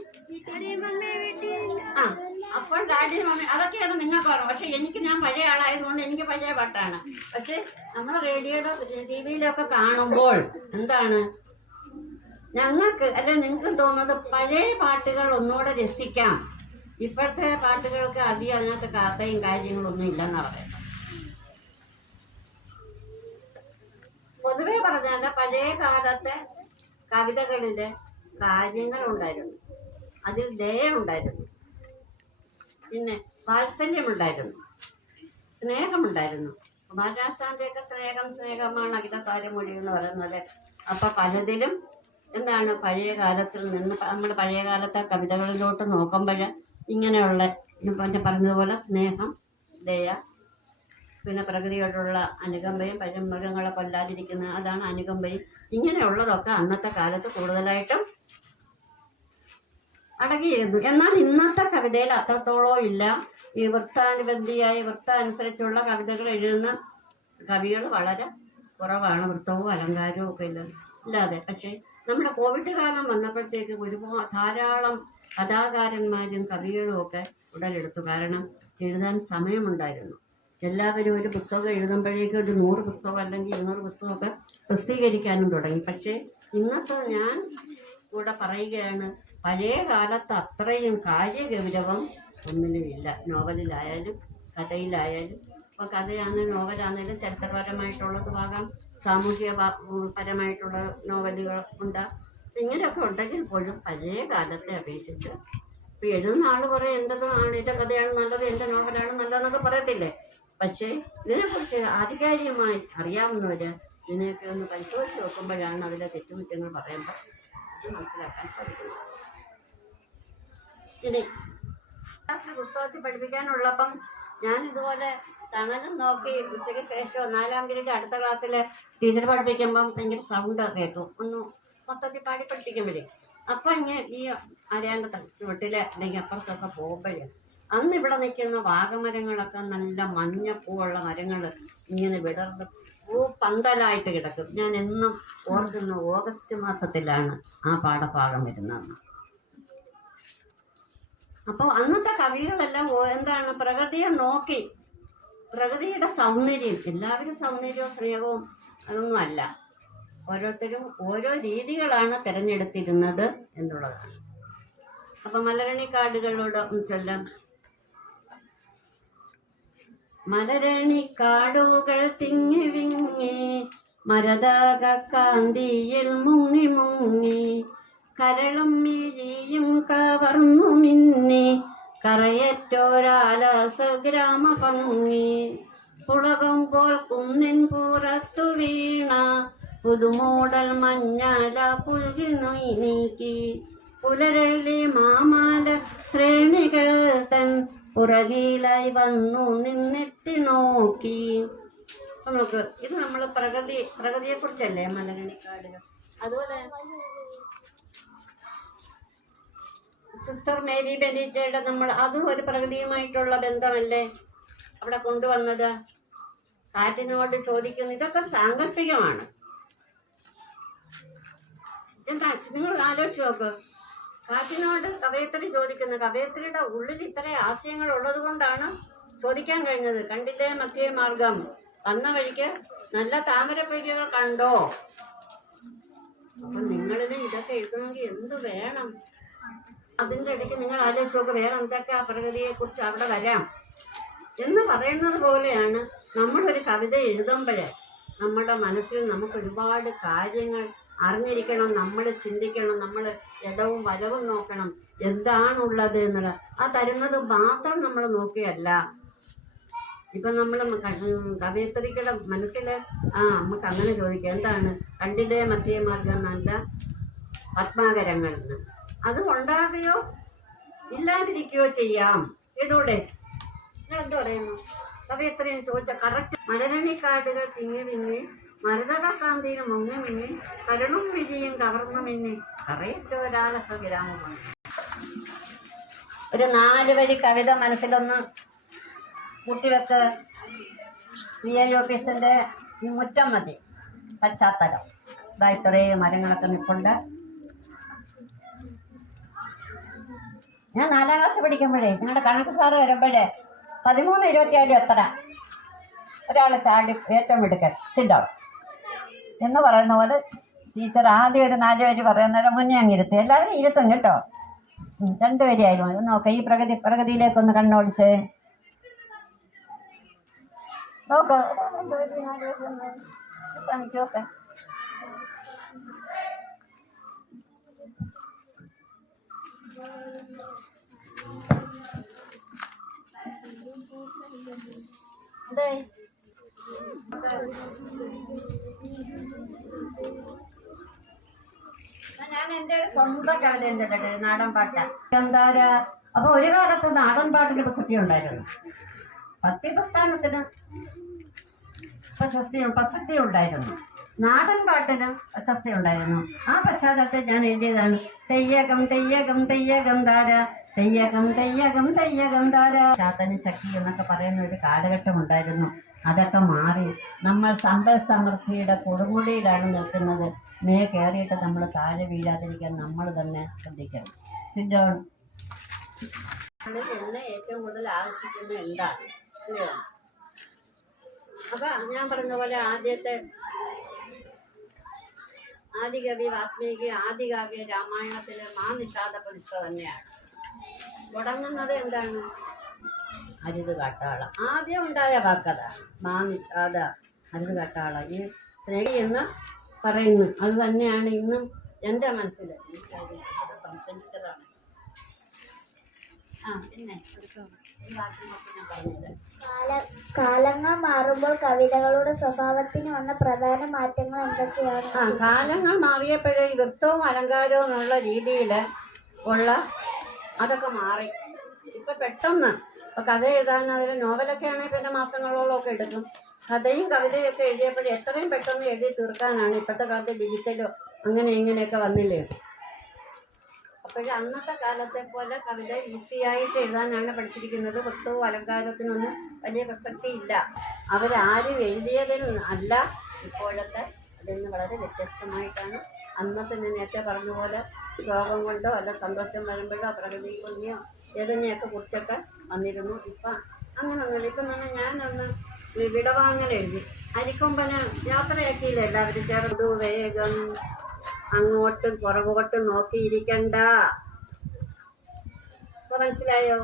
അപ്പോൾ ഡാഡി മമ്മി അതൊക്കെയാണ് നിങ്ങൾക്ക് ഓർമ്മ. പക്ഷെ ഞാൻ പഴയ ആളായതുകൊണ്ട് എനിക്ക് പഴയ പാട്ടാണ്. പക്ഷെ നമ്മൾ റേഡിയോയിലോ TV-യിലോ ഒക്കെ കാണുമ്പോൾ എന്താണ് ഞങ്ങൾക്ക് അല്ലെ നിങ്ങൾക്ക് തോന്നുന്നത് പഴയ പാട്ടുകൾ ഒന്നുകൂടെ രസിക്കാം. ഇപ്പോഴത്തെ പാട്ടുകൾക്ക് അധികം അതിനകത്ത് കഥയും കാര്യങ്ങളൊന്നും ഇല്ലെന്നാണ് പറയുന്നത്. പൊതുവെ പറഞ്ഞാൽ പഴയ കാലത്തെ കവിതകളില് കാര്യങ്ങളുണ്ടായിരുന്നു, അതിൽ ദയ ഉണ്ടായിരുന്നു, പിന്നെ വാത്സല്യമുണ്ടായിരുന്നു, സ്നേഹമുണ്ടായിരുന്നു. കുമാരനാശാന്റെയൊക്കെ സ്നേഹമാണ് അഖിലസാരമൊഴി എന്ന് പറയുന്നത്. അപ്പൊ പലതിലും എന്താണ് പഴയ കാലത്തിൽ നിന്ന് നമ്മൾ പഴയ കാലത്തെ കവിതകളിലോട്ട് നോക്കുമ്പോൾ ഇങ്ങനെയുള്ള പറഞ്ഞതുപോലെ സ്നേഹം, ദയ, പിന്നെ പ്രകൃതിയോടുള്ള അനുകമ്പയും, പഴമൃഗങ്ങളെ കൊല്ലാതിരിക്കുന്ന അതാണ് അനുകമ്പയും. ഇങ്ങനെയുള്ളതൊക്കെ അന്നത്തെ കാലത്ത് കൂടുതലായിട്ടും അടങ്ങിയിരുന്നു. എന്നാൽ ഇന്നത്തെ കവിതയിൽ അത്രത്തോളം ഇല്ല. ഈ വൃത്താനുസരിച്ചുള്ള കവിതകൾ എഴുതുന്ന കവികൾ വളരെ കുറവാണ്. വൃത്തവും അലങ്കാരവും ഒക്കെ ഇല്ലാതെ. പക്ഷേ നമ്മുടെ കോവിഡ് കാലം വന്നപ്പോഴത്തേക്ക് ധാരാളം കഥാകാരന്മാരും കവികളും ഒക്കെ ഉടലെടുത്തു. കാരണം എഴുതാൻ സമയമുണ്ടായിരുന്നു. എല്ലാവരും ഒരു പുസ്തകം എഴുതുമ്പോഴേക്കും ഒരു 100 പുസ്തകം അല്ലെങ്കിൽ 200 പുസ്തകമൊക്കെ പ്രസിദ്ധീകരിക്കാനും തുടങ്ങി. പക്ഷേ ഇന്നത്തെ ഞാൻ കൂടെ പറയുകയാണ്, പഴയ കാലത്ത് അത്രയും കാര്യഗൗരവം ഒന്നിനുമില്ല. നോവലിലായാലും കഥയിലായാലും. ഇപ്പോൾ കഥയാണെങ്കിലും നോവലാണെങ്കിലും ചരിത്രപരമായിട്ടുള്ളതുമാകാം, സാമൂഹിക പരമായിട്ടുള്ള നോവലുകൾ ഉണ്ടാകും. ഇങ്ങനെയൊക്കെ ഉണ്ടെങ്കിൽ പോലും പഴയ കാലത്തെ അപേക്ഷിച്ച് ഇപ്പം എഴുതുന്ന ആൾ പറയും എൻ്റെതാണ്, എൻ്റെ കഥയാണ് നല്ലത്, എൻ്റെ നോവലാണ് നല്ലതെന്നൊക്കെ പറയത്തില്ലേ. പക്ഷേ ഇതിനെക്കുറിച്ച് ആധികാരികമായി അറിയാവുന്നവർ ഇതിനെയൊക്കെ ഒന്ന് പരിശോധിച്ച് നോക്കുമ്പോഴാണ് അതിലെ തെറ്റുകുറ്റങ്ങൾ പറയുമ്പോൾ ഇത് മനസ്സിലാക്കാൻ സാധിക്കുന്നത്. ഇനി ക്ലാസ്സിൽ പുസ്തകത്തിൽ പഠിപ്പിക്കാനുള്ളപ്പം ഞാനിതുപോലെ തണലും നോക്കി ഉച്ചയ്ക്ക് ശേഷം 4ാം പീരീഡ് അടുത്ത ക്ലാസ്സിൽ ടീച്ചർ പഠിപ്പിക്കുമ്പം ഭയങ്കര സൗണ്ട് കേൾക്കും. ഒന്ന് മൊത്തത്തിൽ പാടി പഠിപ്പിക്കുമ്പോഴേ അപ്പം ഇങ്ങനെ ഈ ആര്യാൻ്റെ വീട്ടിൽ അല്ലെങ്കിൽ അപ്പുറത്തൊക്കെ പോകുമ്പോഴേ അന്ന് ഇവിടെ നിൽക്കുന്ന വാഗമരങ്ങളൊക്കെ നല്ല മഞ്ഞപ്പൂവുള്ള മരങ്ങൾ ഇങ്ങനെ വിടർന്ന് പന്തലായിട്ട് കിടക്കും. ഞാൻ എന്നും ഓർക്കുന്ന ഓഗസ്റ്റ് മാസത്തിലാണ് ആ പാഠഭാഗം വരുന്നതെന്ന്. അപ്പോൾ അന്നത്തെ കവികളെല്ലാം എന്താണ് പ്രകൃതിയെ നോക്കി, പ്രകൃതിയുടെ സൗന്ദര്യം, എല്ലാവരും സൗന്ദര്യവും സ്നേഹവും അതൊന്നും അല്ല, ഓരോരുത്തരും ഓരോ രീതികളാണ് തിരഞ്ഞെടുത്തിരുന്നത് എന്നുള്ളതാണ്. അപ്പം മലരണിക്കാടുകളോട് ചൊല്ലാം. മലരണിക്കാടുകൾ തിങ്ങി വിങ്ങി മരതകക്കാന്തിയിൽ മുങ്ങി മുങ്ങി കരളും മിഴിയും കവർന്നു മിന്നി കറയറ്റോരാലാസ ഗ്രാമ ഭംഗി പുളകുമ്പോൾ കുന്നിൻ പുറത്തു വീണ പുതുമോടൽ മഞ്ഞാല പുൽകി നീക്കി പുലരളി മാമാല ശ്രേണികൾ തൻ പുറകിലായി വന്നു നിന്നെത്തി നോക്കി. നോക്ക്, ഇത് നമ്മൾ പ്രകൃതിയെ കുറിച്ചല്ലേ മലരണിക്കാടുകൾ. അതുപോലെ സിസ്റ്റർ മേരി ബെനീറ്റയുടെ നമ്മൾ അതും ഒരു പ്രകൃതിയുമായിട്ടുള്ള ബന്ധമല്ലേ അവിടെ കൊണ്ടുവന്നത്. കാറ്റിനോട് ചോദിക്കുന്നു, ഇതൊക്കെ സാങ്കല്പികമാണ്. എന്താ നിങ്ങൾ ആലോചിച്ച് നോക്ക്, കാറ്റിനോട് കവയത്രി ചോദിക്കുന്നു. കവയത്രിയുടെ ഉള്ളിൽ ഇത്ര ആശയങ്ങൾ ഉള്ളത് കൊണ്ടാണ് ചോദിക്കാൻ കഴിഞ്ഞത്. കണ്ടില്ലേ മധ്യേ മാർഗം, വന്ന വഴിക്ക് നല്ല താമരപ്പൊയ്കകൾ കണ്ടോ? അപ്പൊ നിങ്ങളിത് ഇതൊക്കെ എഴുതണമെങ്കിൽ എന്ത് വേണം? അതിൻ്റെ ഇടയ്ക്ക് നിങ്ങൾ ആലോചിച്ച് നോക്ക്, വേറെ എന്തൊക്കെ ആ പ്രകൃതിയെ കുറിച്ച് അവിടെ വരാം എന്ന് പറയുന്നത് പോലെയാണ് നമ്മളൊരു കവിത എഴുതുമ്പോഴേ നമ്മുടെ മനസ്സിൽ നമുക്ക് ഒരുപാട് കാര്യങ്ങൾ അറിഞ്ഞിരിക്കണം, നമ്മൾ ചിന്തിക്കണം, നമ്മൾ ഇടവും വലവും നോക്കണം, എന്താണുള്ളത് എന്നുള്ള ആ തരുന്നത് മാത്രം നമ്മൾ നോക്കിയല്ല. ഇപ്പം നമ്മൾ കവയത്രിയുടെ മനസ്സിൽ നമുക്ക് അങ്ങനെ ചോദിക്കാം, എന്താണ് കണ്ടില്ലേ മറ്റേ മാർഗം നല്ല പത്മാകരങ്ങൾ എന്ന്. അത് ഉണ്ടാകുകയോ ഇല്ലാതിരിക്കുകയോ ചെയ്യാം. ഇതൂടെ നിങ്ങൾ എന്ത് പറയുന്നു? കവയത്രിയും ചോദിച്ച കറക്റ്റ്. മലരണിക്കാടുകൾ തിങ്ങി വിങ്ങി മരതകക്കാന്തിയിൽ മുങ്ങി മിങ്ങി കരളും വിഴിയും കവർന്നു മിന്നി കറയറ്റോരാലസ ഗ്രാമമാണ്. ഒരു 4 വരി കവിത മനസ്സിലൊന്ന് കൂട്ടിവെക്ക്. VI ഓഫീസിൻ്റെ മുറ്റം മതി പശ്ചാത്തലം. ഇതാ ഇത്രയും മരങ്ങളൊക്കെ നിൽപ്പുണ്ട്. ഞാൻ 4ാം ക്ലാസ് പഠിക്കുമ്പോഴേ ഞങ്ങളുടെ കണക്ക് സാറ് വരുമ്പോഴേ 13-24 എത്ര ഒരാൾ ചാടി ഏറ്റവും എടുക്കൽ സിഡൗൺ എന്ന് പറയുന്ന പോലെ ടീച്ചർ ആദ്യം ഒരു 4 വരി പറയുന്നതിന് മുന്നേ അങ്ങ് ഇരുത്തി. എല്ലാവരും ഇരുത്തും കേട്ടോ. 2 വരിയായിരുന്നു. അത് നോക്കാം, ഈ പ്രഗതിയിലേക്കൊന്ന് കണ്ണോടിച്ച് നോക്ക്. 2 വരി 4 വരി ഒന്ന് ശ്രമിച്ചു നോക്കെ. അതെ ഞാൻ എൻ്റെ സ്വന്തം കവിത എന്തിട്ട് നാടൻ പാട്ട എന്താര. അപ്പൊ ഒരു കാലത്ത് നാടൻ പാട്ടിന് പ്രസക്തി ഉണ്ടായിരുന്നു, ഭക്തിപ്രസ്ഥാനത്തിന് പ്രസക്തി ഉണ്ടായിരുന്നു, നാടൻ പാട്ടിന് പ്രശസ്തി ഉണ്ടായിരുന്നു. ആ പശ്ചാത്തലത്തിൽ ഞാൻ എഴുതിയതാണ് തെയ്യകം തെയ്യകം തെയ്യകം താര തെയ്യകം തെയ്യകം തെയ്യകം താര. ചാത്തനും ശക്തി എന്നൊക്കെ പറയുന്ന ഒരു കാലഘട്ടം ഉണ്ടായിരുന്നു. അതൊക്കെ മാറി നമ്മൾ സമ്പൽ സമൃദ്ധിയുടെ കൊടുമുടിയിലാണ് നിൽക്കുന്നത്. മേ കയറിയിട്ട് നമ്മൾ താഴെ വീഴാതിരിക്കാൻ നമ്മൾ തന്നെ ശ്രദ്ധിക്കണം. സിജോൺ എന്നെ ഏറ്റവും കൂടുതൽ ആകർഷിക്കുന്നത് എന്താണ്? അപ്പൊ ഞാൻ പറഞ്ഞ പോലെ ആദികവി വാത്മീകി ആദികാവ്യ രാമായണത്തിലെ നിഷാദ പ്രതിഷ്ഠ തന്നെയാണ്. തുടങ്ങുന്നത് എന്താണ്? അരുത് കാട്ടാള. ആദ്യം ഉണ്ടായ വാക്കതാണ് നിഷാദ അരുത് കാട്ടാള. ഈ സ്നേഹി എന്ന് പറയുന്നു. അത് തന്നെയാണ് ഇന്നും എൻ്റെ മനസ്സിൽ സംസ്കരിച്ചതാണ്. പിന്നെ ഞാൻ പറഞ്ഞത് കാലങ്ങൾ മാറുമ്പോൾ കവിതകളുടെ സ്വഭാവത്തിന് വന്ന പ്രധാന മാറ്റങ്ങൾ എന്തൊക്കെയാണ്? കാലങ്ങൾ മാറിയപ്പോഴേ വൃത്തവും അലങ്കാരവും എന്നുള്ള രീതിയിൽ ഉള്ള അതൊക്കെ മാറി. ഇപ്പം പെട്ടെന്ന് ഇപ്പം കഥ എഴുതാൻ അതിൽ നോവലൊക്കെ ആണെങ്കിൽ പിന്നെ മാസങ്ങളോളം ഒക്കെ എടുക്കും. കഥയും കവിതയൊക്കെ എഴുതിയപ്പോഴേ എത്രയും പെട്ടെന്ന് എഴുതി തീർക്കാനാണ്. ഇപ്പോഴത്തെ കാലത്ത് ഡിജിറ്റലോ അങ്ങനെ ഇങ്ങനെയൊക്കെ വന്നില്ലേ. അപ്പോഴും അന്നത്തെ കാലത്തെ പോലെ കവിത ഈസിയായിട്ട് എഴുതാനാണ് പഠിച്ചിരിക്കുന്നത്. വൃത്തവും അലങ്കാരത്തിനൊന്നും വലിയ പ്രസക്തി ഇല്ല. അവരാരും എഴുതിയതിൽ അല്ല ഇപ്പോഴത്തെ അതിൽ നിന്ന് വളരെ വ്യത്യസ്തമായിട്ടാണ്. അന്നത്തെ ഞാൻ നേരത്തെ പറഞ്ഞ പോലെ ശോകം കൊണ്ടോ അല്ല സന്തോഷം വരുമ്പോഴോ പ്രകൃതി കൊണ്ടിയോ ഏതിനെയൊക്കെ കുറിച്ചൊക്കെ വന്നിരുന്നു. ഇപ്പം അങ്ങനെയൊന്നുമില്ല. ഇപ്പം തന്നെ ഞാനൊന്ന് വിടവാങ്ങൽ എഴുതി. അരിക്കൊമ്പന് യാത്രയാക്കിയില്ല എല്ലാവരും ചേർന്നു. വേഗം അങ്ങോട്ടും പുറകോട്ടും നോക്കിയിരിക്കണ്ട. ഇപ്പൊ മനസ്സിലായോ?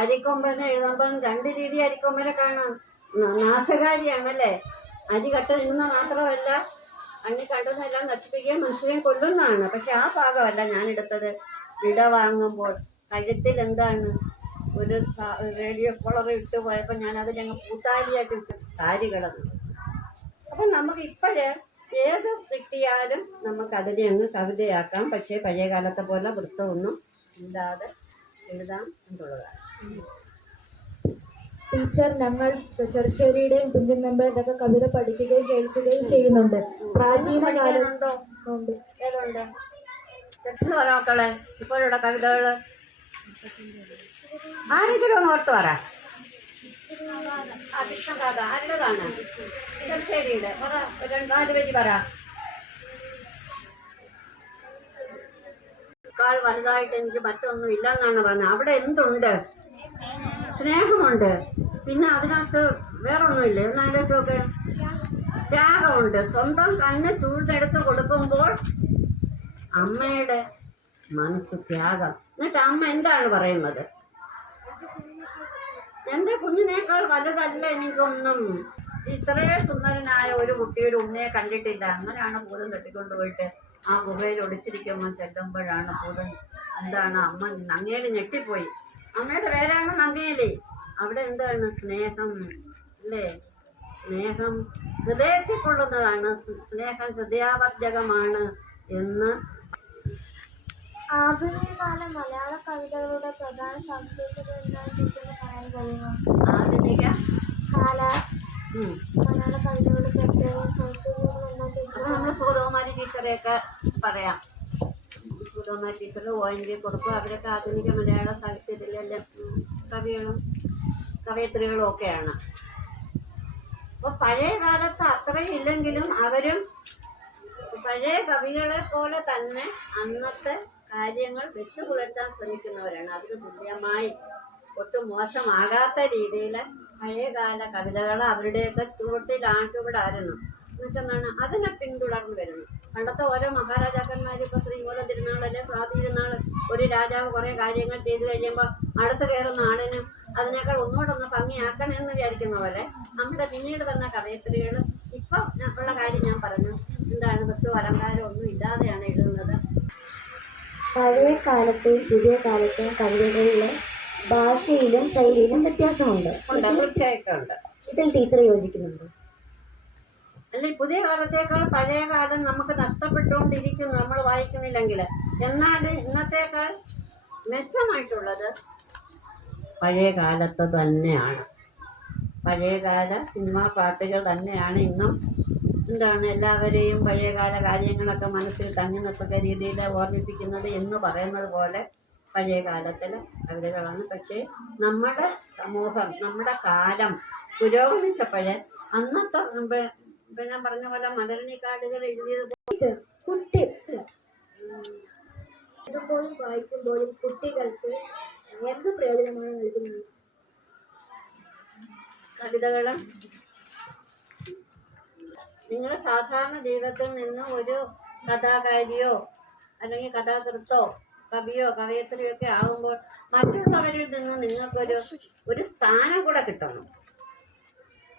അരിക്കൊമ്പനെ എഴുതുമ്പം 2 രീതി അരിക്കൊമ്പനെ കാണാം. നാശകാരിയാണല്ലേ. അരി കട്ട തിന്നുന്ന മാത്രമല്ല അണ്ണി കണ്ടുന്നതെല്ലാം നശിപ്പിക്കാൻ മനുഷ്യനെ കൊല്ലുന്നതാണ്. പക്ഷെ ആ ഭാഗമല്ല ഞാൻ എടുത്തത്. വിട വാങ്ങുമ്പോൾ കഴുത്തിൽ എന്താണ് ഒരു റേഡിയോ കോളർ ഇട്ട് പോയപ്പോൾ ഞാനത് ഞങ്ങൾ കൂട്ടാലിയായിട്ട് വെച്ച് കാരി കിടന്നു. അപ്പം നമുക്ക് ഇപ്പോഴേ ഏത് കിട്ടിയാലും നമുക്ക് അതിനെ അങ്ങ് കവിതയാക്കാം. പക്ഷേ പഴയ കാലത്തെ പോലെ വൃത്തമൊന്നും ഇല്ലാതെ എഴുതാം എന്നുള്ളതാണ്. ടീച്ചർ, ഞങ്ങൾ ചെറുശ്ശേരിയുടെയും കുഞ്ചൻ നമ്പ്യാരുടെയൊക്കെ കവിത പഠിക്കുകയും കേൾക്കുകയും ചെയ്യുന്നുണ്ട്. പ്രാചീന കാലമുണ്ടോ? ഉണ്ട്. ഏതുണ്ട്? മക്കളെ ഇപ്പോഴുള്ള കവിതകള് ആരെങ്കിലും ഒന്ന് ഓർത്ത് പറ. കൃഷ്ണഗാഥ ആരുടേതാണ്? ചെറുശ്ശേരിയുടെ. പറ, 4 വരി പറ. വലുതായിട്ട് എനിക്ക് മറ്റൊന്നും ഇല്ലെന്നാണ് പറഞ്ഞത്. അവിടെ എന്തുണ്ട്? സ്നേഹമുണ്ട്. പിന്നെ അതിനകത്ത് വേറൊന്നുമില്ല. എന്നാലോചിച്ചോക്കെ, ത്യാഗമുണ്ട്. സ്വന്തം കണ്ണ് ചൂടെടുത്ത് കൊടുക്കുമ്പോൾ അമ്മയുടെ മനസ്സ് ത്യാഗം. എന്നിട്ട് അമ്മ എന്താണ് പറയുന്നത്? എൻ്റെ കുഞ്ഞിനേക്കാൾ വലുതല്ല എനിക്കൊന്നും. ഇത്രയും സുന്ദരനായ ഒരു കുട്ടി ഒരു ഉണ്ണിയെ കണ്ടിട്ടില്ല. അങ്ങനെയാണ് ഭൂതം തട്ടിക്കൊണ്ടുപോയിട്ട് ആ ഗുഹയിൽ ഒളിച്ചിരിക്കുമ്പോൾ ചെല്ലുമ്പോഴാണ് ഭൂതം എന്താണ് അമ്മ നങ്ങേലി ഞെട്ടിപ്പോയി. അമ്മയുടെ പേരാണ് നങ്ങേലി. അവിടെ എന്താണ്? സ്നേഹം അല്ലേ? സ്നേഹം ഹൃദയത്തിൽ കൊള്ളുന്നതാണ്. സ്നേഹം ഹൃദയാവർജകമാണ് എന്ന്. ആധുനികകാല മലയാള കവിതകളുടെ പ്രധാന സവിശേഷത എന്നാണ് ടീച്ചറിന് പറയാൻ കഴിയുമോ? ആധുനിക കാല മലയാള കവിതകളുടെ പ്രത്യേക സവിശേഷതകൾ എന്നാണ് ടീച്ചർ? നമ്മൾ സുഗതകുമാരി ടീച്ചറെയൊക്കെ പറയാം. സുഗതകുമാരി ടീച്ചർ, ONV കുറുപ്പ്, അവരൊക്കെ ആധുനിക മലയാള സാഹിത്യത്തിലെ കവികളും കവയത്രികളും ഒക്കെയാണ്. അപ്പോൾ പഴയ കാലത്ത് അത്രയും ഇല്ലെങ്കിലും അവരും പഴയ കവികളെ പോലെ തന്നെ അന്നത്തെ കാര്യങ്ങൾ വെച്ച് പുലർത്താൻ ശ്രമിക്കുന്നവരാണ്. അതിന് തുല്യമായി ഒട്ടും മോശമാകാത്ത രീതിയിൽ പഴയകാല കവിതകൾ അവരുടെയൊക്കെ ചുവട്ടിലാണ്ടുവിടായിരുന്നു. എന്നുവെച്ചാൽ അതിനെ പിന്തുടർന്ന് വരുന്നു. പണ്ടത്തെ ഓരോ മഹാരാജാക്കന്മാർ, ഇപ്പോൾ ശ്രീമൂലം തിരുനാൾ അല്ലെ സ്വാതി തിരുനാൾ, ഒരു രാജാവ് കുറേ കാര്യങ്ങൾ ചെയ്തു കഴിയുമ്പോൾ അടുത്ത് കയറുന്ന ആളിനും അതിനേക്കാൾ ഒന്നുകൂടെ ഭംഗിയാക്കണമെന്ന് വിചാരിക്കുന്ന പോലെ നമ്മുടെ പിന്നീട് വന്ന കവയത്രികൾ ഇപ്പം ഉള്ള കാര്യം ഞാൻ പറഞ്ഞു. എന്താണ്? വസ്തു അലങ്കാരം ഒന്നും ഇല്ലാതെയാണ് എഴുതുന്നത്. പഴയ കാലത്തെയും പുതിയ കാലത്തെയും കവിതകളിലെ ഭാഷയിലും ശൈലിയിലും വ്യത്യാസമുണ്ട്. തീർച്ചയായിട്ടും ഉണ്ട്. ഇതിൽ ടീച്ചർ യോജിക്കുന്നുണ്ട്? അല്ലെ, പുതിയ കാലത്തേക്കാൾ പഴയ കാലം നമുക്ക് നഷ്ടപ്പെട്ടുകൊണ്ടിരിക്കുന്നു നമ്മൾ വായിക്കുന്നില്ലെങ്കിൽ. എന്നാൽ ഇന്നത്തേക്കാൾ മെച്ചമായിട്ടുള്ളത് പഴയ കാലത്ത് തന്നെയാണ്. പഴയകാല സിനിമാ പാട്ടുകൾ തന്നെയാണ് ഇന്നും എന്താണ് എല്ലാവരെയും പഴയകാല കാര്യങ്ങളൊക്കെ മനസ്സിൽ തങ്ങി നിർത്തക്ക രീതിയിൽ ഓർമ്മിപ്പിക്കുന്നത് എന്ന് പറയുന്നത് പോലെ പഴയ കാലത്തിലെ കവിതകളാണ്. പക്ഷേ നമ്മുടെ സമൂഹം, നമ്മുടെ കാലം പുരോഗമിച്ചപ്പോഴേ അന്നത്തെ ഞാൻ പറഞ്ഞ പോലെ മലരണിക്കാടുകൾ എഴുതിയത് കുട്ടി എഴുതുമ്പോഴും വായിക്കുമ്പോഴും കുട്ടികൾക്ക് എന്ത് പ്രയോജനമാണ് നൽകുന്നത്? കവിതകളും നിങ്ങളുടെ സാധാരണ ജീവിതത്തിൽ നിന്ന് ഒരു കഥാകാരിയോ അല്ലെങ്കിൽ കഥാകൃത്തോ കവിയോ കവയത്രിയോ ഒക്കെ ആകുമ്പോൾ മറ്റുള്ളവരിൽ നിന്ന് നിങ്ങൾക്കൊരു സ്ഥാനം കൂടെ കിട്ടണം.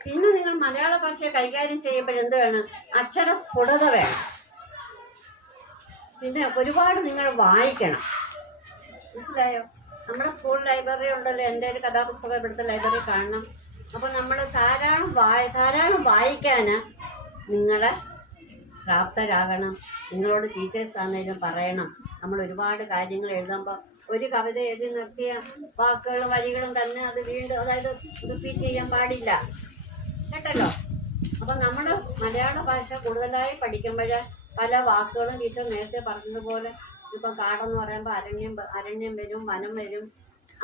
പിന്നെ നിങ്ങൾ മലയാള ഭാഷയെ കൈകാര്യം ചെയ്യുമ്പോഴെന്ത് വേണം? അക്ഷര സ്ഫുടത വേണം. പിന്നെ ഒരുപാട് നിങ്ങൾ വായിക്കണം. മനസ്സിലായോ? നമ്മുടെ സ്കൂൾ ലൈബ്രറി ഉണ്ടല്ലോ, എൻ്റെ ഒരു കഥാപുസ്തകം ഇവിടുത്തെ ലൈബ്രറി കാണണം. അപ്പോൾ നമ്മൾ ധാരാളം വായിക്കാൻ നിങ്ങളെ പ്രാപ്തരാകണം. നിങ്ങളോട് ടീച്ചേഴ്സ് ആണെങ്കിലും പറയണം. നമ്മൾ ഒരുപാട് കാര്യങ്ങൾ എഴുതുമ്പോൾ ഒരു കവിത എഴുതി നിർത്തിയ വാക്കുകളും വരികളും തന്നെ അത് വീണ്ടും, അതായത് റിപ്പീറ്റ് ചെയ്യാൻ പാടില്ല, കേട്ടല്ലോ. അപ്പം നമ്മൾ മലയാള ഭാഷ കൂടുതലായി പഠിക്കുമ്പോൾ പല വാക്കുകളും ടീച്ചർ നേരത്തെ പറഞ്ഞതുപോലെ ഇപ്പം കാടെന്ന് പറയുമ്പോൾ അരണ്യം വരും, വനം വരും,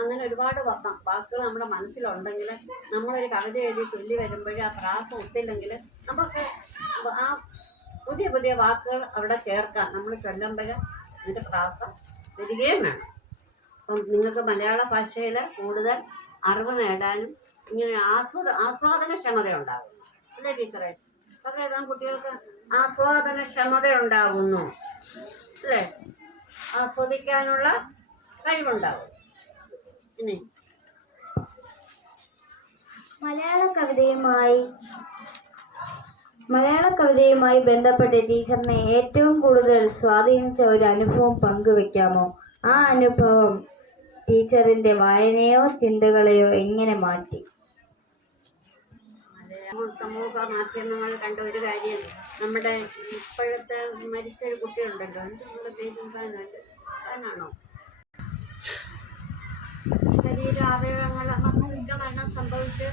അങ്ങനെ ഒരുപാട് വാക്കുകൾ നമ്മുടെ മനസ്സിലുണ്ടെങ്കിൽ നമ്മളൊരു കവിത എഴുതി ചൊല്ലി വരുമ്പോൾ ആ പ്രാസം ഒത്തില്ലെങ്കിൽ നമുക്ക് ആ പുതിയ പുതിയ വാക്കുകൾ അവിടെ ചേർക്കാം. നമ്മൾ ചൊല്ലുമ്പോൾ അതിൻ്റെ പ്രാസം വരികയും വേണം. അപ്പം നിങ്ങൾക്ക് മലയാള ഭാഷയിൽ കൂടുതൽ അറിവ് നേടാനും ഇങ്ങനെ ആസ്വാദനക്ഷമത ഉണ്ടാകും അല്ലേ ടീച്ചറെ? കവിത എഴുതാൻ കുട്ടികൾക്ക് ആസ്വാദനക്ഷമത ഉണ്ടാകുന്നു അല്ലേ? ആസ്വദിക്കാനുള്ള കഴിവുണ്ടാകും. ഇനി മലയാള കവിതയുമായി മലയാള കവിതയുമായി ബന്ധപ്പെട്ട് ടീച്ചറിനെ ഏറ്റവും കൂടുതൽ സ്വാധീനിച്ച ഒരു അനുഭവം പങ്കുവെക്കാമോ? ആ അനുഭവം ടീച്ചറിൻ്റെ വായനയോ ചിന്തകളെയോ എങ്ങനെ മാറ്റി? സമൂഹ മാധ്യമങ്ങൾ കണ്ട ഒരു കാര്യം, നമ്മുടെ ഇപ്പോഴത്തെ മരിച്ചൊരു കുട്ടിയുണ്ടല്ലോ, എന്തുള്ള പേരുണ്ടാണോ, ശരീര അവയവങ്ങൾ മസ്തിഷ്ക മരണം സംഭവിച്ച്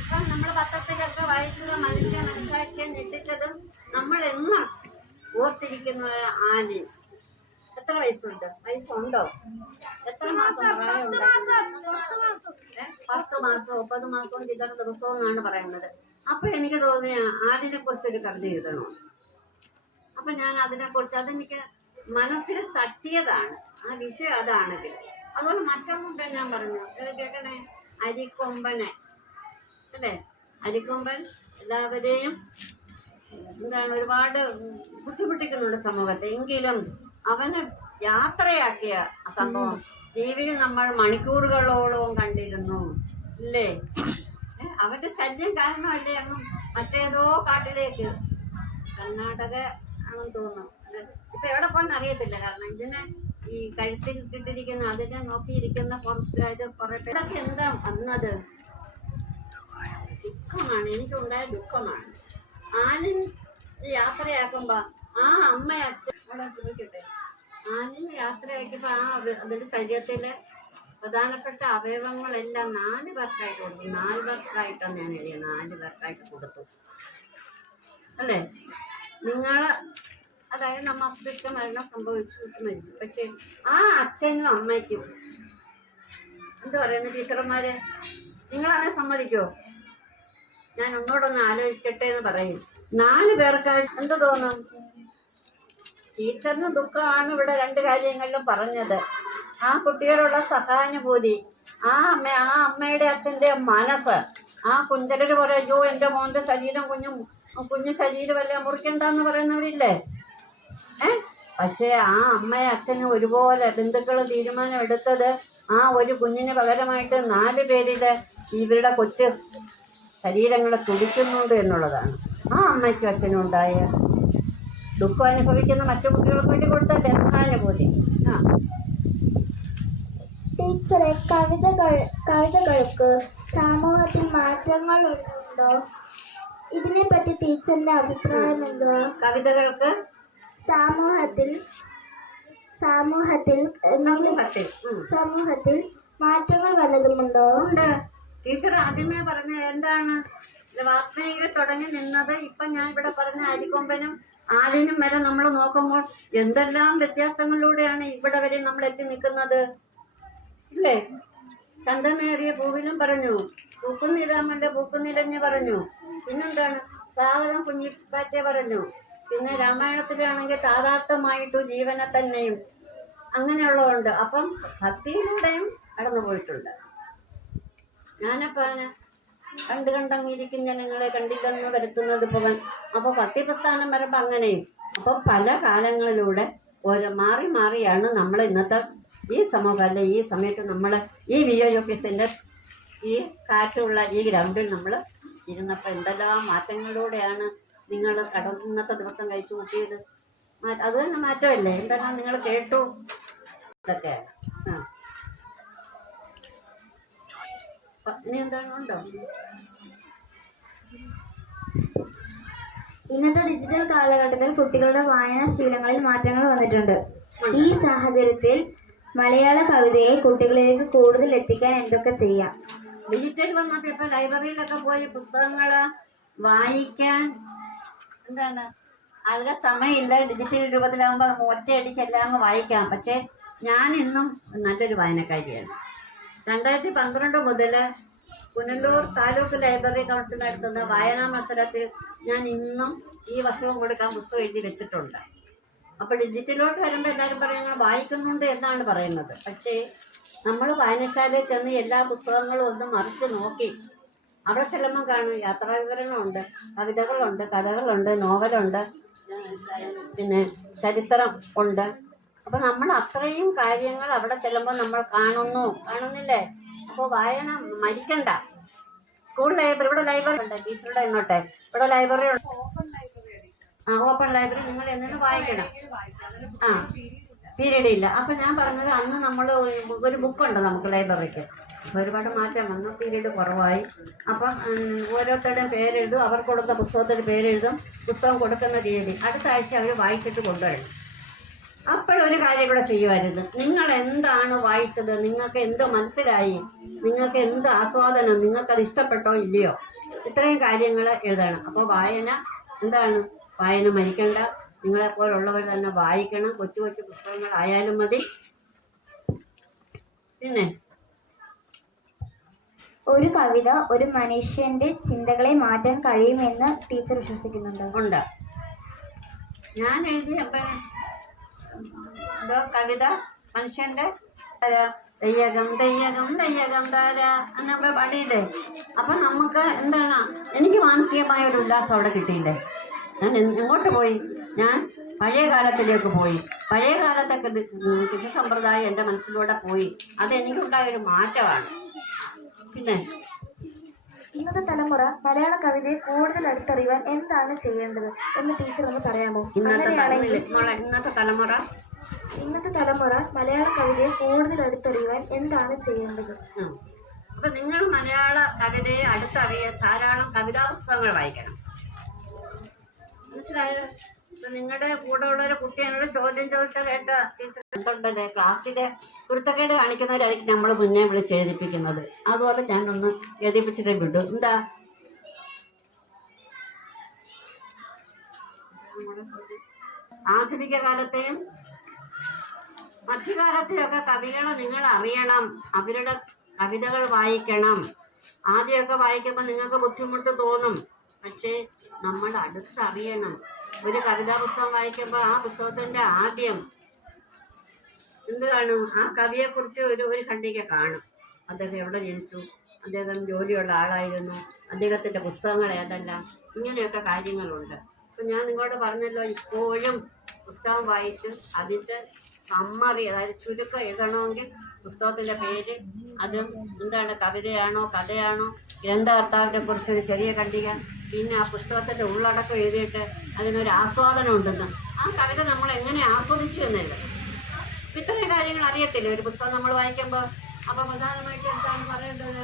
ഇപ്പം നമ്മൾ പത്രത്തിലൊക്കെ വായിച്ചത് മനുഷ്യ മനസാക്ഷിയെ ഞെട്ടിച്ചതും നമ്മൾ എന്ന് ഓർത്തിരിക്കുന്ന ആനി. എത്ര വയസ്സുണ്ടോ? എത്ര മാസം പ്രായമുണ്ട്? 10 മാസവും 30 മാസവും ചില ദിവസവും എന്നാണ് പറയുന്നത്. അപ്പൊ എനിക്ക് തോന്നിയ ആദിനെ കുറിച്ചൊരു കവിത എഴുതണം. അപ്പൊ ഞാൻ അതിനെക്കുറിച്ച് അതെനിക്ക് മനസ്സിൽ തട്ടിയതാണ്, ആ വിഷയം അതാണെങ്കിൽ. അതുകൊണ്ട് മറ്റൊന്നുണ്ട്, ഞാൻ പറഞ്ഞു കേൾക്കണേ, അരിക്കൊമ്പനെ അല്ലേ, അരിക്കൊമ്പൻ എല്ലാവരെയും ഒരുപാട് ബുദ്ധിമുട്ടിക്കുന്നുണ്ട് സമൂഹത്തെ. എങ്കിലും അവന് യാത്രയാക്കിയ സംഭവം ടിവിയിൽ നമ്മൾ മണിക്കൂറുകളോളവും കണ്ടിരുന്നു ഇല്ലേ. അവന്റെ ശല്യം കാരണമല്ലേ അങ്ങ് മറ്റേതോ കാട്ടിലേക്ക്, കർണാടക ആണെന്ന് തോന്നുന്നു, ഇപ്പൊ എവിടെ പോയെന്ന് അറിയത്തില്ല. കാരണം ഇതിനെ ഈ കഴുത്തിൽ കിട്ടിരിക്കുന്ന അതിനെ നോക്കിയിരിക്കുന്ന ഫോറസ്റ്റുകാര് കുറെ പേരൊക്കെ എന്താ വന്നത്, ദുഃഖമാണ്, എനിക്കുണ്ടായ ദുഃഖമാണ്. ആനിൻ യാത്രയാക്കുമ്പോ ആ അമ്മ അച്ഛൻ അവിടെ ചോദിക്കട്ടെ, ആനിന് യാത്രയാക്കിയപ്പോ അതിന്റെ ശരീരത്തിലെ പ്രധാനപ്പെട്ട അവയവങ്ങളെല്ലാം 4 പേർക്കായിട്ട് കൊടുത്തു. 4 പേർക്കായിട്ടാണ് ഞാൻ എഴുതിയത്, 4 പേർക്കായിട്ട് കൊടുത്തു അല്ലേ. നിങ്ങള് അതായത് മസ്തിഷ്ക മരണം സംഭവിച്ചു മരിച്ചു. പക്ഷെ ആ അച്ഛനും അമ്മയ്ക്കും എന്താ പറയുന്നു ടീച്ചർമാര്, നിങ്ങളവനെ സമ്മതിക്കോ? ഞാൻ ഒന്നോടൊന്ന് ആലോചിക്കട്ടെ എന്ന് പറയും. 4 പേർക്കായിട്ട് എന്ത് തോന്നും? ടീച്ചറിന് ദുഃഖമാണ് ഇവിടെ 2 കാര്യങ്ങളിലും പറഞ്ഞത്. ആ കുട്ടികളുള്ള സഹാനുഭൂതി, ആ അമ്മയുടെ അച്ഛൻ്റെ മനസ്സ്, ആ കുഞ്ചലര് പോലെ അയ്യോ എൻ്റെ മോൻ്റെ ശരീരം കുഞ്ഞു ശരീരമല്ലേ മുറിക്കണ്ടെന്ന് പറയുന്നവരില്ലേ. പക്ഷേ ആ അമ്മയും അച്ഛനും ഒരുപോലെ ബന്ധുക്കൾ തീരുമാനം എടുത്തത് ആ ഒരു കുഞ്ഞിന് പകരമായിട്ട് 4 പേരില് ഇവരുടെ കൊച്ചു ശരീരങ്ങൾ തുടിക്കുന്നുണ്ട് എന്നുള്ളതാണ്. ആ അമ്മയ്ക്കും അച്ഛനും ഉണ്ടായ ദുഃഖം അനുഭവിക്കുന്ന മറ്റു കുട്ടികൾക്ക് വേണ്ടി കൊടുത്തല്ലേ സഹാനുഭൂതി. ടീച്ചറെ, കവിതകൾക്ക് സമൂഹത്തിൽ മാറ്റങ്ങൾ ഉണ്ടോ? ഇതിനെപ്പറ്റി ടീച്ചറിന്റെ അഭിപ്രായം എന്തുവാ? കവിതകൾക്ക് സമൂഹത്തിൽ മാറ്റങ്ങൾ വല്ലതുമുണ്ടോ? ഉണ്ട്. ടീച്ചർ ആദ്യമേ പറഞ്ഞ എന്താണ്, വാർത്തയിൽ തുടങ്ങി നിന്നത് ഇപ്പൊ ഞാൻ ഇവിടെ പറഞ്ഞ അരിക്കൊമ്പനും ആലിനും വരെ നമ്മൾ നോക്കുമ്പോൾ എന്തെല്ലാം വ്യത്യാസങ്ങളിലൂടെയാണ് ഇവിടെ വരെ നമ്മൾ എത്തി നിൽക്കുന്നത് ഇല്ലേ. ചന്തമേറിയ പൂവിലും പറഞ്ഞു, പൂക്കുന്നിരാമന്റെ പൂക്കുന്നിലഞ്ഞ് പറഞ്ഞു. പിന്നെന്താണ്, സ്വാഗതം കുഞ്ഞിക്കാറ്റെ പറഞ്ഞു. പിന്നെ രാമായണത്തിലാണെങ്കിൽ താതാത്മ്യമായിട്ടു ജീവനെ തന്നെയും അങ്ങനെയുള്ളതുണ്ട്. അപ്പം ഭക്തിയിലൂടെയും കടന്നു പോയിട്ടുണ്ട്. ഞാനപ്പാന് കണ്ടങ്ങിയിരിക്കും ജനങ്ങളെ കണ്ടില്ലെന്ന് വരുത്തുന്നത് പവൻ. അപ്പോൾ ഭക്തിപ്രസ്ഥാനം വരുമ്പോൾ അങ്ങനെയും. അപ്പോൾ പല കാലങ്ങളിലൂടെ ഓരോ മാറിയാണ് നമ്മൾ ഇന്നത്തെ ഈ സമൂഹം അല്ലെ ഈ സമയത്ത് നമ്മൾ ഈ VOUPസിൻ്റെ ഈ കാറ്റുള്ള ഈ ഗ്രൗണ്ടിൽ നമ്മൾ ഇരുന്നപ്പോൾ എന്തെല്ലാം മാറ്റങ്ങളിലൂടെയാണ് നിങ്ങൾ ഇന്നത്തെ ദിവസം കഴിച്ചു കൂട്ടിയത്. അത് തന്നെ മാറ്റമല്ലേ, എന്തെല്ലാം നിങ്ങൾ കേട്ടു ഇതൊക്കെ. ഇനി എന്താണ് ഉണ്ടോ? ഇന്നത്തെ ഡിജിറ്റൽ കാലഘട്ടത്തിൽ കുട്ടികളുടെ വായനാശീലങ്ങളിൽ മാറ്റങ്ങൾ വന്നിട്ടുണ്ട്. ഈ സാഹചര്യത്തിൽ മലയാള കവിതയെ കുട്ടികളിലേക്ക് കൂടുതൽ എത്തിക്കാൻ എന്തൊക്കെ ചെയ്യാം? ഡിജിറ്റൽ വന്നപ്പോൾ ഇപ്പൊ ലൈബ്രറിയിലൊക്കെ പോയി പുസ്തകങ്ങൾ വായിക്കാൻ എന്താണ് ആളുടെ സമയമില്ല. ഡിജിറ്റൽ രൂപത്തിലാകുമ്പോൾ ഒറ്റയടിക്ക് എല്ലാം വായിക്കാം. പക്ഷേ ഞാൻ ഇന്നും നല്ലൊരു വായനക്കാരിയാണ്. 2012 മുതൽ പുനലൂർ താലൂക്ക് ലൈബ്രറി കൗൺസിൽ നടത്തുന്ന വായനാ മത്സരത്തിൽ ഞാൻ ഇന്നും ഈ വർഷവും കൊടുക്കാൻ പുസ്തകം എഴുതി വെച്ചിട്ടുണ്ട്. അപ്പോൾ ഡിജിറ്റലോട്ട് വരുമ്പോൾ എല്ലാവരും പറയുന്നത് വായിക്കുന്നുണ്ട് എന്നാണ് പറയുന്നത്. പക്ഷേ നമ്മൾ വായനശാലയിൽ ചെന്ന് എല്ലാ പുസ്തകങ്ങളും ഒന്ന് മറിച്ച് നോക്കി അവിടെ ചെല്ലുമ്പോൾ കാണും യാത്രാവിവരണമുണ്ട്, കവിതകളുണ്ട്, കഥകളുണ്ട്, നോവലുണ്ട്, പിന്നെ ചരിത്രം ഉണ്ട്. അപ്പോൾ നമ്മൾ അത്രയും കാര്യങ്ങൾ അവിടെ ചെല്ലുമ്പോൾ നമ്മൾ കാണുന്നില്ലേ. അപ്പോൾ വായന മരിക്കണ്ട, സ്കൂൾ ലൈബ്രറി, ഇവിടെ ലൈബ്രറി ഉണ്ട് ടീച്ചറുടെ ഇങ്ങോട്ടെ, ഇവിടെ ലൈബ്രറി ഉണ്ട്. ഓപ്പൺ ലൈബ്രറി നിങ്ങൾ എന്നു വായിക്കണം. പീരീഡ് ഇല്ല. അപ്പം ഞാൻ പറഞ്ഞത് അന്ന് നമ്മൾ ഒരു ബുക്കുണ്ട് നമുക്ക് ലൈബ്രറിക്ക്. ഒരുപാട് മാറ്റം വന്നു, പീരീഡ് കുറവായി. അപ്പം ഓരോരുത്തരുടെയും പേരെഴുതും, അവർ കൊടുത്ത പുസ്തകത്തിൻ്റെ പേരെഴുതും, പുസ്തകം കൊടുക്കുന്ന രീതി അടുത്ത ആഴ്ച അവർ വായിച്ചിട്ട് കൊണ്ടുവരും. അപ്പോഴൊരു കാര്യം കൂടെ ചെയ്യുമായിരുന്നു, നിങ്ങൾ എന്താണ് വായിച്ചത്, നിങ്ങൾക്ക് എന്ത് മനസ്സിലായി, നിങ്ങൾക്ക് എന്ത് ആസ്വാദനം, നിങ്ങൾക്കത് ഇഷ്ടപ്പെട്ടോ ഇല്ലയോ, ഇത്രയും കാര്യങ്ങൾ എഴുതണം. അപ്പോൾ വായന എന്താണ്, വായന മരിക്കണ്ട, നിങ്ങളെപ്പോലുള്ളവർ തന്നെ വായിക്കണം. കൊച്ചു കൊച്ചു പുസ്തകങ്ങളായാലും മതി. പിന്നെ ഒരു കവിത ഒരു മനുഷ്യന്റെ ചിന്തകളെ മാറ്റാൻ കഴിയുമെന്ന് ടീച്ചർ വിശ്വസിക്കുന്നുണ്ടോ? ഉണ്ട്. ഞാൻ എഴുതിയ കവിത മനുഷ്യന്റെ തെയ്യകം തെയ്യകം തെയ്യകം താര എന്നൊക്കെ പാടിയില്ലേ. അപ്പം നമുക്ക് എന്താണ്, എനിക്ക് മാനസികമായ ഒരു ഉല്ലാസം അവിടെ കിട്ടിയില്ലേ. ഞാൻ എങ്ങോട്ട് പോയി, ഞാൻ പഴയ കാലത്തിലേക്ക് പോയി. പഴയ കാലത്തെ കൃഷി സമ്പ്രദായം എൻ്റെ മനസ്സിലൂടെ പോയി. അതെനിക്കുണ്ടായൊരു മാറ്റമാണ്. പിന്നെ ഇന്നത്തെ തലമുറ മലയാള കവിതയെ കൂടുതൽ അടുത്തറിയുവാൻ എന്താണ് ചെയ്യേണ്ടത് എന്ന് ടീച്ചർ ഒന്ന് പറയാമോ? ഇന്നത്തെ തലമുറ മലയാള കവിതയെ കൂടുതൽ അടുത്തറിയുവാൻ എന്താണ് ചെയ്യേണ്ടത്? അപ്പൊ നിങ്ങൾ മലയാള കവിതയെ അടുത്തറിയാൻ ധാരാളം കവിതാ പുസ്തകങ്ങൾ വായിക്കണം. മനസ്സിലായോ? ഇപ്പൊ നിങ്ങളുടെ കൂടെ ഉള്ള ഒരു കുട്ടി എന്നോട് ചോദ്യം ചോദിച്ചാൽ കേട്ട ടീച്ചറുണ്ടല്ലേ, ക്ലാസ്സിലെ കുരുത്തക്കേട് കാണിക്കുന്നവരായിരിക്കും നമ്മൾ മുന്നേ വിളിച്ച് എഴുതിപ്പിക്കുന്നത്. അതുപോലെ ഞാനൊന്ന് എഴുതിപ്പിച്ചിട്ടേ വിടൂ. എന്താ ആധുനിക കാലത്തെയും മധ്യകാലത്തെയൊക്കെ കവികളെ നിങ്ങൾ അറിയണം, അവരുടെ കവിതകൾ വായിക്കണം. ആദ്യമൊക്കെ വായിക്കുമ്പോൾ നിങ്ങൾക്ക് ബുദ്ധിമുട്ട് തോന്നും, പക്ഷേ നമ്മൾ അടുത്തറിയണം. ഒരു കവിതാ പുസ്തകം വായിക്കുമ്പോൾ ആ പുസ്തകത്തിൻ്റെ ആദ്യം എന്ത് കാണും, ആ കവിയെക്കുറിച്ച് ഒരു ഖണ്ഡിക കാണും. അദ്ദേഹം എവിടെ ജനിച്ചു, അദ്ദേഹം ജോലിയുള്ള ആളായിരുന്നു, അദ്ദേഹത്തിൻ്റെ പുസ്തകങ്ങൾ ഏതെല്ലാം, ഇങ്ങനെയൊക്കെ കാര്യങ്ങളുണ്ട്. അപ്പം ഞാൻ നിങ്ങളോട് പറഞ്ഞല്ലോ, ഇപ്പോഴും പുസ്തകം വായിച്ച് അതിൻ്റെ സമ്മറി, അതായത് ചുരുക്കം എഴുതണമെങ്കിൽ പുസ്തകത്തിൻ്റെ പേര്, അത് എന്താണ്, കവിതയാണോ കഥയാണോ, ഗ്രന്ഥകർത്താവിനെ കുറിച്ചൊരു ചെറിയ ഖണ്ഡിക, പിന്നെ ആ പുസ്തകത്തിൻ്റെ ഉള്ളടക്കം എഴുതിയിട്ട് അതിനൊരു ആസ്വാദനം ഉണ്ടെന്ന്, ആ കവിത നമ്മൾ എങ്ങനെ ആസ്വദിച്ചു എന്നല്ല. ഇത്രയും കാര്യങ്ങൾ അറിയത്തില്ല ഒരു പുസ്തകം നമ്മൾ വായിക്കുമ്പോൾ. അപ്പം പ്രധാനമായിട്ട് എന്താണ് പറയേണ്ടത്,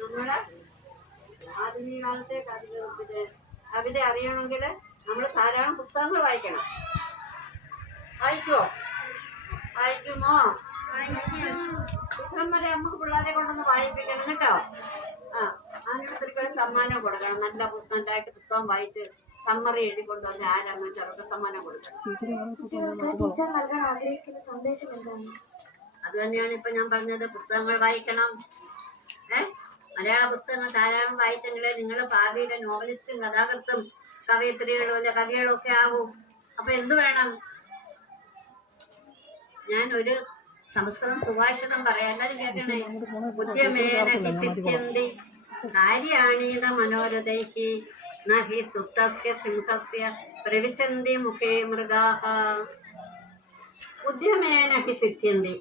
നമ്മുടെ ആധുനിക കാലത്തെ കവിത അറിയണമെങ്കിൽ നമ്മൾ ധാരാളം പുസ്തകങ്ങൾ വായിക്കണം. വായിക്കുമോ? ടീച്ചർമാരെ നമുക്ക് പിള്ളേരെ കൊണ്ടൊന്ന് വായിപ്പിക്കണം കേട്ടോ. അതിനടുത്തൊരു സമ്മാനം കൊടുക്കണം. നല്ലതായിട്ട് പുസ്തകം വായിച്ച് സമ്മറി എഴുതിക്കൊണ്ടുവന്ന് ആരാണെന്ന് വെച്ചാൽ അവർക്ക് സമ്മാനം കൊടുക്കണം. ടീച്ചർ നൽകാൻ ആഗ്രഹിക്കുന്ന സന്ദേശം എന്താണ്? അത് തന്നെയാണ് ഇപ്പൊ ഞാൻ പറഞ്ഞത്, പുസ്തകങ്ങൾ വായിക്കണം. മലയാള പുസ്തകങ്ങൾ ധാരാളം വായിച്ചെങ്കിലേ നിങ്ങൾ ഭാവിയിലെ നോവലിസ്റ്റും കഥാകൃത്തും കവയിത്രികളും അല്ല കവികളും ഒക്കെ ആവും. അപ്പൊ എന്തു വേണം, ഞാനൊരു സംസ്കൃതം സുഭാഷിതം പറയാം, എല്ലാവരും കേൾക്കണേ. ഉദ്യമേനഹി സിദ്ധ്യന്തി കാര്യാണീത മനോരഥൈഹി നഹി സുപ്തസ്യ സിംഹസ്യ പ്രവിശന്തി മുഖേ മൃഗാഃ. ഉദ്യമേനഹി സിദ്ധ്യന്തി,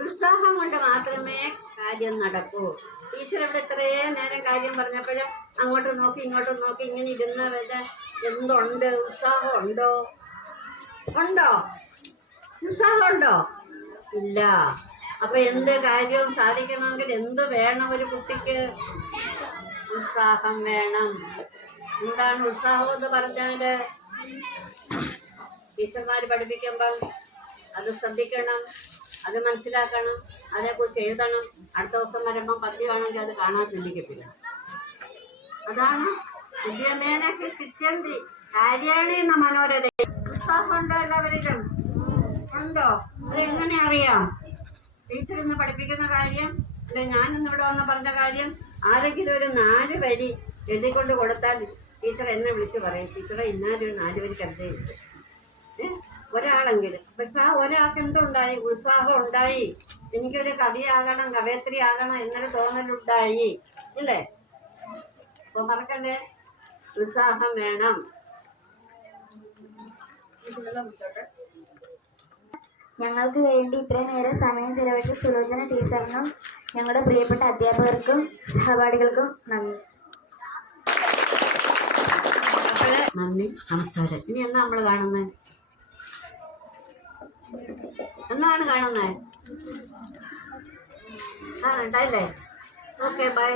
ഉത്സാഹം കൊണ്ട് മാത്രമേ കാര്യം നടക്കൂ. ടീച്ചർ ഇവിടെ ഇത്രയും നേരം കാര്യം പറഞ്ഞപ്പോഴും അങ്ങോട്ട് നോക്കി ഇങ്ങോട്ട് നോക്കി ഇങ്ങനെ ഇരുന്നവരുടെ എന്തുണ്ട്, ഉത്സാഹം ഉണ്ടോ? ഉത്സാഹമുണ്ടോ? ഇല്ല. അപ്പൊ എന്ത് കാര്യവും സാധിക്കണമെങ്കിൽ എന്ത് വേണം ഒരു കുട്ടിക്ക്? ഉത്സാഹം വേണം. എന്താണ് ഉത്സാഹം എന്ന് പറഞ്ഞാല്, ടീച്ചർമാർ പഠിപ്പിക്കുമ്പം അത് ശ്രദ്ധിക്കണം, അത് മനസ്സിലാക്കണം, അതേക്കുറിച്ച് എഴുതണം. അടുത്ത ദിവസം വരുമ്പം പദ്യമാണെങ്കിൽ അത് കാണാൻ ചിന്തിക്കത്തില്ല. അതാണ് ഉദ്യമേനഹി സിദ്ധ്യന്തി കാര്യാണി എന്ന മനോരഥ. ഉത്സാഹം ഉണ്ടോ എല്ലാവരിലും? ഉണ്ടോ? അത് എങ്ങനെ അറിയാം? ടീച്ചർ ഇന്ന് പഠിപ്പിക്കുന്ന കാര്യം, അല്ലെ ഞാനിന്നിവിടെ വന്ന് പറഞ്ഞ കാര്യം ആരെങ്കിലും ഒരു 4 വരി എഴുതിക്കൊണ്ട് കൊടുത്താൽ ടീച്ചർ എന്നെ വിളിച്ച് പറയും, ടീച്ചറെ ഇന്നാലൊരു 4 വരി കരുതയുണ്ട്. ഒരാളെങ്കിലും. പക്ഷെ ആ ഒരാൾക്ക് എന്തുണ്ടായി? ഉത്സാഹം ഉണ്ടായി. എനിക്കൊരു കവിയാകണം, കവയത്രി ആകണം എന്നൊരു തോന്നലുണ്ടായി, ഇല്ലേ? അപ്പൊ മറക്കണ്ടേ, ഉത്സാഹം വേണം. ഞങ്ങൾക്ക് വേണ്ടി ഇത്രയും നേരം സമയം ചെലവഴിച്ച സുലോചന ടീച്ചറിനും ഞങ്ങളുടെ പ്രിയപ്പെട്ട അധ്യാപകർക്കും സഹപാഠികൾക്കും നന്ദി. നന്ദി, നമസ്കാരം. ഇനി എന്നാ നമ്മൾ കാണുന്നത്? എന്നാണ് കാണുന്നത്? ഉണ്ടായില്ലേ? Okay, by.